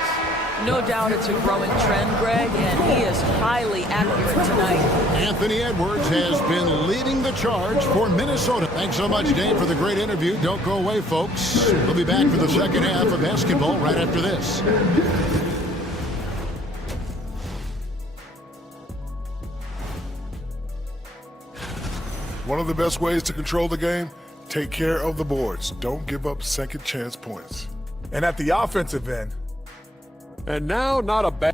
No doubt it's a growing trend, Greg, and he is highly accurate tonight. Anthony Edwards has been leading the charge for Minnesota. Thanks so much, Dave, for the great interview. Don't go away, folks. We'll be back for the second half of basketball right after this. One of the best ways to control the game, take care of the boards. Don't give up second chance points. And at the offensive end. And now, not a bad.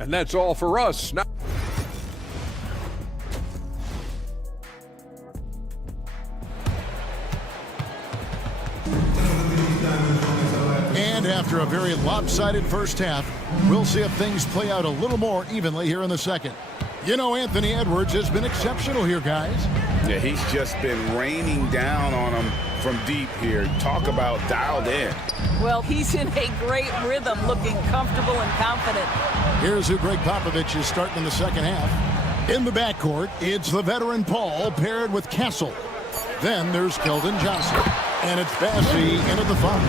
And that's all for us. Now. And after a very lopsided first half, we'll see if things play out a little more evenly here in the second. You know, Anthony Edwards has been exceptional here, guys. Yeah, he's just been raining down on them from deep here. Talk about dialed in. Well, he's in a great rhythm, looking comfortable and confident. Here's who Greg Popovich is starting in the second half. In the backcourt, it's the veteran Paul paired with Castle. Then there's Keldon Johnson. And it's Bassey into the foul.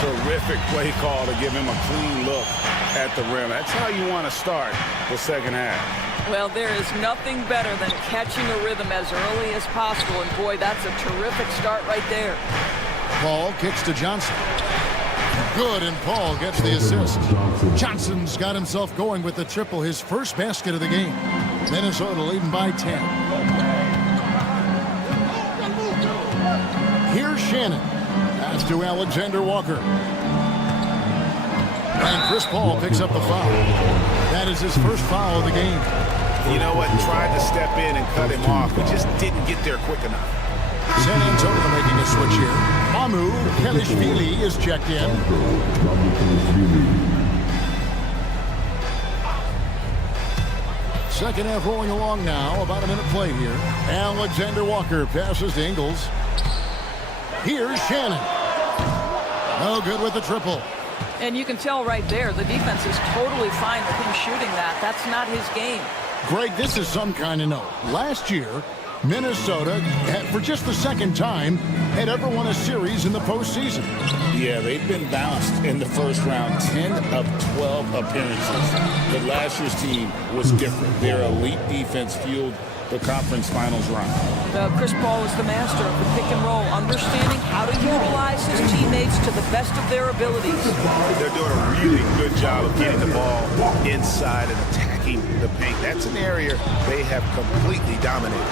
Terrific play call to give him a clean look at the rim. That's how you want to start the second half. Well, there is nothing better than catching a rhythm as early as possible. And boy, that's a terrific start right there. Paul kicks to Johnson. Good, and Paul gets the assist. Johnson's got himself going with the triple, his first basket of the game. Minnesota leading by 10. Here's Shannon. Pass to Alexander Walker. And Chris Paul picks up the foul. That is his first foul of the game. You know what? Tried to step in and cut him off, but just didn't get there quick enough. San Antonio making a switch here. Mamu Kelishvili is checked in. Second half rolling along now. About a minute play here. Alexander Walker passes to Ingles. Here's Shannon. No good with the triple. And you can tell right there, the defense is totally fine with him shooting that. That's not his game. Greg, this is some kind of note. Last year, Minnesota, for just the second time, had ever won a series in the postseason. Yeah, they've been bounced in the first round, 10 of 12 appearances. But last year's team was different. Their elite defense fueled the conference finals run. Chris Paul is the master of the pick and roll, understanding how to utilize his teammates to the best of their abilities. They're doing a really good job of getting the ball inside and attacking the paint. That's an area they have completely dominated.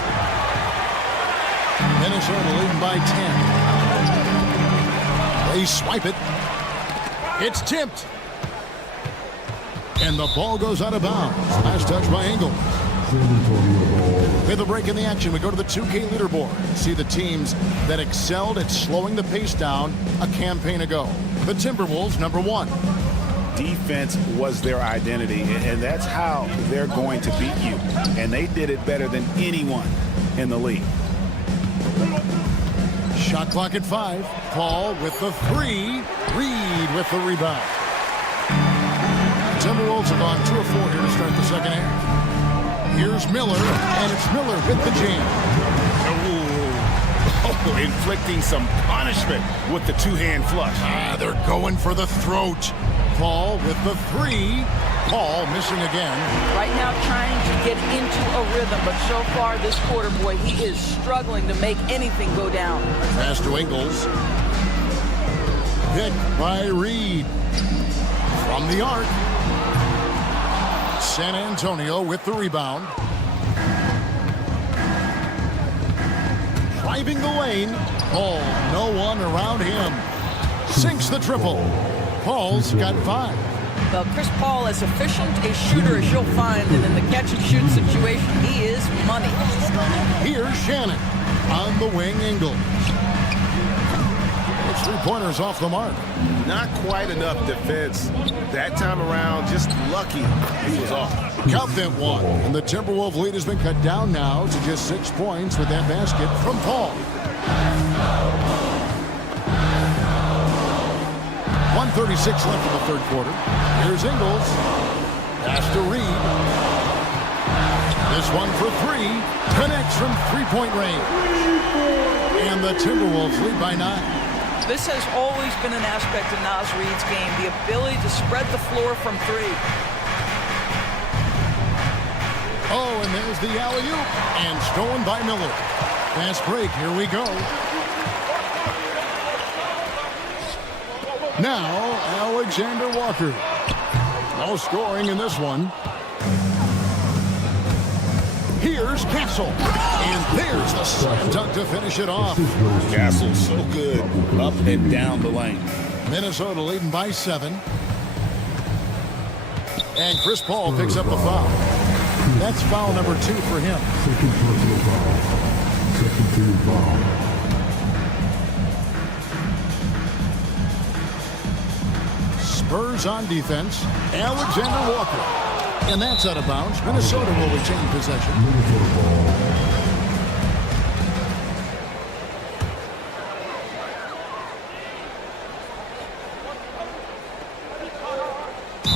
Minnesota leading by 10. They swipe it. It's tipped. And the ball goes out of bounds. Last touch by Ingles. With a break in the action, we go to the 2K leaderboard. See the teams that excelled at slowing the pace down a campaign ago. The Timberwolves, number 1. Defense was their identity, and that's how they're going to beat you. And they did it better than anyone in the league. Shot clock at 5. Paul with the 3. Reed with the rebound. Timberwolves have gone 2 of 4 here to start the second half. Here's Miller, and it's Miller with the jam. Oh, inflicting some punishment with the two-hand flush. They're going for the throat. Paul with the 3. Paul missing again. Right now trying to get into a rhythm, but so far this quarter, boy, he is struggling to make anything go down. Pass to Ingles. Pick by Reed. From the arc. San Antonio with the rebound. Driving the lane. Paul, no one around him. Sinks the triple. Paul's got 5. Well, Chris Paul, as efficient a shooter as you'll find, and in the catch-and-shoot situation, he is money. Here's Shannon. On the wing, Ingles. It's 3-pointers off the mark. Not quite enough defense. That time around, just lucky he was off. Count them 1. And the Timberwolves lead has been cut down now to just 6 points with that basket from Paul. 1:36 left in the third quarter. Here's Ingles. Pass to Reed. This one for 3. Connects from 3-point range. And the Timberwolves lead by 9. This has always been an aspect of Naz Reid's game, the ability to spread the floor from 3. Oh, and there's the alley-oop. And stolen by Miller. Fast break. Here we go. Now, Alexander Walker. No scoring in this one. Here's Castle. And there's the slam dunk to finish it off. Castle so good up and down the lane. Minnesota leading by 7. And Chris Paul picks up the foul. That's foul number 2 for him. Second personal foul. Second team foul. Spurs on defense. Alexander Walker. And that's out of bounds. Minnesota will retain possession.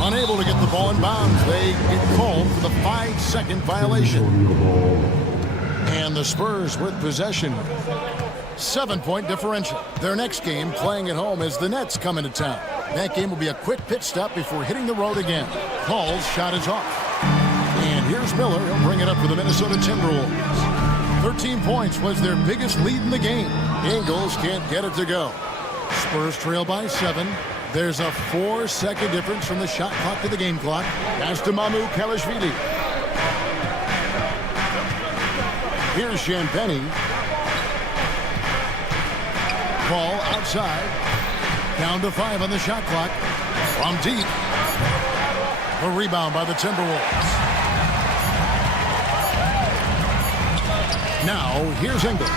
Unable to get the ball in bounds. They get called for the 5-second violation. And the Spurs with possession. 7-point differential. Their next game playing at home as the Nets come into town. That game will be a quick pit stop before hitting the road again. Paul's shot is off. And here's Miller. He'll bring it up for the Minnesota Timberwolves. 13 points was their biggest lead in the game. Ingles can't get it to go. Spurs trail by 7. There's a 4-second difference from the shot clock to the game clock. Pass to Mamu Kalashvili. Here's Champagnie. Ball outside. Down to 5 on the shot clock. From deep. A rebound by the Timberwolves. Now, here's Ingles.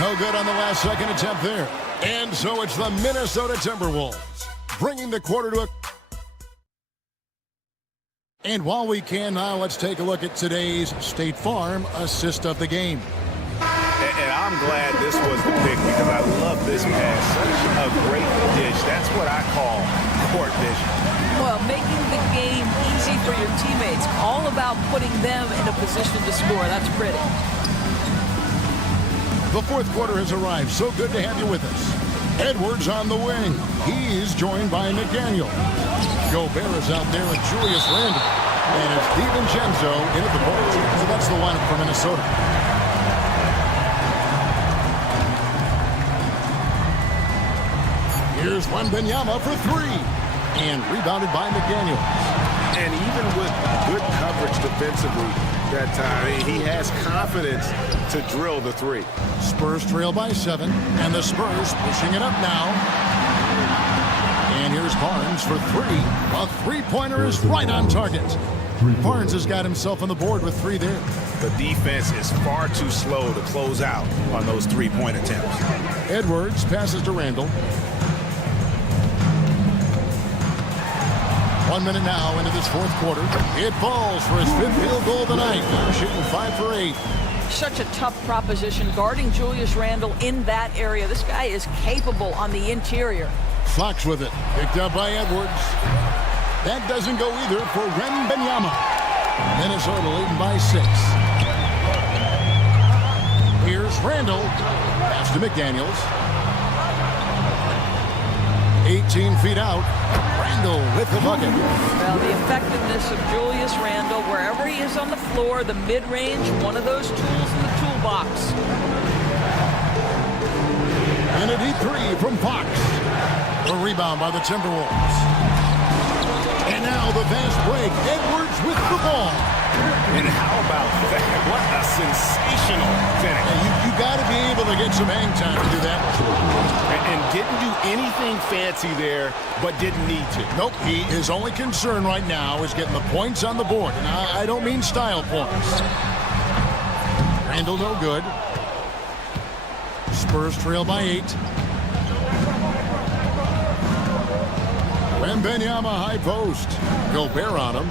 No good on the last second attempt there. And so it's the Minnesota Timberwolves bringing the quarter to a... And while we can now, let's take a look at today's State Farm assist of the game. And I'm glad this was the pick because I love this pass. Such a great dish. That's what I call court vision. Well, making the game easy for your teammates. All about putting them in a position to score. That's pretty. The fourth quarter has arrived. So good to have you with us. Edwards on the wing. He's joined by McDaniel. Gobert is out there with Julius Randle. And it's DiVincenzo in at the point. So that's the lineup for Minnesota. Here's Wembanyama for three. And rebounded by McDaniels. And even with good coverage defensively that time, he has confidence to drill the three. Spurs trail by 7. And the Spurs pushing it up now. And here's Barnes for three. A three-pointer is right on target. Barnes has got himself on the board with 3 there. The defense is far too slow to close out on those three-point attempts. Edwards passes to Randle. 1 minute now into this fourth quarter. It falls for his 5th field goal of the night. Now shooting 5 for 8. Such a tough proposition guarding Julius Randle in that area. This guy is capable on the interior. Fox with it. Picked up by Edwards. That doesn't go either for Wembanyama. Minnesota leading by 6. Here's Randle. Pass to McDaniels. 18 feet out. Randle with the bucket. Well, the effectiveness of Julius Randle, wherever he is on the floor, the mid-range, one of those tools in the toolbox. And a deep three from Fox. The rebound by the Timberwolves. And now the fast break. Edwards with the ball. And how about that? What a sensational finish. You got to be able to get some hang time to do that. And didn't do anything fancy there, but didn't need to. Nope. His only concern right now is getting the points on the board. And I don't mean style points. Randle no good. Spurs trail by 8. Wembanyama high post. Gobert on him.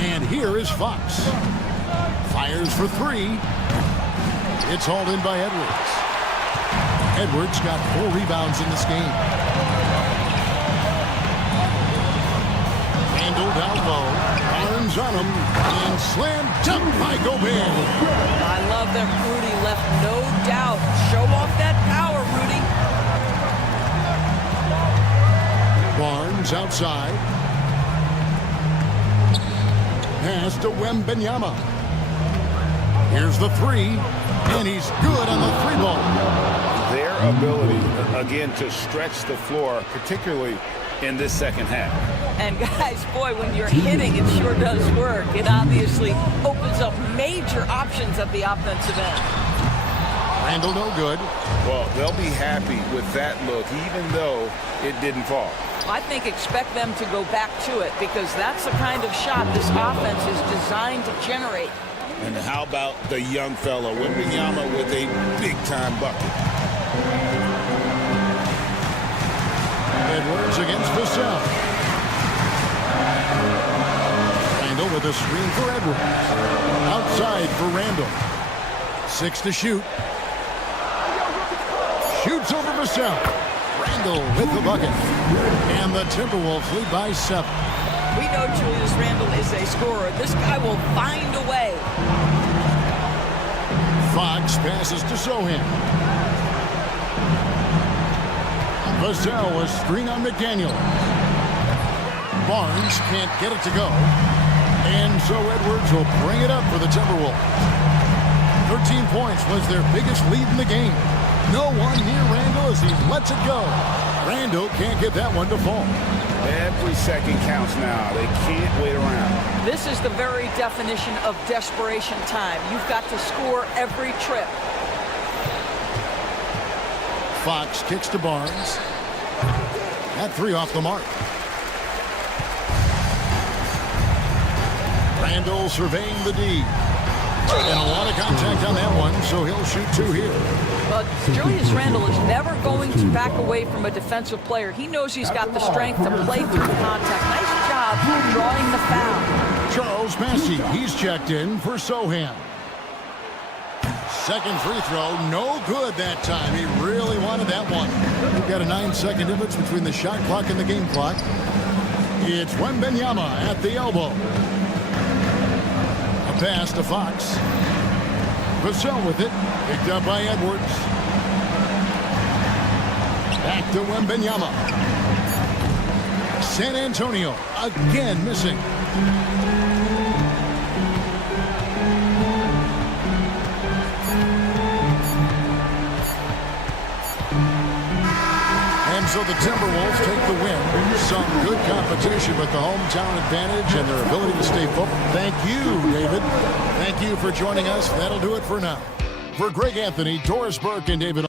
And here is Fox. Fires for 3. It's hauled in by Edwards. Edwards got 4 rebounds in this game. Randle down low. Barnes on him. And slam dunk by Gobert. I love that Rudy left no doubt. Show off that power, Rudy. Barnes outside. Pass to Wembanyama. Here's the 3, and he's good on the 3 ball. Their ability, again, to stretch the floor, particularly in this second half. And guys, boy, when you're hitting, it sure does work. It obviously opens up major options at the offensive end. Randle no good. Well, they'll be happy with that look, even though it didn't fall. I think expect them to go back to it because that's the kind of shot this offense is designed to generate. And how about the young fellow, Wembanyama, with a big-time bucket. Edwards against Vassell. Randle with a screen for Edwards. Outside for Randle. 6 to shoot. Shoots over Vassell. Randle with the bucket. And the Timberwolves lead by 7. We know Julius Randle is a scorer. This guy will find a way. Fox passes to Sohan. Vassell was screen on McDaniel. Barnes can't get it to go. And so Edwards will bring it up for the Timberwolves. 13 points was their biggest lead in the game. No one near Randle as he lets it go. Randle can't get that one to fall. Every second counts now. They can't wait around. This is the very definition of desperation time. You've got to score every trip. Fox kicks to Barnes. That 3 off the mark. Randle surveying the D. And a lot of contact on that one, so he'll shoot 2 here. But Julius Randle is never going to back away from a defensive player. He knows he's got the strength to play through contact. Nice job drawing the foul. Charles Massey, he's checked in for Sohan. Second free throw, no good that time. He really wanted that one. We've got a 9-second difference between the shot clock and the game clock. It's Wembanyama at the elbow. A pass to Fox. Vassell with it, picked up by Edwards. Back to Wembanyama. San Antonio again missing. And so the Timberwolves take the win. Some good competition, but the hometown advantage and their ability to stay focused. Thank you, David. Thank you for joining us. That'll do it for now. For Greg Anthony, Doris Burke, and David.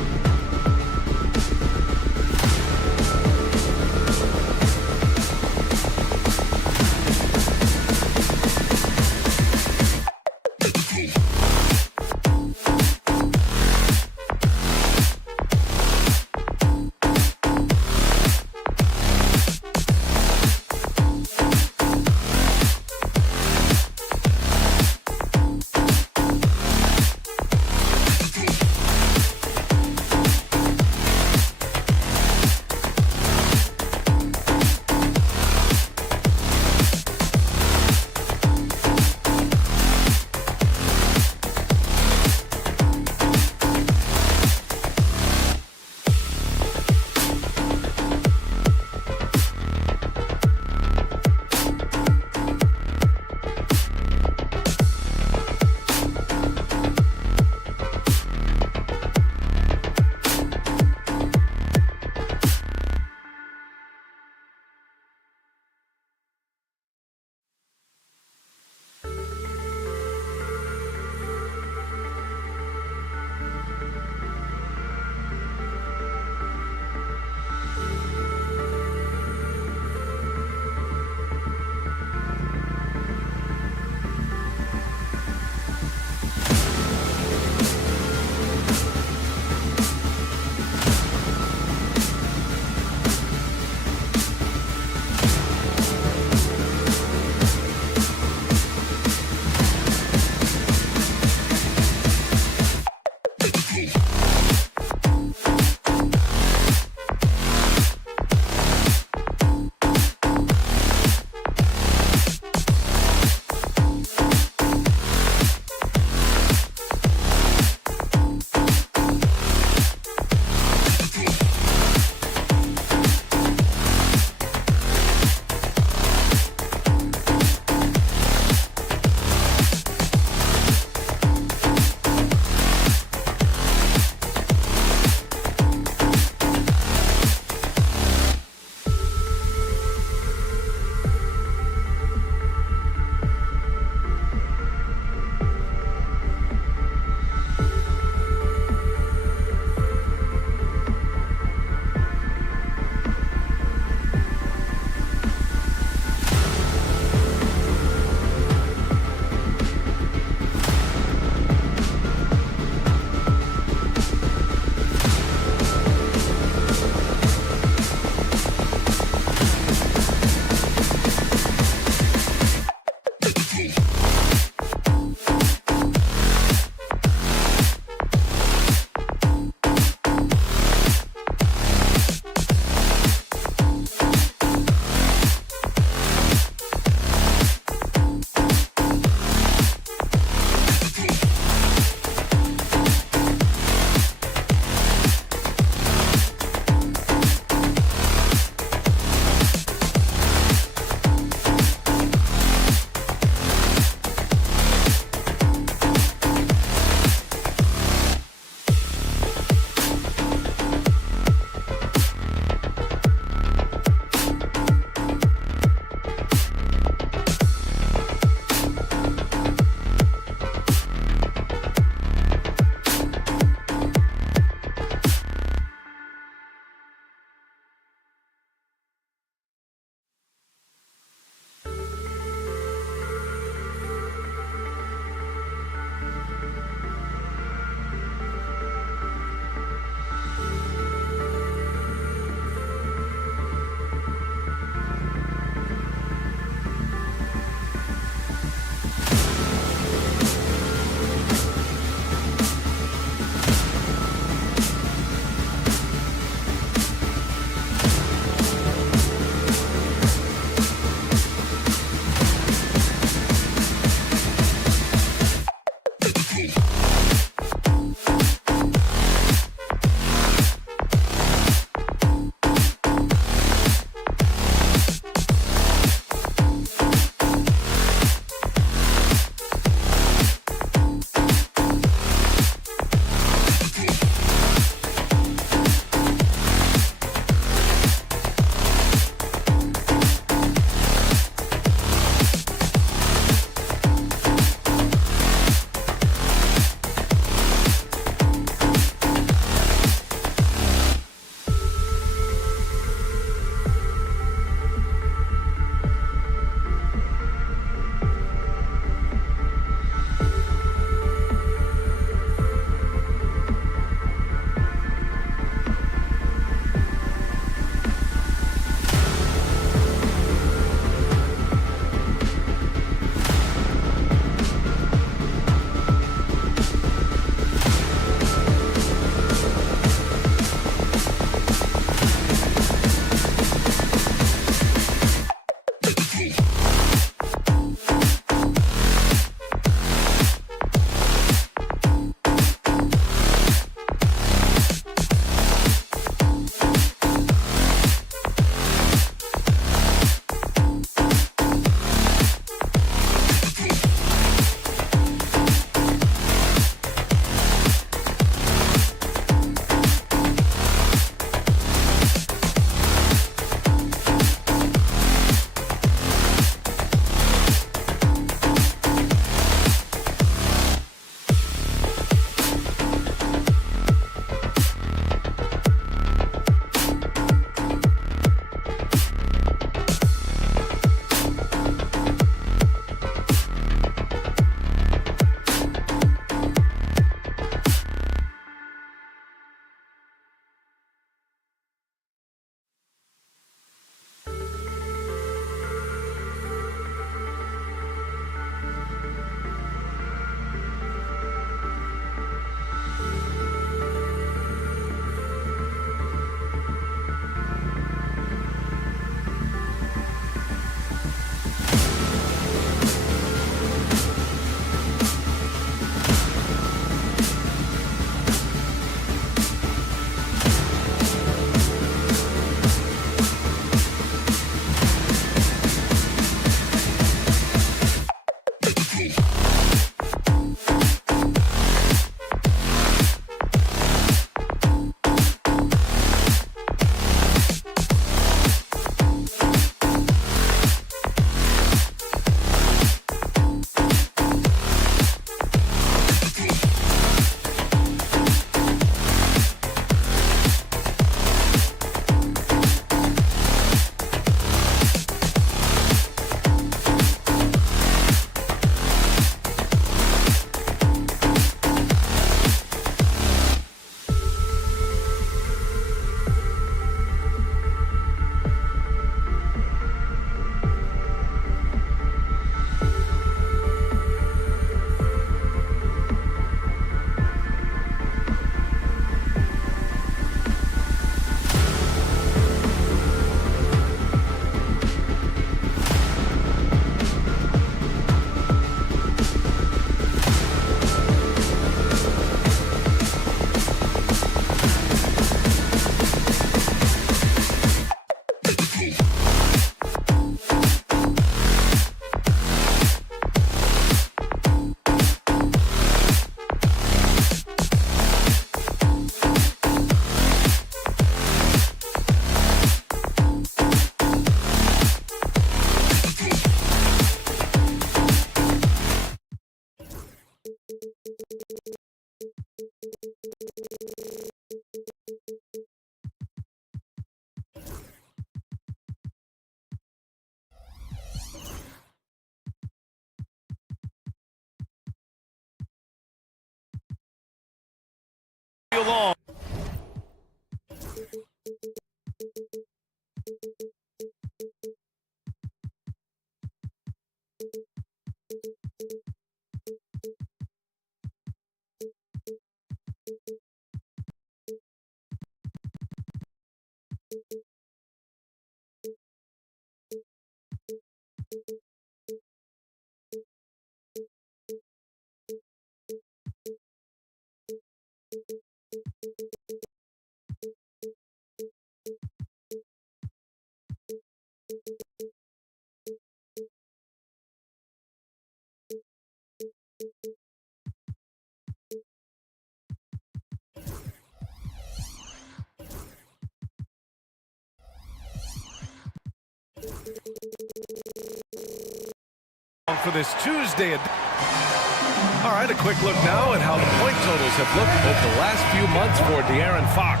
For this Tuesday. All right, a quick look now at how the point totals have looked over the last few months for De'Aaron Fox.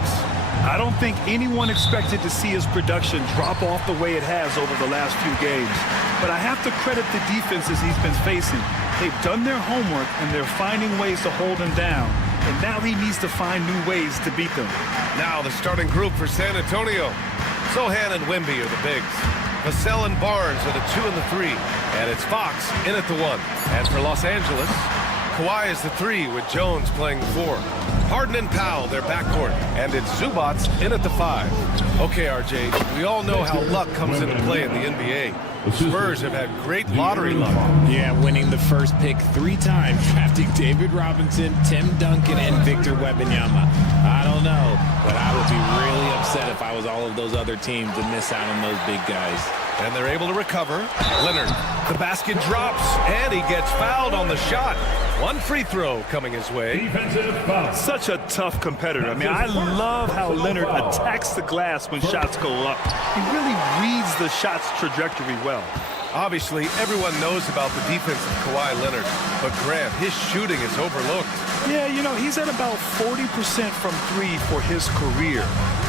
I don't think anyone expected to see his production drop off the way it has over the last few games. But I have to credit the defenses he's been facing. They've done their homework, and they're finding ways to hold him down. And now he needs to find new ways to beat them. Now the starting group for San Antonio. Sohan and Wemby are the bigs. Vassell and Barnes are the 2 and the 3. And it's Fox in at the 1. And for Los Angeles, Kawhi is the 3 with Jones playing the 4. Harden and Powell, their backcourt. And it's Zubats in at the 5. Okay, RJ, we all know how luck comes into play in the NBA. Spurs have had great lottery luck. Yeah, winning the first pick 3 times, drafting David Robinson, Tim Duncan, and Victor Wembanyama. I don't know, but I would be really upset if I was all of those other teams to miss out on those big guys. And they're able to recover. Leonard, the basket drops, and he gets fouled on the shot. 1 free throw coming his way. Such a tough competitor. I mean, I love how Leonard attacks the glass when shots go up. He really reads the shot's trajectory well. Obviously, everyone knows about the defense of Kawhi Leonard, but Grant, his shooting is overlooked. Yeah, you know, he's at about 40% from 3 for his career.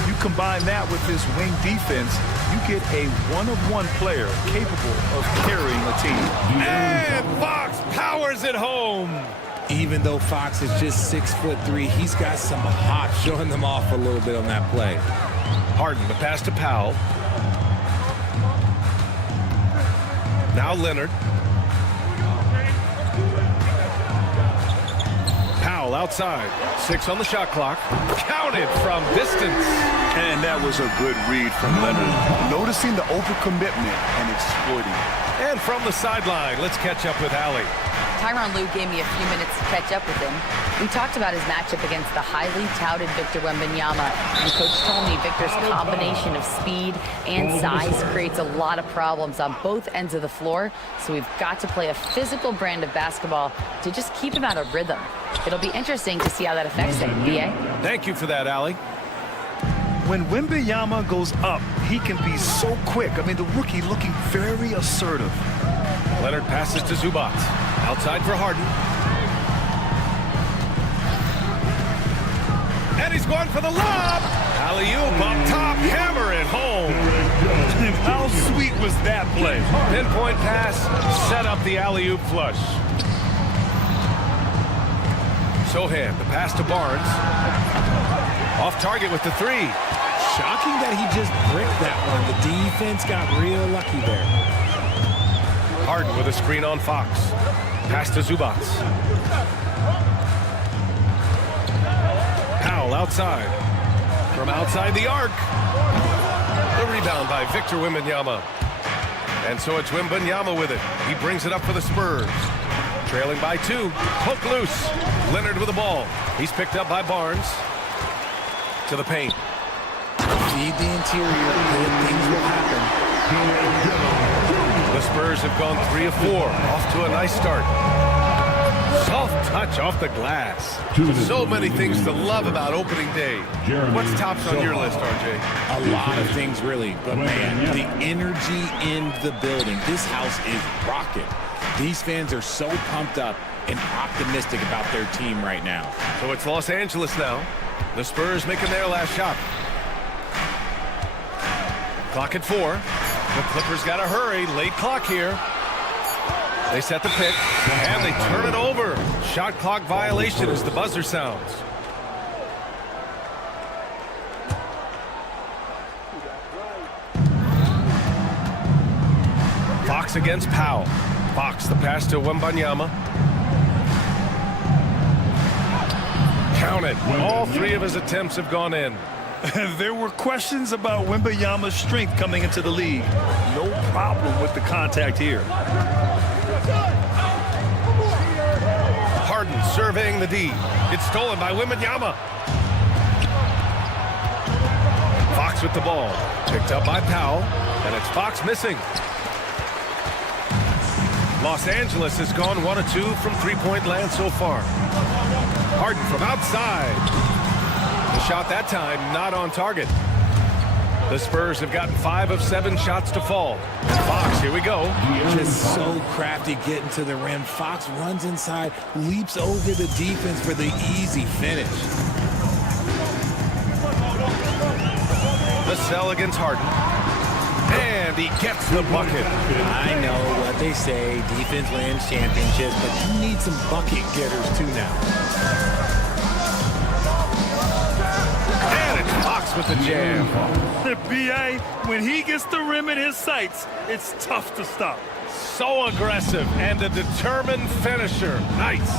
You combine that with his wing defense, you get a one-of-one player capable of carrying a team. And Fox powers it home. Even though Fox is just 6'3", he's got some hop, showing them off a little bit on that play. Harden, the pass to Powell. Now Leonard. Powell outside. 6 on the shot clock. Counted from distance. And that was a good read from Leonard. Noticing the overcommitment and exploiting. And from the sideline, let's catch up with Allie. Tyronn Lue gave me a few minutes to catch up with him. We talked about his matchup against the highly touted Victor Wembanyama, and Coach told me Victor's combination of speed and size creates a lot of problems on both ends of the floor, so we've got to play a physical brand of basketball to just keep him out of rhythm. It'll be interesting to see how that affects him, B.A. Thank you for that, Allie. When Wembanyama goes up, he can be so quick. I mean, the rookie looking very assertive. Leonard passes to Zubats. Outside for Harden. And he's going for the lob. Alley-oop up top. Hammer it home. How sweet was that play? Pinpoint pass. Set up the alley-oop flush. Sohan, the pass to Barnes. Off target with the 3. Shocking that he just bricked that one. The defense got real lucky there. Harden with a screen on Fox. Pass to Zubats. Powell outside. From outside the arc. The rebound by Victor Wembanyama. And so it's Wembanyama with it. He brings it up for the Spurs. Trailing by 2. Hook loose. Leonard with the ball. He's picked up by Barnes. To the paint. Feed the interior, and things will happen. The Spurs have gone 3 of 4. Off to a nice start. Soft touch off the glass. So many things to love about opening day. What's tops on your list, RJ? A lot of things, really. But, man, the energy in the building. This house is rocking. These fans are so pumped up and optimistic about their team right now. So it's Los Angeles now. The Spurs making their last shot. Clock at 4. The Clippers got to hurry. Late clock here. They set the pick, and they turn it over. Shot clock violation as the buzzer sounds. Fox against Powell. Fox, the pass to Wembanyama. Counted. All 3 of his attempts have gone in. There were questions about Wembanyama's strength coming into the league. No problem with the contact here. Harden surveying the D. It's stolen by Wembanyama. Fox with the ball. Picked up by Powell, and it's Fox missing. Los Angeles has gone 1 of 2 from three-point land so far. Harden from outside. The shot that time not on target. The Spurs have gotten 5 of 7 shots to fall. And Fox, here we go. Just so crafty getting to the rim. Fox runs inside, leaps over the defense for the easy finish. Vassell against Harden. And he gets the bucket. I know what they say, defense wins championships, but you need some bucket getters too now. And it's Fox with the jam. B.A., when he gets the rim in his sights, it's tough to stop. So aggressive and a determined finisher. Nice.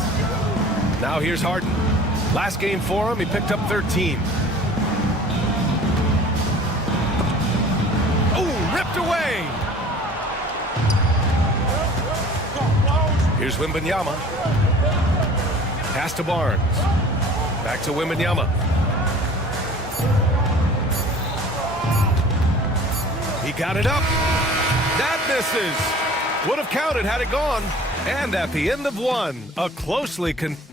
Now here's Harden. Last game for him, he picked up 13. Ripped away. Here's Wembanyama. Pass to Barnes. Back to Wembanyama. He got it up. That misses. Would have counted had it gone. And at the end of one, a closely contested.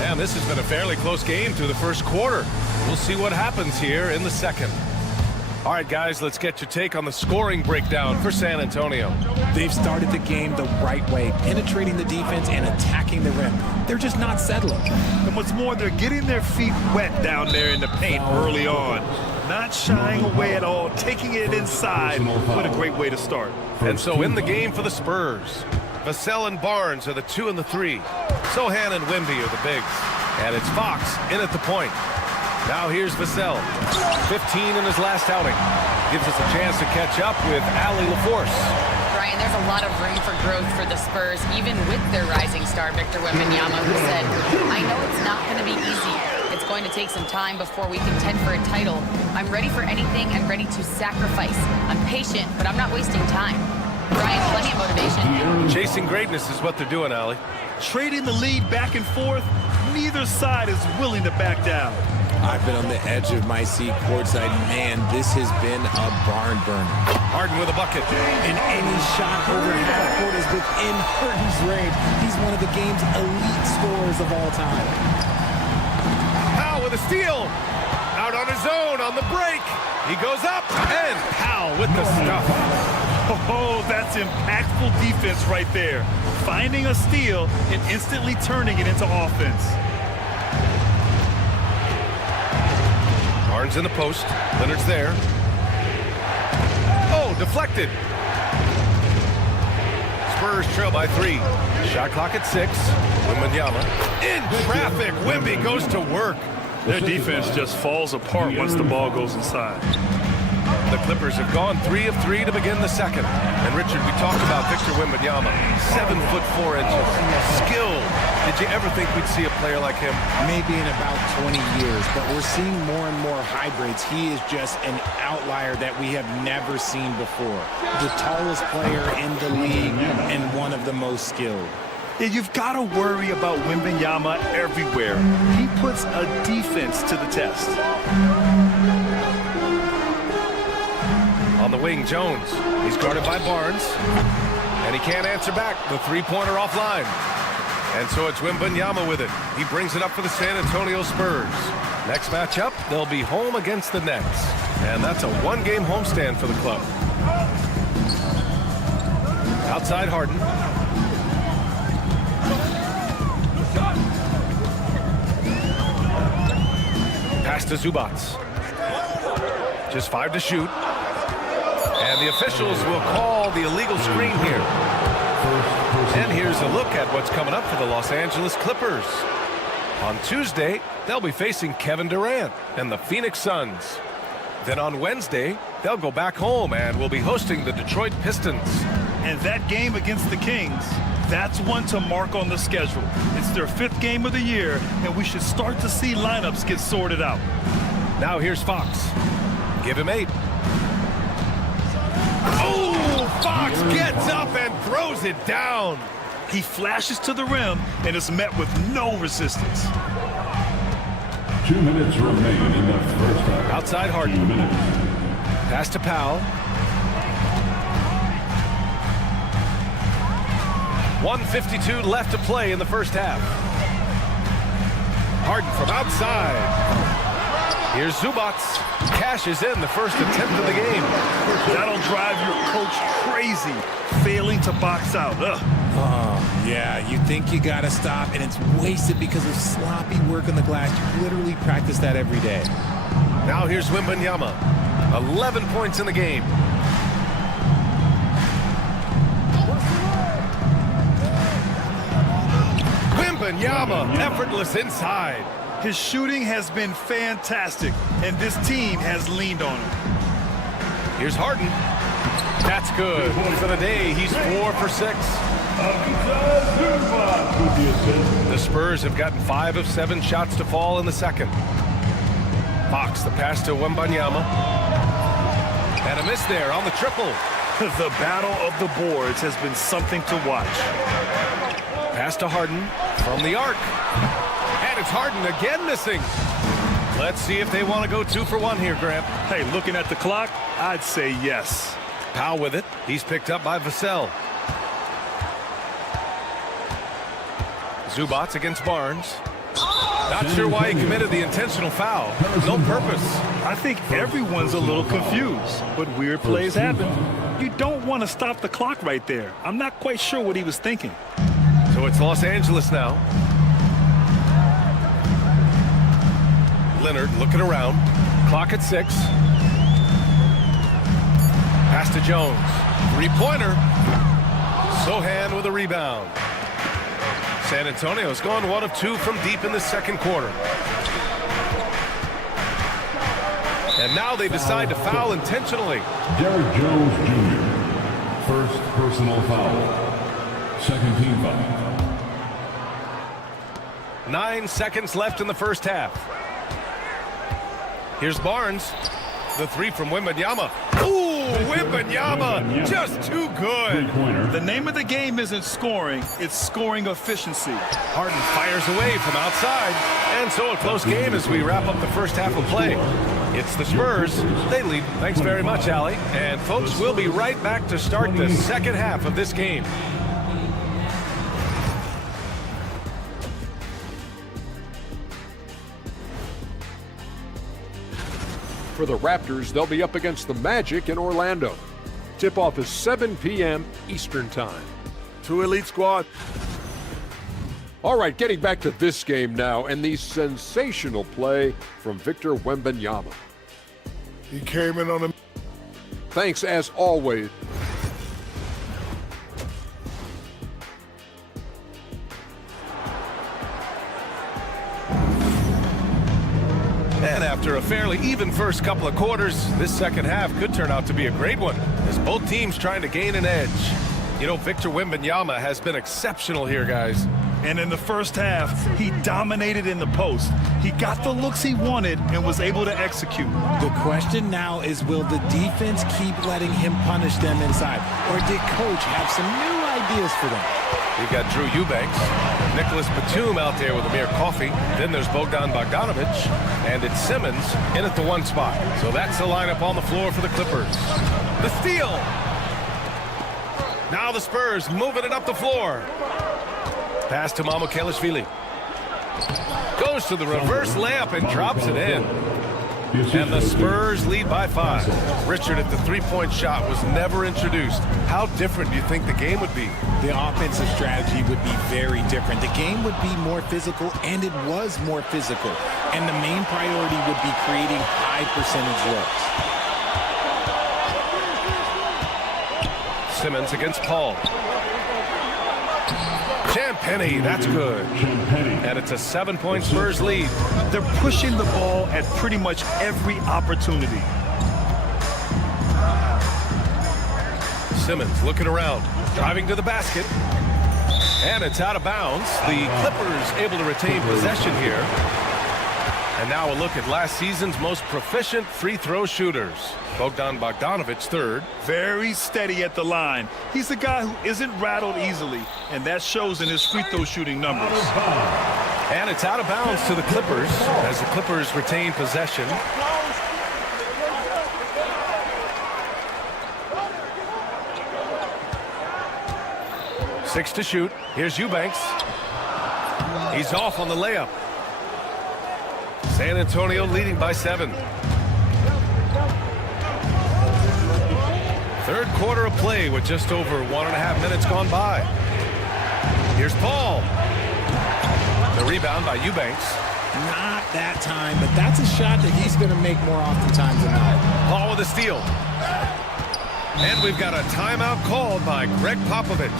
And this has been a fairly close game through the first quarter. We'll see what happens here in the second. All right, guys, let's get your take on the scoring breakdown for San Antonio. They've started the game the right way, penetrating the defense and attacking the rim. They're just not settling. And what's more, they're getting their feet wet down there in the paint early on. Not shying away at all, taking it inside. What a great way to start. And so in the game for the Spurs, Vassell and Barnes are the 2 and the 3. Sohan and Wemby are the bigs. And it's Fox in at the point. Now here's Vassell. 15 in his last outing. Gives us a chance to catch up with Allie LaForce. Brian, there's a lot of room for growth for the Spurs, even with their rising star, Victor Wembanyama, who said, I know it's not going to be easy. It's going to take some time before we contend for a title. I'm ready for anything and ready to sacrifice. I'm patient, but I'm not wasting time. Brian, plenty of motivation. Chasing greatness is what they're doing, Allie. Trading the lead back and forth, neither side is willing to back down. I've been on the edge of my seat courtside. Man, this has been a barn burner. Harden with a bucket. And any shot over half court is within Harden's range. He's one of the game's elite scorers of all time. Powell with a steal. Out on his own on the break. He goes up, and Powell with the stuff. Oh, that's impactful defense right there. Finding a steal and instantly turning it into offense. Barnes in the post. Leonard's there. Oh, deflected. Spurs trail by 3. Shot clock at 6. Wembanyama in traffic. Wemby goes to work. Their defense just falls apart once the ball goes inside. The Clippers have gone 3 of 3 to begin the second. And Richard, we talked about Victor Wembanyama, 7'4". Skilled. Did you ever think we'd see a player like him? Maybe in about 20 years, but we're seeing more and more hybrids. He is just an outlier that we have never seen before. The tallest player in the league and one of the most skilled. Yeah, you've got to worry about Wembanyama everywhere. He puts a defense to the test. On the wing, Jones. He's guarded by Barnes. And he can't answer back. The three-pointer offline. And so it's Wembanyama with it. He brings it up for the San Antonio Spurs. Next matchup, they'll be home against the Nets. And that's a one-game homestand for the club. Outside Harden. Pass to Zubats. Just 5 to shoot. And the officials will call the illegal screen here. And here's a look at what's coming up for the Los Angeles Clippers. On Tuesday, they'll be facing Kevin Durant and the Phoenix Suns. Then on Wednesday, they'll go back home and will be hosting the Detroit Pistons. And that game against the Kings That's one to mark on the schedule. It's their 5th game of the year, and we should start to see lineups get sorted out. Now here's Fox. Give him 8. Oh, Fox gets up and throws it down. He flashes to the rim and is met with no resistance. 2 minutes remain in the first half. Outside Harden. 2 minutes. Pass to Powell. 1:52 left to play in the first half. Harden from outside. Here's Zubac. Cashes in the first attempt of the game. That'll drive your coach crazy, failing to box out. Ugh. Oh, yeah, you think you got to stop, and it's wasted because of sloppy work on the glass. You literally practice that every day. Now here's Wembanyama. 11 points in the game. Wembanyama, effortless inside. His shooting has been fantastic, and this team has leaned on him. Here's Harden. That's good. For the day, he's 4 for 6. The Spurs have gotten 5 of 7 shots to fall in the second. Fox, the pass to Wembanyama. And a miss there on the triple. The battle of the boards has been something to watch. Pass to Harden from the arc. And it's Harden again missing. Let's see if they want to go 2 for 1 here, Grant. Hey, looking at the clock, I'd say yes. Powell with it. He's picked up by Vassell. Zubac against Barnes. Not sure why he committed the intentional foul. No purpose. I think everyone's a little confused, but weird plays happen. You don't want to stop the clock right there. I'm not quite sure what he was thinking. So it's Los Angeles now. Leonard looking around. Clock at 6. Pass to Jones. 3-pointer. Sohan with a rebound. San Antonio's gone 1 of 2 from deep in the second quarter. And now they decide to foul intentionally. Derrick Jones Jr. First personal foul. Second team foul. 9 seconds left in the first half. Here's Barnes. The 3 from Wembanyama. Ooh, Wembanyama, just too good. The name of the game isn't scoring, it's scoring efficiency. Harden fires away from outside. And so a close game as we wrap up the first half of play. It's the Spurs. They lead. Thanks very much, Allie. And folks, we'll be right back to start the second half of this game. For the Raptors, they'll be up against the Magic in Orlando. Tip-off is 7 p.m. Eastern Time. 2 elite squad. All right, getting back to this game now, and the sensational play from Victor Wembanyama. He came in on him. Thanks, as always. And after a fairly even first couple of quarters, this second half could turn out to be a great one, as both teams trying to gain an edge. You know, Victor Wembanyama has been exceptional here, guys. And in the first half, he dominated in the post. He got the looks he wanted and was able to execute. The question now is, will the defense keep letting him punish them inside? Or did coach have some new ideas for them? We've got Drew Eubanks, Nicholas Batum out there with Amir Coffey. Then there's Bogdan Bogdanovic, and it's Simmons in at the 1 spot. So that's the lineup on the floor for the Clippers. The steal. Now the Spurs moving it up the floor. Pass to Mamukelashvili. Goes to the reverse layup and drops it in. And the Spurs lead by 5. Richard at the 3-point shot was never introduced. How different do you think the game would be? The offensive strategy would be very different. The game would be more physical, and it was more physical. And the main priority would be creating high percentage looks. Simmons against Paul. Champagnie, that's good. And it's a 7-point Spurs lead. They're pushing the ball at pretty much every opportunity. Simmons looking around, driving to the basket. And it's out of bounds. The Clippers able to retain possession here. And now a look at last season's most proficient free throw shooters. Bogdanovic third. Very steady at the line. He's a guy who isn't rattled easily, and that shows in his free throw shooting numbers. And it's out of bounds to the Clippers as the Clippers retain possession. Six to shoot. Here's Eubanks. He's off on the layup. San Antonio leading by 7. Third quarter of play with just over 1.5 minutes gone by. Here's Paul. The rebound by Eubanks. Not that time, but that's a shot that he's going to make more oftentimes than not. Paul with a steal. And we've got a timeout called by Greg Popovich.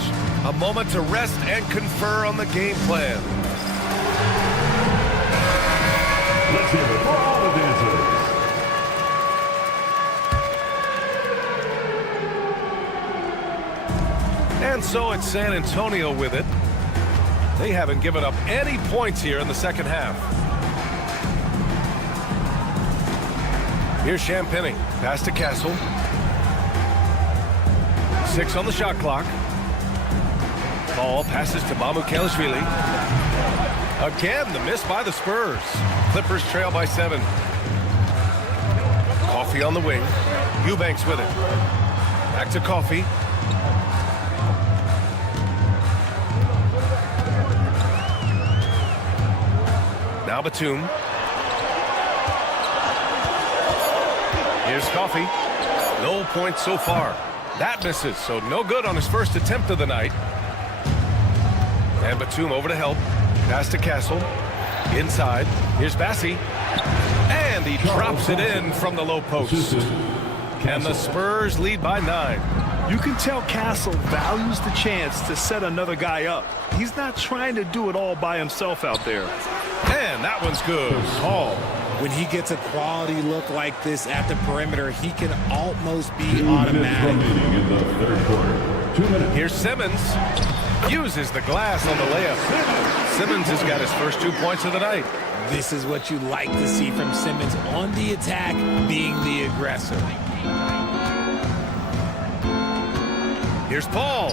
A moment to rest and confer on the game plan. Let's hear it for all the dancers. And so it's San Antonio with it. They haven't given up any points here in the second half. Here's Champagny. Pass to Castle. 6 on the shot clock. Ball passes to Mamukelashvili. Again, the miss by the Spurs. Clippers trail by 7. Coffee on the wing. Eubanks with it. Back to Coffee. Now Batum. Here's Coffee. No points so far. That misses, so no good on his first attempt of the night. And Batum over to help. Pass to Castle. Inside. Here's Bassi. And he drops it in from the low post. And the Spurs lead by 9. You can tell Castle values the chance to set another guy up. He's not trying to do it all by himself out there. And that one's good. Paul. When he gets a quality look like this at the perimeter, he can almost be automatic. In the third quarter. 2 minutes. Here's Simmons. Uses the glass on the layup. Simmons has got his first 2 points of the night. This is what you like to see from Simmons on the attack, being the aggressor. Here's Paul.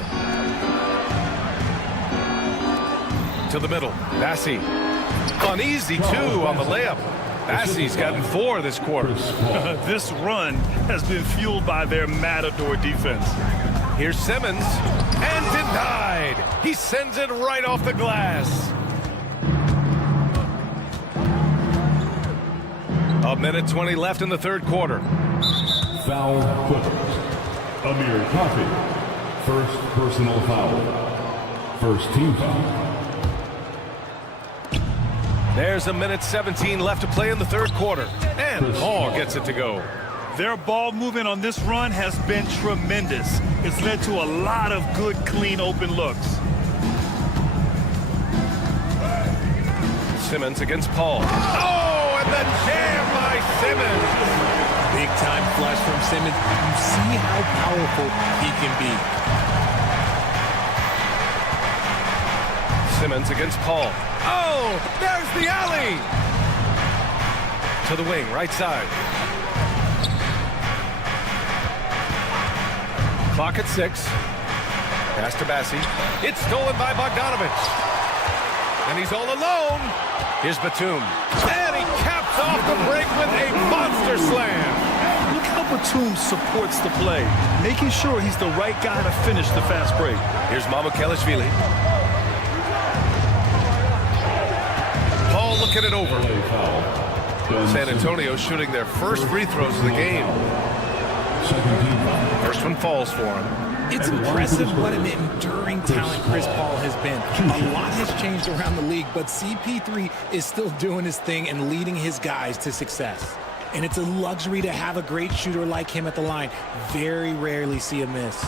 To the middle. Bassi. Uneasy 2 on the layup. Bassi's gotten 4 this quarter. This run has been fueled by their Matador defense. Here's Simmons. And denied. He sends it right off the glass. A minute 20 left in the third quarter. Foul Clippers. Amir Coffey. First personal foul. First team foul. There's a minute 17 left to play in the third quarter. And Paul gets it to go. Their ball movement on this run has been tremendous. It's led to a lot of good, clean, open looks. Simmons against Paul. Oh, and the jam by Simmons. Big time flush from Simmons. You see how powerful he can be. Simmons against Paul. Oh, there's the alley. To the wing, right side. Clock at 6. Pass to Bassi. It's stolen by Bogdanovic. And he's all alone. Here's Batum. And he caps off the break with a monster slam. Look how Batum supports the play, making sure he's the right guy to finish the fast break. Here's Mamukelashvili. Paul looking it over. San Antonio shooting their first free throws of the game. First one falls for him. It's impressive what an enduring talent Chris Paul has been. A lot has changed around the league, but CP3 is still doing his thing and leading his guys to success. And it's a luxury to have a great shooter like him at the line. Very rarely see a miss.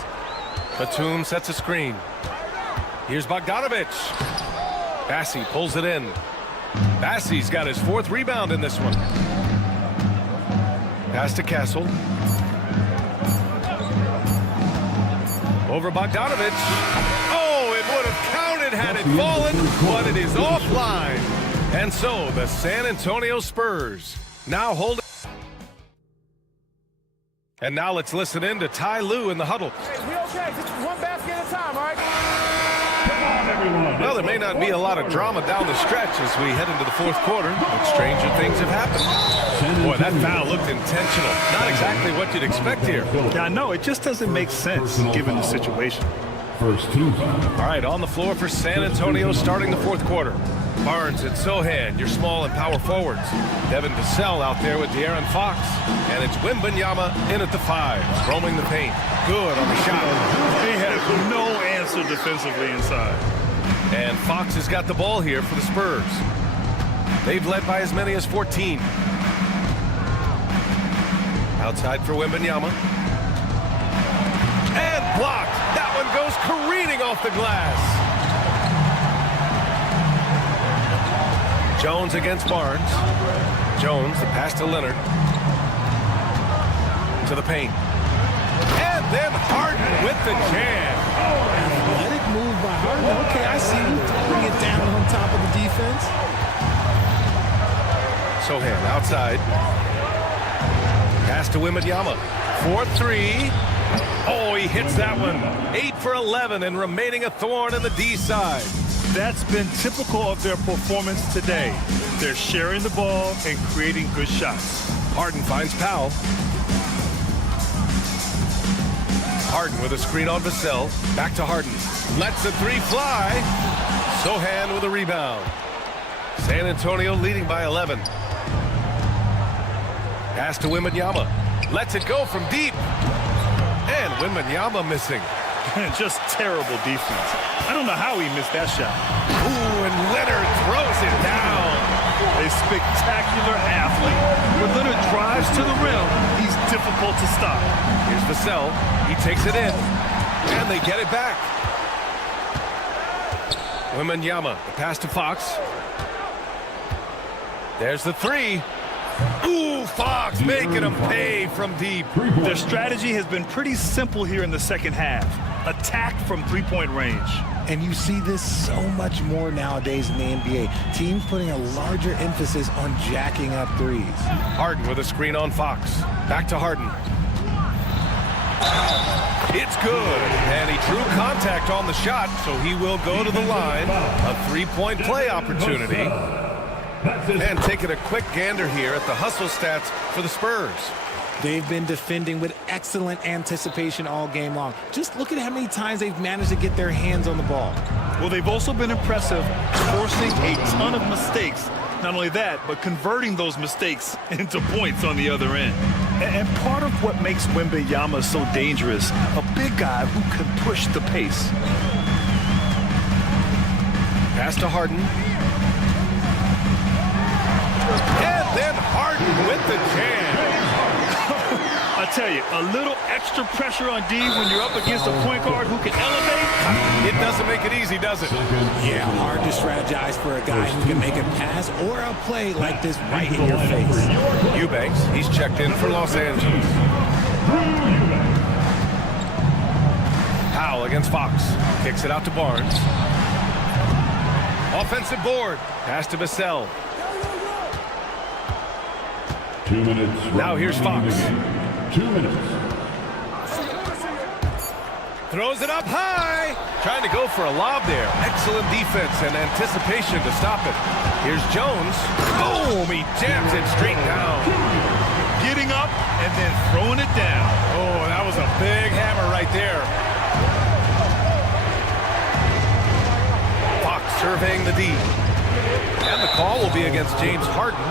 Batum sets a screen. Here's Bogdanovic. Bassi pulls it in. Bassi's got his 4th rebound in this one. Pass to Castle. Over Bogdanovic. Oh, it would have counted. it had it fallen, but it is offline. And so the San Antonio Spurs now hold it. And now let's listen in to SuperLu in the huddle. We okay? Just one basket at a time, all right? Well, there may not be a lot of drama down the stretch as we head into the fourth quarter, but stranger things have happened. Boy, that foul looked intentional. Not exactly what you'd expect here. Yeah, I know. It just doesn't make sense given the situation. First team foul. All right, on the floor for San Antonio starting the fourth quarter. Barnes and Sohan, your small and power forwards. Devin Vassell out there with De'Aaron Fox. And it's Wembanyama in at the 5, roaming the paint. Good on the shot. They have no answer defensively inside. And Fox has got the ball here for the Spurs. They've led by as many as 14. Outside for Wembanyama. And blocked. That one goes careening off the glass. Jones against Barnes. Jones, the pass to Leonard. To the paint. And then Harden with the jam. Athletic move by Harden. Okay, I see you. Bring it down on top of the defense. Sohan outside. Pass to Wembanyama. 4-3. Oh, he hits that one. 8 for 11 and remaining a thorn in the D side. That's been typical of their performance today. They're sharing the ball and creating good shots. Harden finds Powell. Harden with a screen on Vassell. Back to Harden. Lets the 3 fly. Sohan with a rebound. San Antonio leading by 11. Pass to Wembanyama. Lets it go from deep. And Wembanyama missing. Just terrible defense. I don't know how he missed that shot. Ooh, and Leonard throws it down. A spectacular athlete. When Leonard drives to the rim, he's difficult to stop. Here's Vassell. He takes it in. And they get it back. Wembanyama, the pass to Fox. There's the 3. Ooh, Fox making him pay from deep. Their strategy has been pretty simple here in the second half. Attack from three-point range. And you see this so much more nowadays in the NBA. Teams putting a larger emphasis on jacking up threes. Harden with a screen on Fox. Back to Harden. It's good. And he drew contact on the shot, so he will go to the line. A 3-point play opportunity. And taking a quick gander here at the hustle stats for the Spurs. They've been defending with excellent anticipation all game long. Just look at how many times they've managed to get their hands on the ball. Well, they've also been impressive, forcing a ton of mistakes. Not only that, but converting those mistakes into points on the other end. And part of what makes Wembanyama so dangerous, a big guy who can push the pace. Pass to Harden. And then Harden with the jam. I tell you, a little extra pressure on D when you're up against a point guard who can elevate. It doesn't make it easy, does it? Yeah, hard to strategize for a guy who can make a pass or a play like this right in your face. Eubanks, he's checked in for Los Angeles. Powell against Fox. Kicks it out to Barnes. Offensive board. Pass to Vassell. 2 minutes. Now here's Fox. 2 minutes. Throws it up high. Trying to go for a lob there. Excellent defense and anticipation to stop it. Here's Jones. Boom! He jams it straight down. Getting up and then throwing it down. Oh, that was a big hammer right there. Fox surveying the D. And the call will be against James Harden.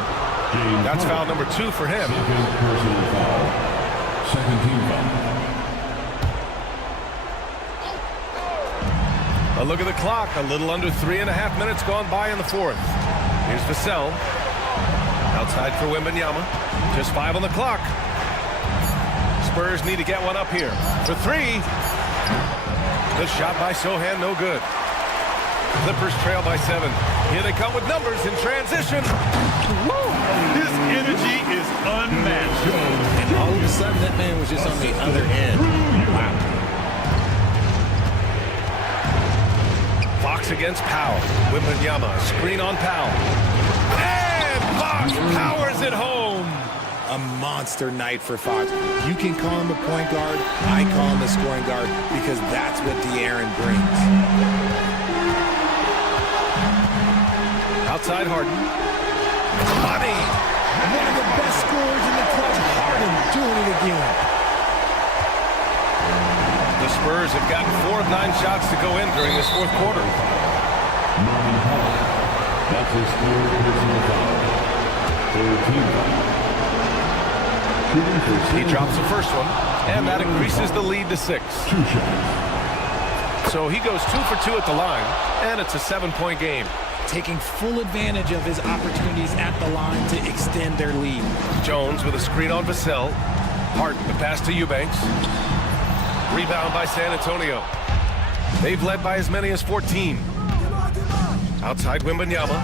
That's foul number 2 for him. Second team foul. A look at the clock. A little under 3.5 minutes gone by in the fourth. Here's Vassell. Outside for Wembanyama. Just 5 on the clock. Spurs need to get one up here. For 3. The shot by Sohan, no good. Clippers trail by 7. Here they come with numbers in transition. Woo! His energy is unmatched. And all of a sudden, that man was just on the other end. Wow. Fox Fox against Powell. Wembanyama, screen on Powell. And Fox powers it home. A monster night for Fox. You can call him a point guard. I call him a scoring guard because that's what De'Aaron brings. Outside Harden. Money. One of the best scorers in the club. Harden doing it again. The Spurs have gotten 4 of 9 shots to go in during this fourth quarter. That's his third personal foul. Third team foul. He drops the first one, and that increases the lead to 6. So he goes 2 for 2 at the line, and it's a 7-point game. Taking full advantage of his opportunities at the line to extend their lead. Jones with a screen on Vassell. Harden, the pass to Eubanks. Rebound by San Antonio. They've led by as many as 14. Outside Wembanyama.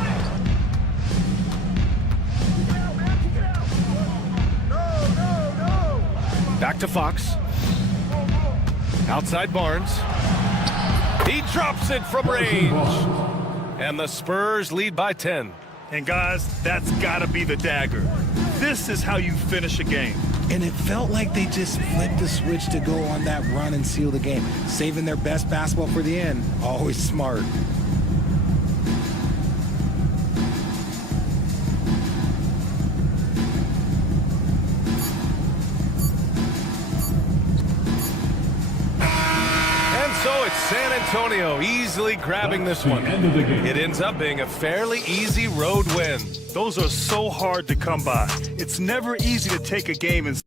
Back to Fox. Outside Barnes. He drops it from range. And the Spurs lead by 10. And guys, that's got to be the dagger. This is how you finish a game. And it felt like they just flipped the switch to go on that run and seal the game. Saving their best basketball for the end. Always smart. San Antonio easily grabbing this one. It ends up being a fairly easy road win. Those are so hard to come by. It's never easy to take a game and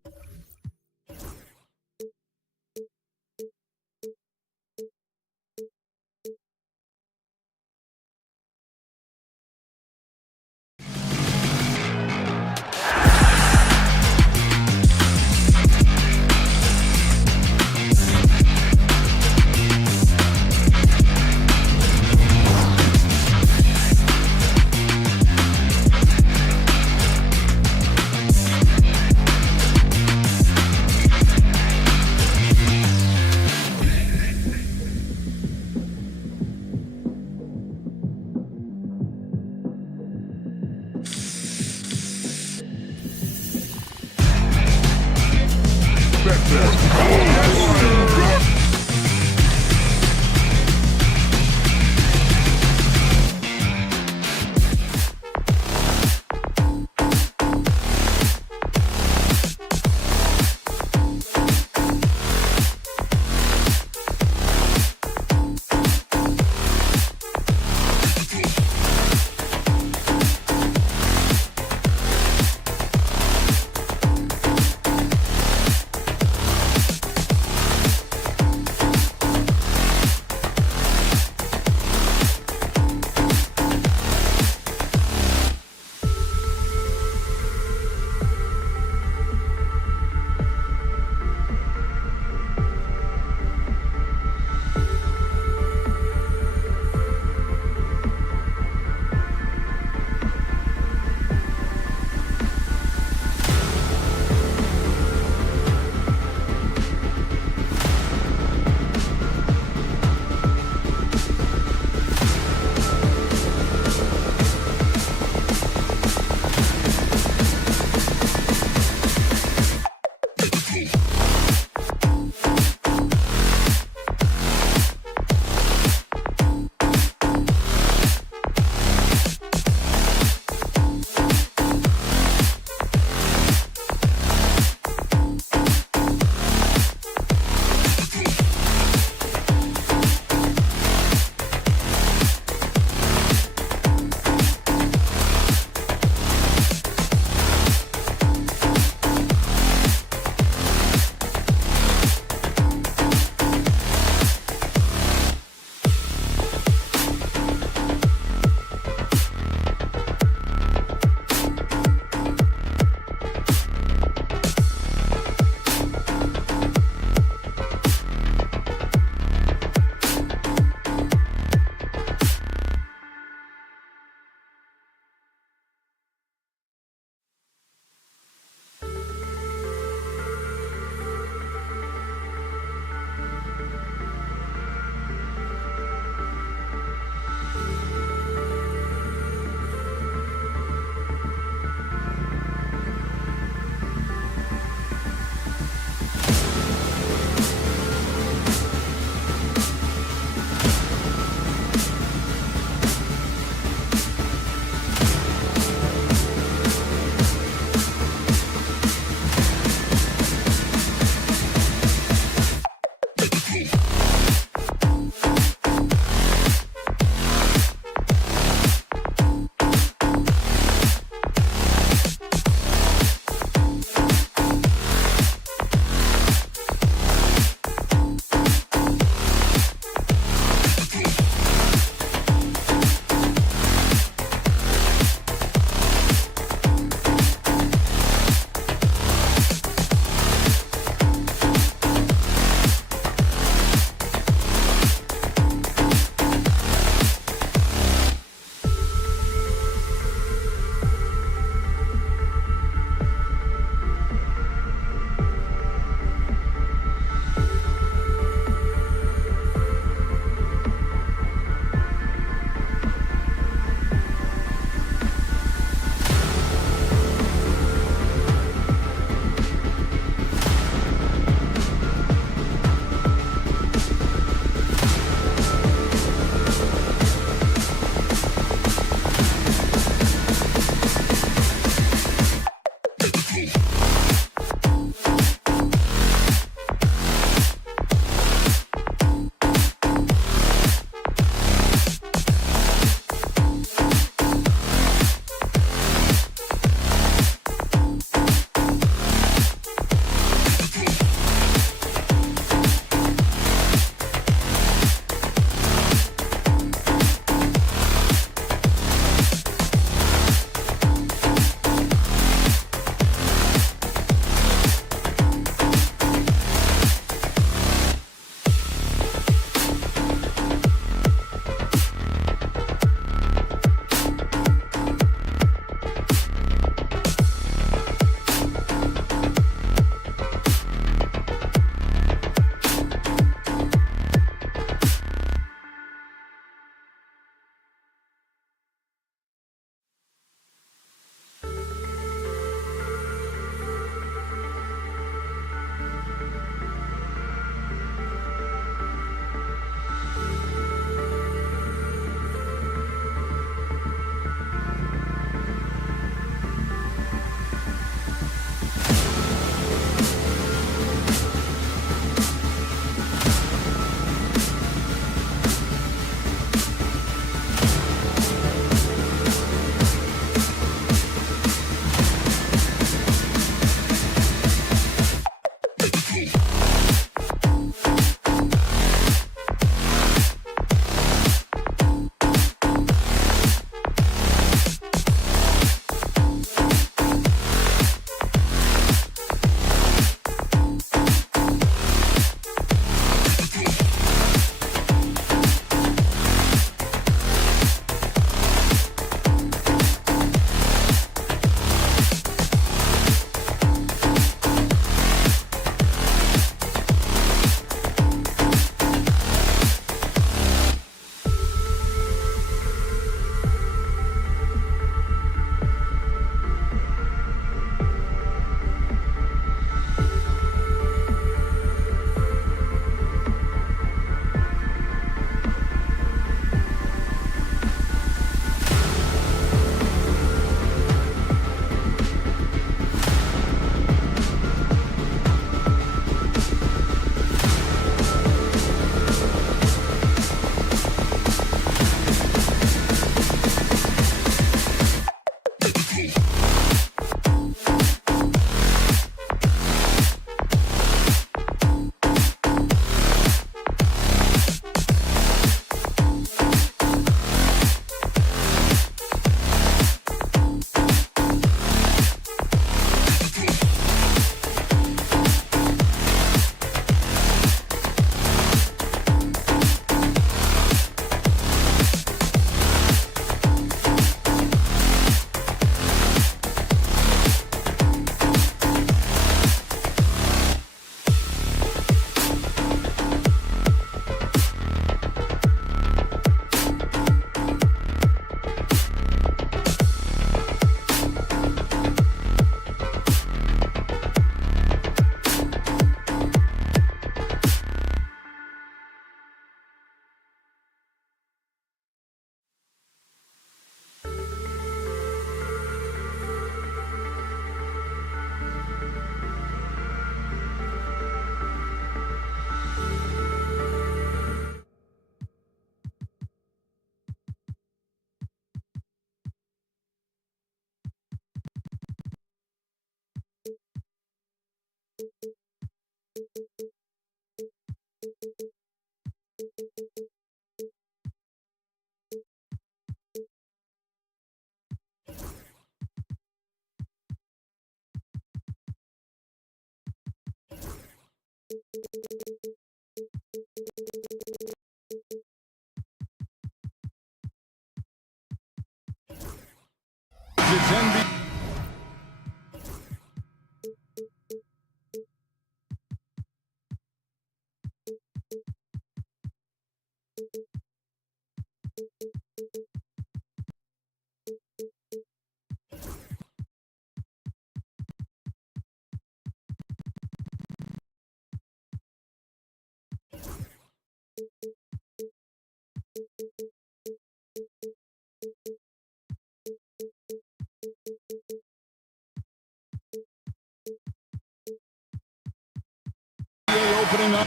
opening up.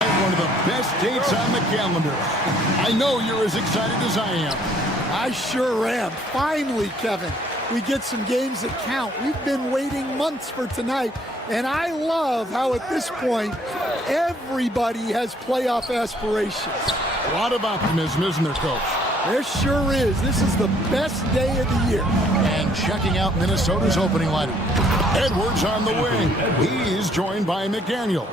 One of the best dates on the calendar. I know you're as excited as I am. I sure am. Finally, Kevin, we get some games that count. We've been waiting months for tonight, and I love how at this point, everybody has playoff aspirations. A lot of optimism, isn't there, Coach? There sure is. This is the best day of the year. And checking out Minnesota's opening lineup. Edwards on the wing. He's joined by McDaniels.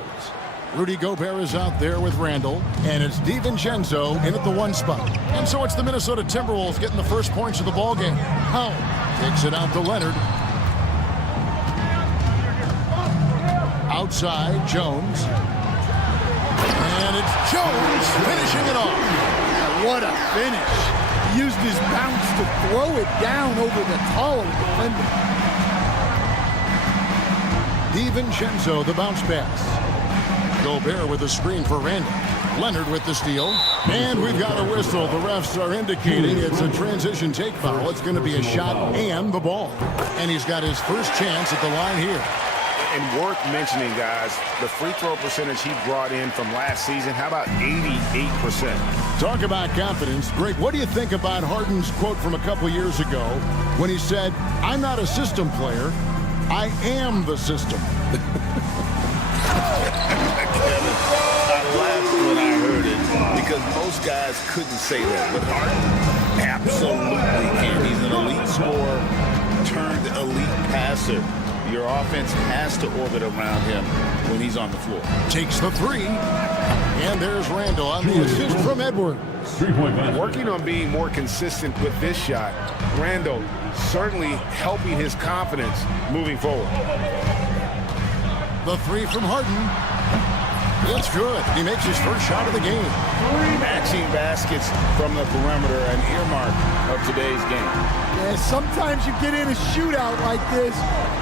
Rudy Gobert is out there with Randall, and it's DiVincenzo in at the 1 spot. And so it's the Minnesota Timberwolves getting the first points of the ball game. Howell takes it out to Leonard. Outside, Jones. And it's Jones finishing it off. What a finish. He used his bounce to throw it down over the taller defender. DiVincenzo, the bounce pass. Gobert with a screen for Randall. Leonard with the steal. And we've got a whistle. The refs are indicating it's a transition take foul. It's going to be a shot and the ball. And he's got his first chance at the line here. And worth mentioning, guys, the free throw percentage he brought in from last season, how about 88%? Talk about confidence. Greg, what do you think about Harden's quote from a couple years ago when he said, "I'm not a system player, I am the system"? Kevin, I laughed when I heard it because most guys couldn't say that, but Harden absolutely can. He's an elite scorer turned elite passer. Your offense has to orbit around him when he's on the floor. Takes the three, and there's Randall on the assist from Edwards. Working on being more consistent with this shot, Randall certainly helping his confidence moving forward. The three from Harden. It's good. He makes his first shot of the game. Matching baskets from the perimeter, an earmark of today's game. Yeah, sometimes you get in a shootout like this,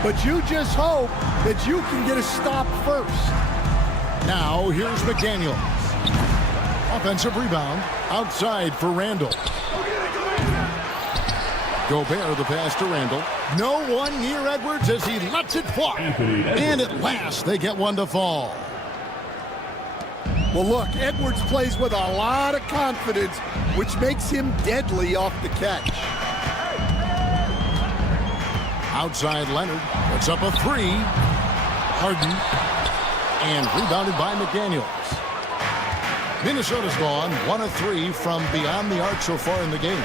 but you just hope that you can get a stop first. Now, here's McDaniels. Offensive rebound. Outside for Randall. Gobert, the pass to Randall. No one near Edwards as he lets it fly. And at last, they get one to fall. Well, look, Edwards plays with a lot of confidence, which makes him deadly off the catch. Outside Leonard puts up a three. Harden. And rebounded by McDaniels. Minnesota's gone 1 of 3 from beyond the arc so far in the game.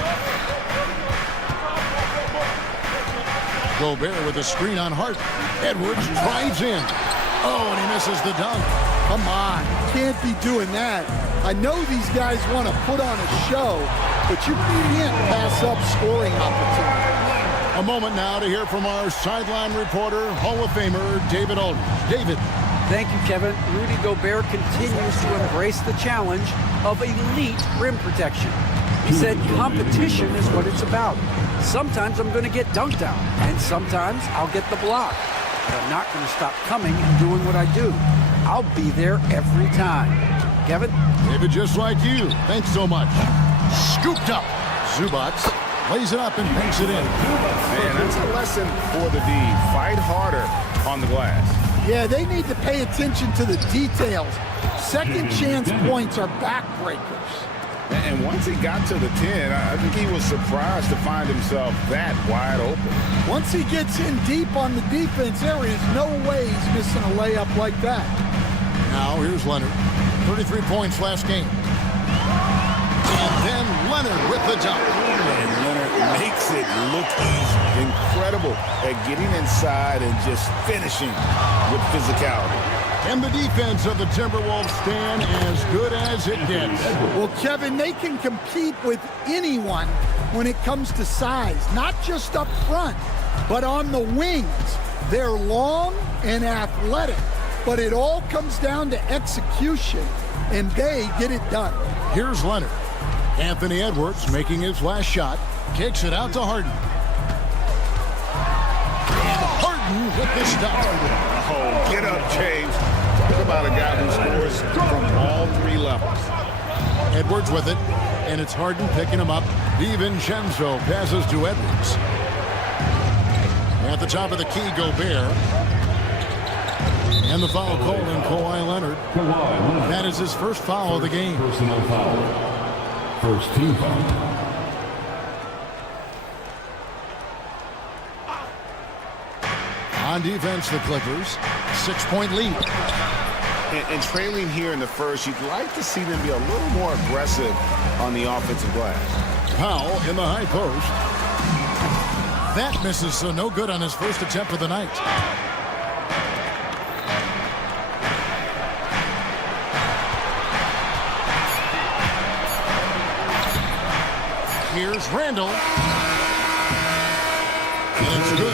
Gobert with a screen on Hart. Edwards drives in. Oh, and he misses the dunk. Come on, you can't be doing that. I know these guys want to put on a show, but you can't pass up scoring opportunity. A moment now to hear from our sideline reporter, Hall of Famer David Aldridge. David. Thank you, Kevin. Rudy Gobert continues to embrace the challenge of elite rim protection. He said competition is what it's about. Sometimes I'm going to get dunked out, and sometimes I'll get the block. But I'm not going to stop coming and doing what I do. I'll be there every time. Kevin? David, just like you. Thanks so much. Scooped up. Zubac lays it up and banks it in. Man, that's a lesson for the D. Fight harder on the glass. Yeah, they need to pay attention to the details. Second chance points are backbreakers. And once he got to the 10, I think he was surprised to find himself that wide open. Once he gets in deep on the defense, there is no way he's missing a layup like that. Now here's Leonard. 33 points last game. And then Leonard with the dunk. And Leonard makes it look easy. Incredible at getting inside and just finishing with physicality. And the defense of the Timberwolves stand as good as it gets. Well, Kevin, they can compete with anyone when it comes to size, not just up front, but on the wings. They're long and athletic, but it all comes down to execution, and they get it done. Here's Leonard. Anthony Edwards making his last shot, kicks it out to Harden. And Harden with the stop. Oh, get up, James. Talk about a guy who scores from all 3 three levels. Edwards with it, and it's Harden picking him up. DiVincenzo passes to Edwards. At the top of the key, Gobert. And the foul call on Kawhi Leonard. That is his first foul of the game. Personal foul. First team foul. On defense, the Clippers. 6-point lead. And trailing here in the first, you'd like to see them be a little more aggressive on the offensive glass. Powell in the high post. That misses, so no good on his first attempt of the night. Here's Randall. And it's good.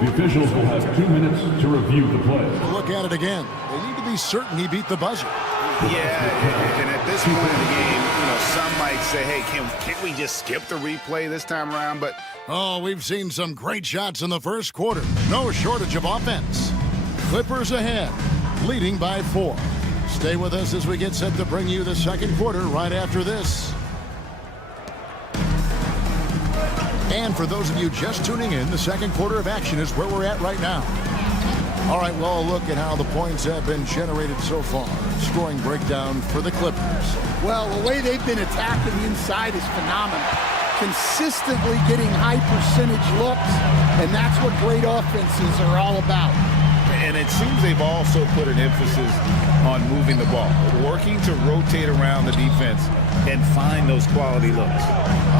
The officials will have 2 minutes to review the play. Look at it again. They need to be certain he beat the buzzer. Yeah, and at this point in the game, you know, some might say, hey, can't we just skip the replay this time around? But oh, we've seen some great shots in the first quarter. No shortage of offense. Clippers ahead, leading by 4. Stay with us as we get set to bring you the second quarter right after this. And for those of you just tuning in, the second quarter of action is where we're at right now. All right, well, look at how the points have been generated so far. Scoring breakdown for the Clippers. Well, the way they've been attacking inside is phenomenal. Consistently getting high percentage looks, and that's what great offenses are all about. And it seems they've also put an emphasis on moving the ball, working to rotate around the defense and find those quality looks.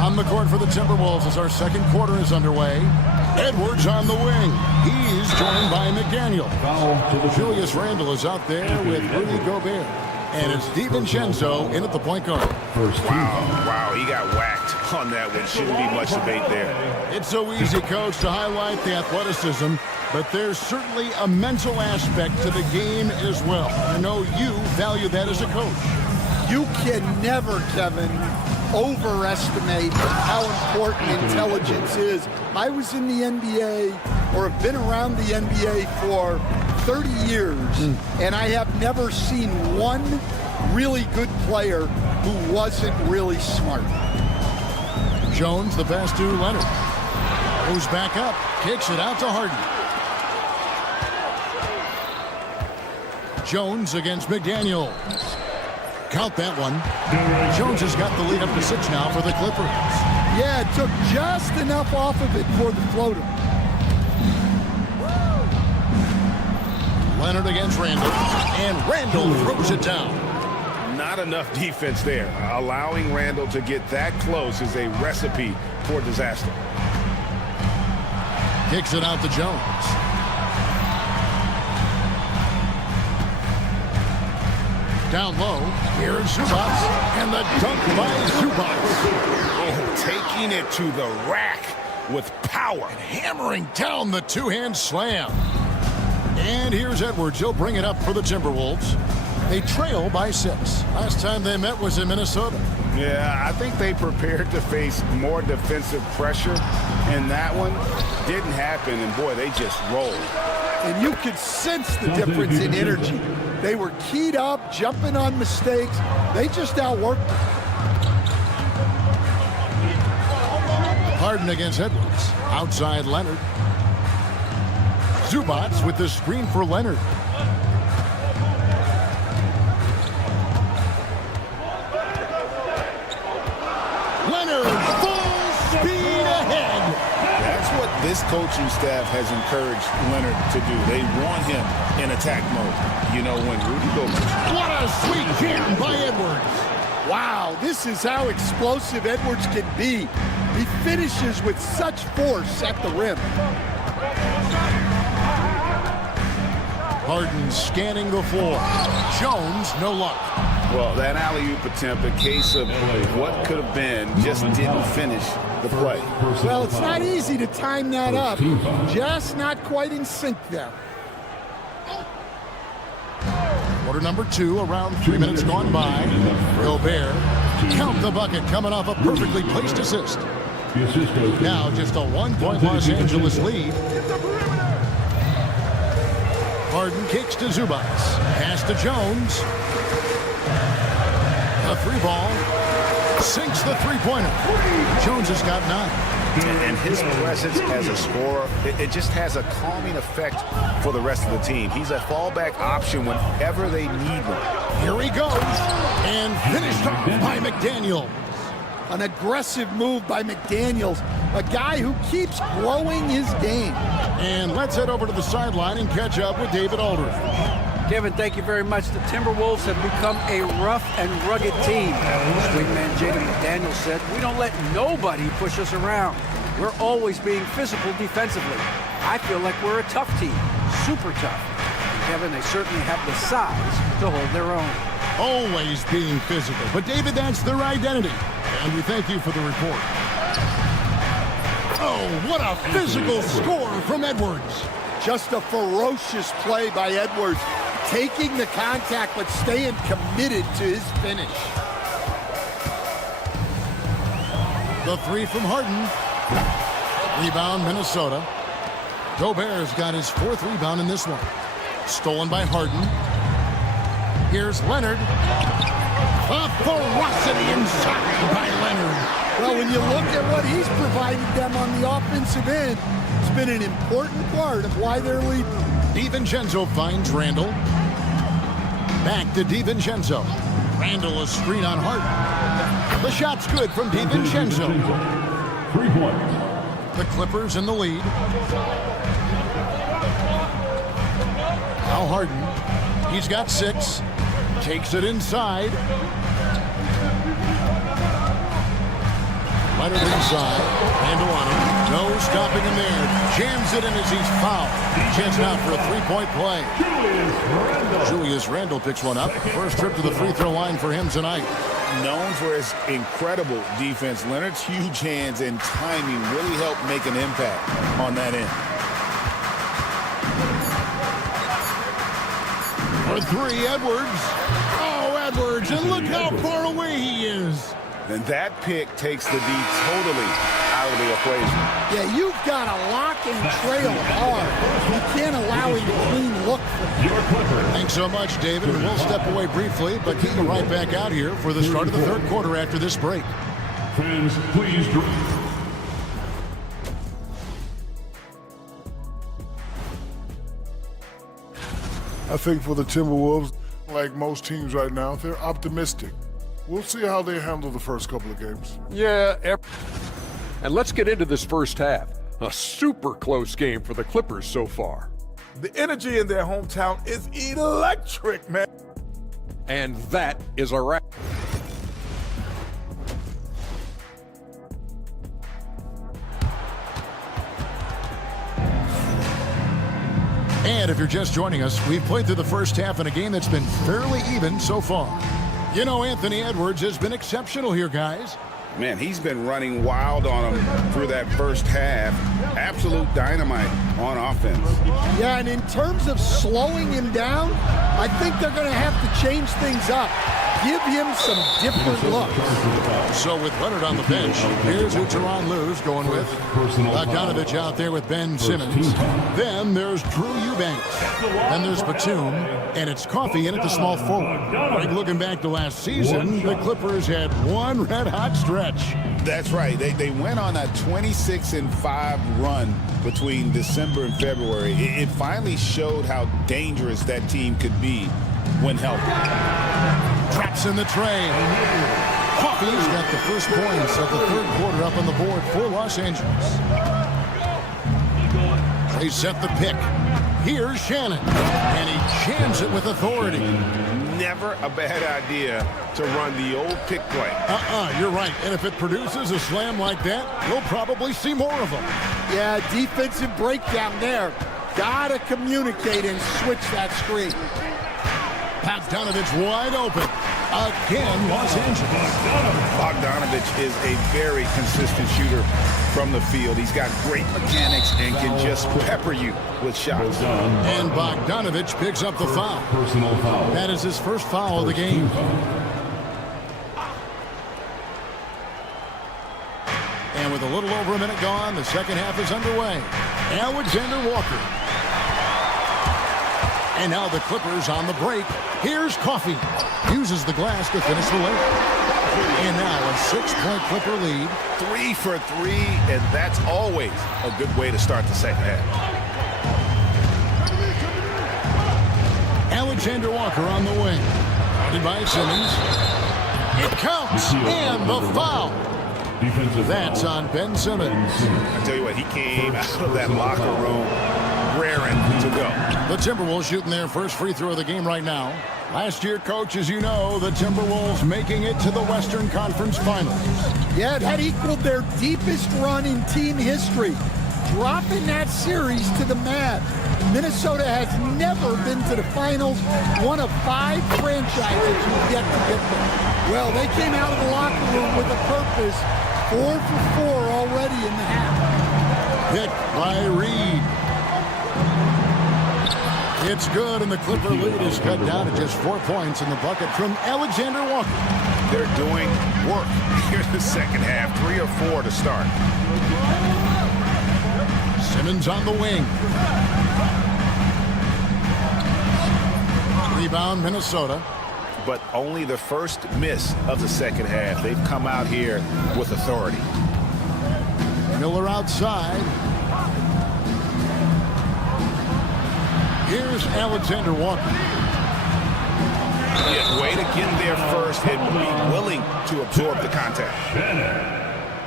On the court for the Timberwolves as our second quarter is underway. Edwards on the wing. He's joined by McDaniel. Julius Randle is out there with Rudy Gobert. And it's DiVincenzo in at the point guard. Wow, he got whacked on that one. Shouldn't be much debate there. It's so easy, Coach, to highlight the athleticism, but there's certainly a mental aspect to the game as well. I know you value that as a coach. You can never, Kevin, overestimate how important intelligence is. I was in the NBA, or have been around the NBA for 30 years, and I have never seen one really good player who wasn't really smart. Jones, the pass to Leonard. Goes back up, kicks it out to Harden. Jones against McDaniel. Count that one. Jones has got the lead up to 6 now for the Clippers. Yeah, it took just enough off of it for the floater. Leonard against Randle, and Randle throws it down. Not enough defense there. Allowing Randle to get that close is a recipe for disaster. Kicks it out to Jones. Down low, here's Zubats, and the dunk by Zubats. Oh, taking it to the rack with power. And hammering down the two-hand slam. And here's Edwards. He'll bring it up for the Timberwolves. They trail by 6. Last time they met was in Minnesota. Yeah, I think they prepared to face more defensive pressure, and that one didn't happen, and boy, they just rolled. And you could sense the difference in energy. They were keyed up, jumping on mistakes. They just outworked them. Harden against Edwards. Outside Leonard. Zubats with the screen for Leonard. Leonard, full speed ahead. That's what this coaching staff has encouraged Leonard to do. They want him in attack mode. You know, when Rudy goes. What a sweet jam by Edwards. Wow, this is how explosive Edwards can be. He finishes with such force at the rim. Harden scanning the floor. Jones, no luck. Well, that alley-oop attempt, a case of what could have been, just didn't finish the play. Well, it's not easy to time that up. Just not quite in sync there. Quarter number 2, around 3 minutes gone by. Gobert, count the bucket, coming off a perfectly placed assist. Now just a 1-point Los Angeles lead. Harden kicks to Zubac. Pass to Jones. A three ball. Sinks the three-pointer. Jones has got 9. And his presence as a scorer, it just has a calming effect for the rest of the team. He's a fallback option whenever they need one. Here he goes. And finished off by McDaniel. An aggressive move by McDaniels, a guy who keeps growing his game. And let's head over to the sideline and catch up with David Aldridge. Kevin, thank you very much. The Timberwolves have become a rough and rugged team. Wingman Jaden McDaniels said, "We don't let nobody push us around. We're always being physical defensively. I feel like we're a tough team, super tough." And Kevin, they certainly have the size to hold their own. Always being physical. But David, that's their identity. And we thank you for the report. Oh, what a physical score from Edwards. Just a ferocious play by Edwards, taking the contact but staying committed to his finish. The three from Harden. Rebound, Minnesota. Gobert's got his 4th rebound in this one. Stolen by Harden. Here's Leonard. A ferocity inside by Leonard. Well, when you look at what he's provided them on the offensive end, it's been an important part of why they're leading. DiVincenzo finds Randall. Back to DiVincenzo. Randall a screen on Harden. The shot's good from DiVincenzo. 3 points. The Clippers in the lead. Now Harden. He's got 6. Takes it inside. Leonard inside. Randall on him. No stopping him there. Jams it in as he's fouled. Chance now for a 3-point play. Julius Randle picks one up. First trip to the free throw line for him tonight. Known for his incredible defense, Leonard's huge hands and timing really helped make an impact on that end. For 3, Edwards. Oh, Edwards, and look how far away he is. And that pick takes the D totally out of the equation. Yeah, you've got to lock and trail hard. You can't allow him to clean look for him. Thanks so much, David. And we'll step away briefly, but keep you right back out here for the start of the 3rd quarter after this break. Fans, please. I think for the Timberwolves, like most teams right now, they're optimistic. We'll see how they handle the first couple of games. Yeah, and let's get into this first half. A super close game for the Clippers so far. The energy in their hometown is electric, man. And that is a wrap. And if you're just joining us, we've played through the first half in a game that's been fairly even so far. You know, Anthony Edwards has been exceptional here, guys. Man, he's been running wild on him through that first half. Absolute dynamite on offense. Yeah, and in terms of slowing him down, I think they're going to have to change things up. Give him some different looks. So with Leonard on the bench, here's who Tyronn Lue's going with. Bogdanovich out there with Ben Simmons. Then there's Drew Eubanks. Then there's Batum. And it's Coffey in at the small forward. Right, looking back to last season, the Clippers had one red-hot stretch. That's right. They went on a 26-5 run between December and February. It finally showed how dangerous that team could be when healthy. Traps in the tray. Coffey's got the first points of the 3rd quarter up on the board for Los Angeles. They set the pick. Here's Shannon. And he jams it with authority. Never a bad idea to run the old pick play. You're right. And if it produces a slam like that, we'll probably see more of them. Yeah, defensive breakdown there. Gotta communicate and switch that screen. Bogdanovich wide open. Again, Los Angeles. Bogdanovich is a very consistent shooter from the field. He's got great mechanics and can just pepper you with shots. And Bogdanovich picks up the foul. Personal foul. That is his first foul of the game. And with a little over a minute gone, the second half is underway. Alexander Walker. And now the Clippers on the break. Here's Coffey. Uses the glass to finish the layup. And now a 6-point Clipper lead. 3 for 3, and that's always a good way to start the second half. Alexander Walker on the wing. Guarded by Simmons. It counts, and the foul. That's on Ben Simmons. I tell you what, he came out of that locker room raring to go. The Timberwolves shooting their first free throw of the game right now. Last year, Coach, as you know, the Timberwolves making it to the Western Conference Finals. Yeah, that equaled their deepest run in team history, dropping that series to the Mavs. Minnesota has never been to the finals, one of 5 franchises who've yet to get there. Well, they came out of the locker room with a purpose, 4 for 4 already in the half. Hit by Reed. It's good, and the Clipper lead is cut down to just 4 points in the bucket from Alexander Walker. They're doing work here in the second half, 3 or 4 to start. Simmons on the wing. Rebound, Minnesota. But only the first miss of the second half. They've come out here with authority. Miller outside. Here's Alexander Walker. Yeah, way to get there first and be willing to absorb the contact.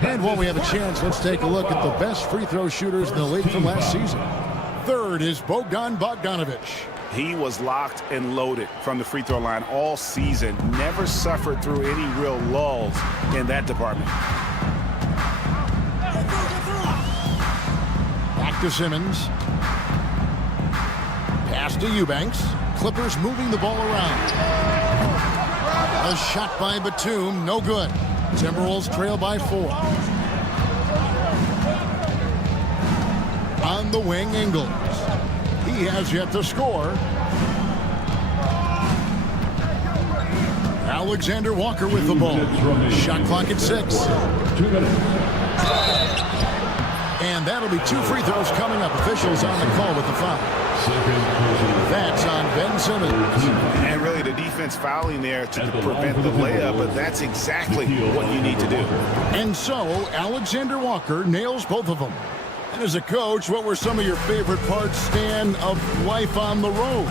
And while we have a chance, let's take a look at the best free throw shooters in the league from last season. Third is Bogdanovich. He was locked and loaded from the free throw line all season. Never suffered through any real lulls in that department. Back to Simmons. Pass to Eubanks. Clippers moving the ball around. A shot by Batum, no good. Timberwolves trail by 4. On the wing, Ingles. He has yet to score. Alexander Walker with the ball. Shot clock at 6. 2 minutes. And that'll be 2 free throws coming up. Officials on the call with the foul. That's on Ben Simmons. And really the defense fouling there to prevent the layup, but that's exactly what you need to do. And so Alexander Walker nails both of them. And as a coach, what were some of your favorite parts, Stan, of life on the road?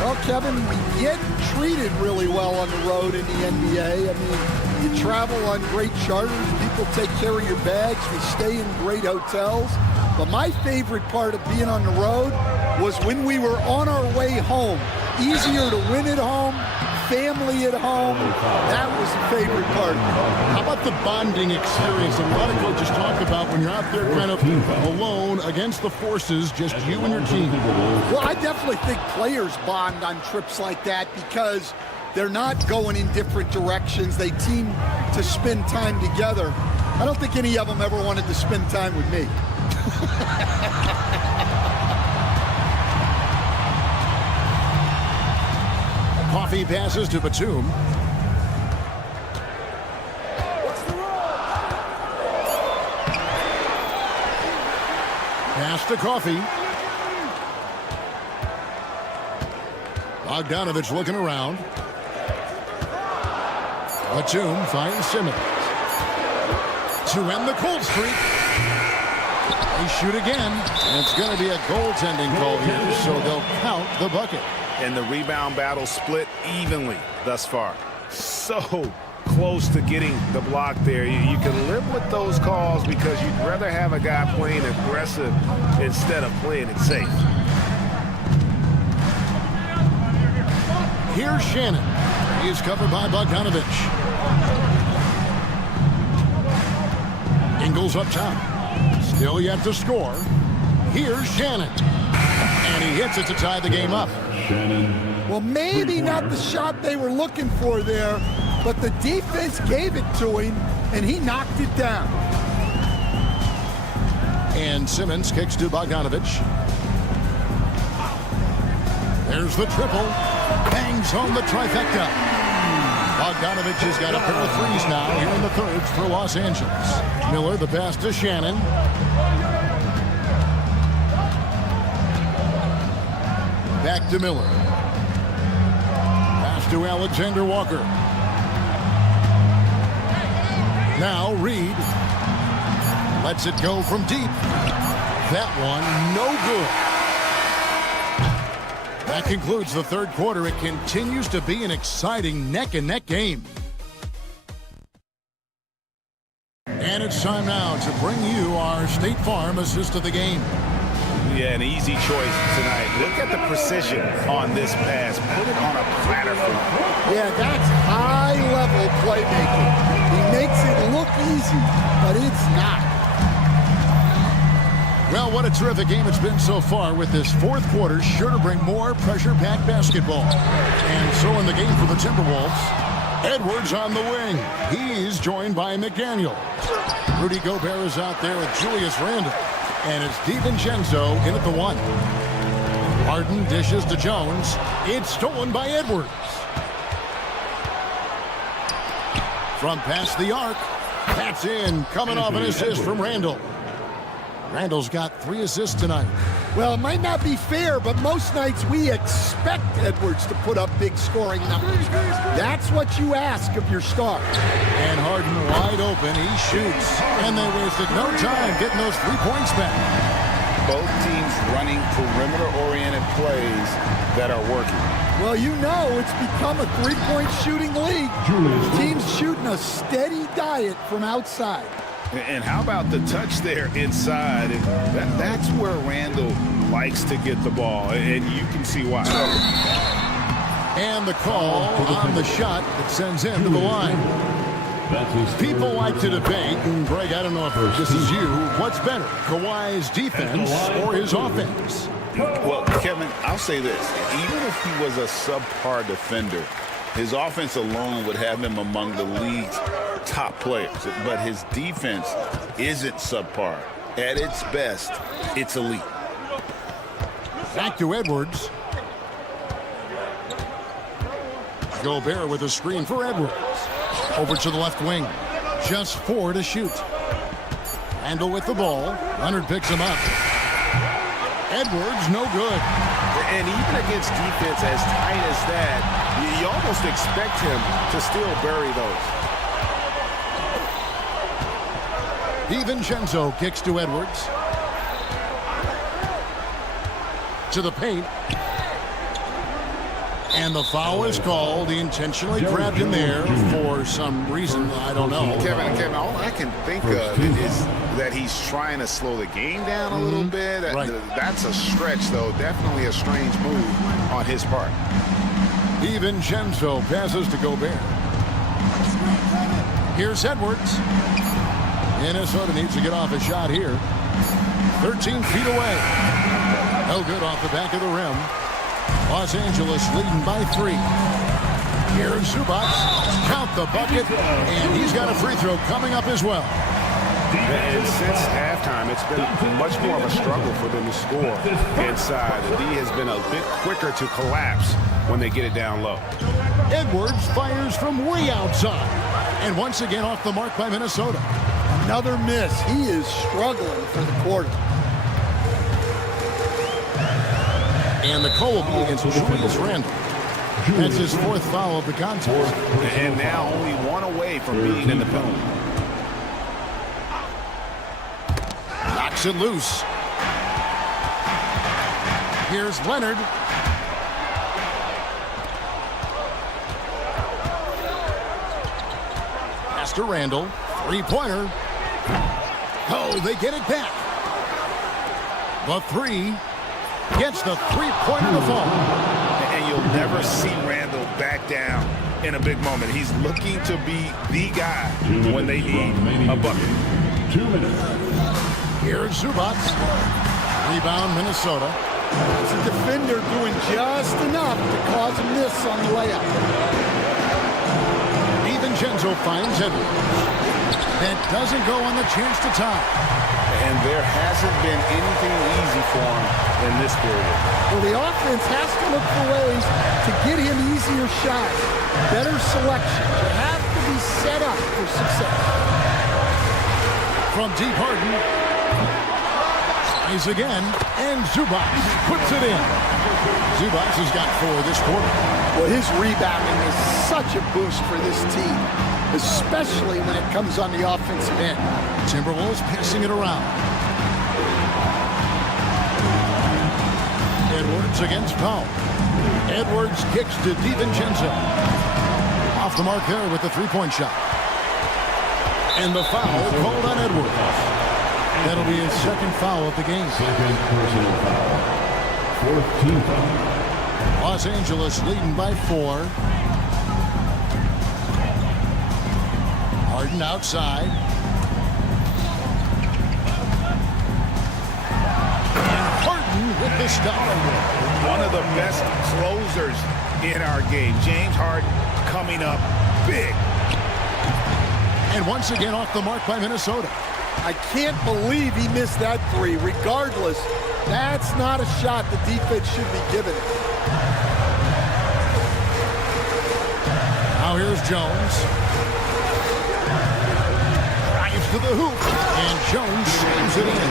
Well, Kevin, we get treated really well on the road in the NBA. I mean, you travel on great charters. People take care of your bags. We stay in great hotels. But my favorite part of being on the road was when we were on our way home. Easier to win at home, family at home. That was the favorite part. How about the bonding experience a lot of coaches talk about when you're out there kind of alone against the forces, just you and your team? Well, I definitely think players bond on trips like that because they're not going in different directions. They team to spend time together. I don't think any of them ever wanted to spend time with me. Coffey passes to Batum. Pass to Coffey. Bogdanovich looking around. Batum finds Simmons. To end the cold streak. They shoot again. And it's going to be a goaltending call here, so they'll count the bucket. And the rebound battle split evenly thus far. So close to getting the block there. You can live with those calls because you'd rather have a guy playing aggressive instead of playing it safe. Here's Shannon. He's covered by Bogdanovich. Ingles up top. Still yet to score. Here's Shannon. And he hits it to tie the game up. Well, maybe not the shot they were looking for there, but the defense gave it to him, and he knocked it down. And Simmons kicks to Bogdanovich. There's the triple. Bangs home the trifecta. Bogdanovich has got a pair of threes now here in the third for Los Angeles. Miller, the pass to Shannon. Back to Miller. Pass to Alexander Walker. Now Reed lets it go from deep. That one, no good. That concludes the third quarter. It continues to be an exciting neck-and-neck game. And it's time now to bring you our State Farm assist of the game. Yeah, an easy choice tonight. Look at the precision on this pass. Put it on a platter for him. Yeah, that's high-level playmaking. He makes it look easy, but it's not. Well, what a terrific game it's been so far, with this fourth quarter sure to bring more pressure-packed basketball. And so in the game for the Timberwolves, Edwards on the wing. He's joined by McDaniel. Rudy Gobert is out there with Julius Randle. And it's DiVincenzo in at the one. Harden dishes to Jones. It's stolen by Edwards. From past the arc. That's in, coming off an assist from Randle. Randle's got 3 assists tonight. Well, it might not be fair, but most nights we expect Edwards to put up big scoring numbers. That's what you ask of your star. And Harden wide open. He shoots. And they wasted no time getting those 3 points back. Both teams running perimeter-oriented plays that are working. Well, you know it's become a three-point shooting league. Teams shooting a steady diet from outside. And how about the touch there inside? And that's where Randle likes to get the ball, and you can see why. And the call on the shot that sends him to the line. People like to debate, and Greg, I don't know if this is you, what's better, Kawhi's defense or his offense? Well, Kevin, I'll say this. Even if he was a subpar defender, his offense alone would have him among the league's top players. But his defense isn't subpar. At its best, it's elite. Back to Edwards. Gobert with a screen for Edwards. Over to the left wing. Just 4 to shoot. Randle with the ball. Leonard picks him up. Edwards, no good. And even against defense as tight as that, you almost expect him to still bury those. DiVincenzo kicks to Edwards. To the paint. And the foul is called. He intentionally grabbed him there for some reason. I don't know. Kevin, all I can think of is that he's trying to slow the game down a little bit. Right. That's a stretch, though. Definitely a strange move on his part. DiVincenzo passes to Gobert. Here's Edwards. Minnesota needs to get off a shot here. 13 feet away. No good off the back of the rim. Los Angeles leading by 3. Here's Zubac. Count the bucket. And he's got a free throw coming up as well. And since halftime, it's been much more of a struggle for them to score inside. The D has been a bit quicker to collapse when they get it down low. Edwards fires from way outside. And once again off the mark by Minnesota. Another miss. He is struggling for the quarter. And the call will be against Julius Randle. That's his 4th foul of the contest. And now only 1 away from being in the penalty. Knocks it loose. Here's Leonard. Pass to Randle. 3-pointer. Oh, they get it back. The 3 gets the 3-pointer to fall. And you'll never see Randle back down in a big moment. He's looking to be the guy when they need a bucket. 2 minutes. Here's Zubac. Rebound, Minnesota. It's a defender doing just enough to cause a miss on the layup. DiVincenzo finds Edwards. That doesn't go on the chance to tie. And there hasn't been anything easy for him in this period. Well, the offense has to look for ways to get him easier shots, better selection. You have to be set up for success. From deep, Harden. Tries again, and Zubac puts it in. Zubac has got 4 this quarter. Well, his rebounding is such a boost for this team, especially when it comes on the offensive end. Timberwolves passing it around. Edwards against Powell. Edwards kicks to DiVincenzo. Off the mark there with the three-point shot. And the foul called on Edwards. That'll be his second foul of the game. Second personal foul. 4th team foul. Los Angeles leading by 4. Harden outside. And Harden with the stop. One of the best closers in our game. James Harden coming up big. And once again off the mark by Minnesota. I can't believe he missed that 3. Regardless, that's not a shot the defense should be giving it. Now here's Jones. Drives to the hoop. And Jones slams it in.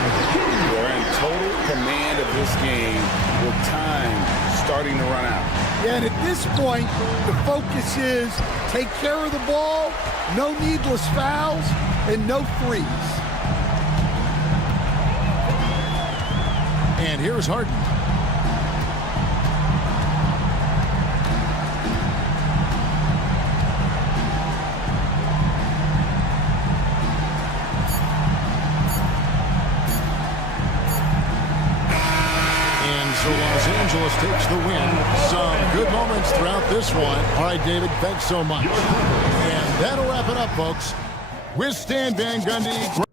We're in total command of this game with time starting to run out. Yeah, and at this point, the focus is take care of the ball, no needless fouls, and no threes. And here's Harden. And so Los Angeles takes the win. Some good moments throughout this one. All right, David, thanks so much. And that'll wrap it up, folks. With Stan Van Gundy.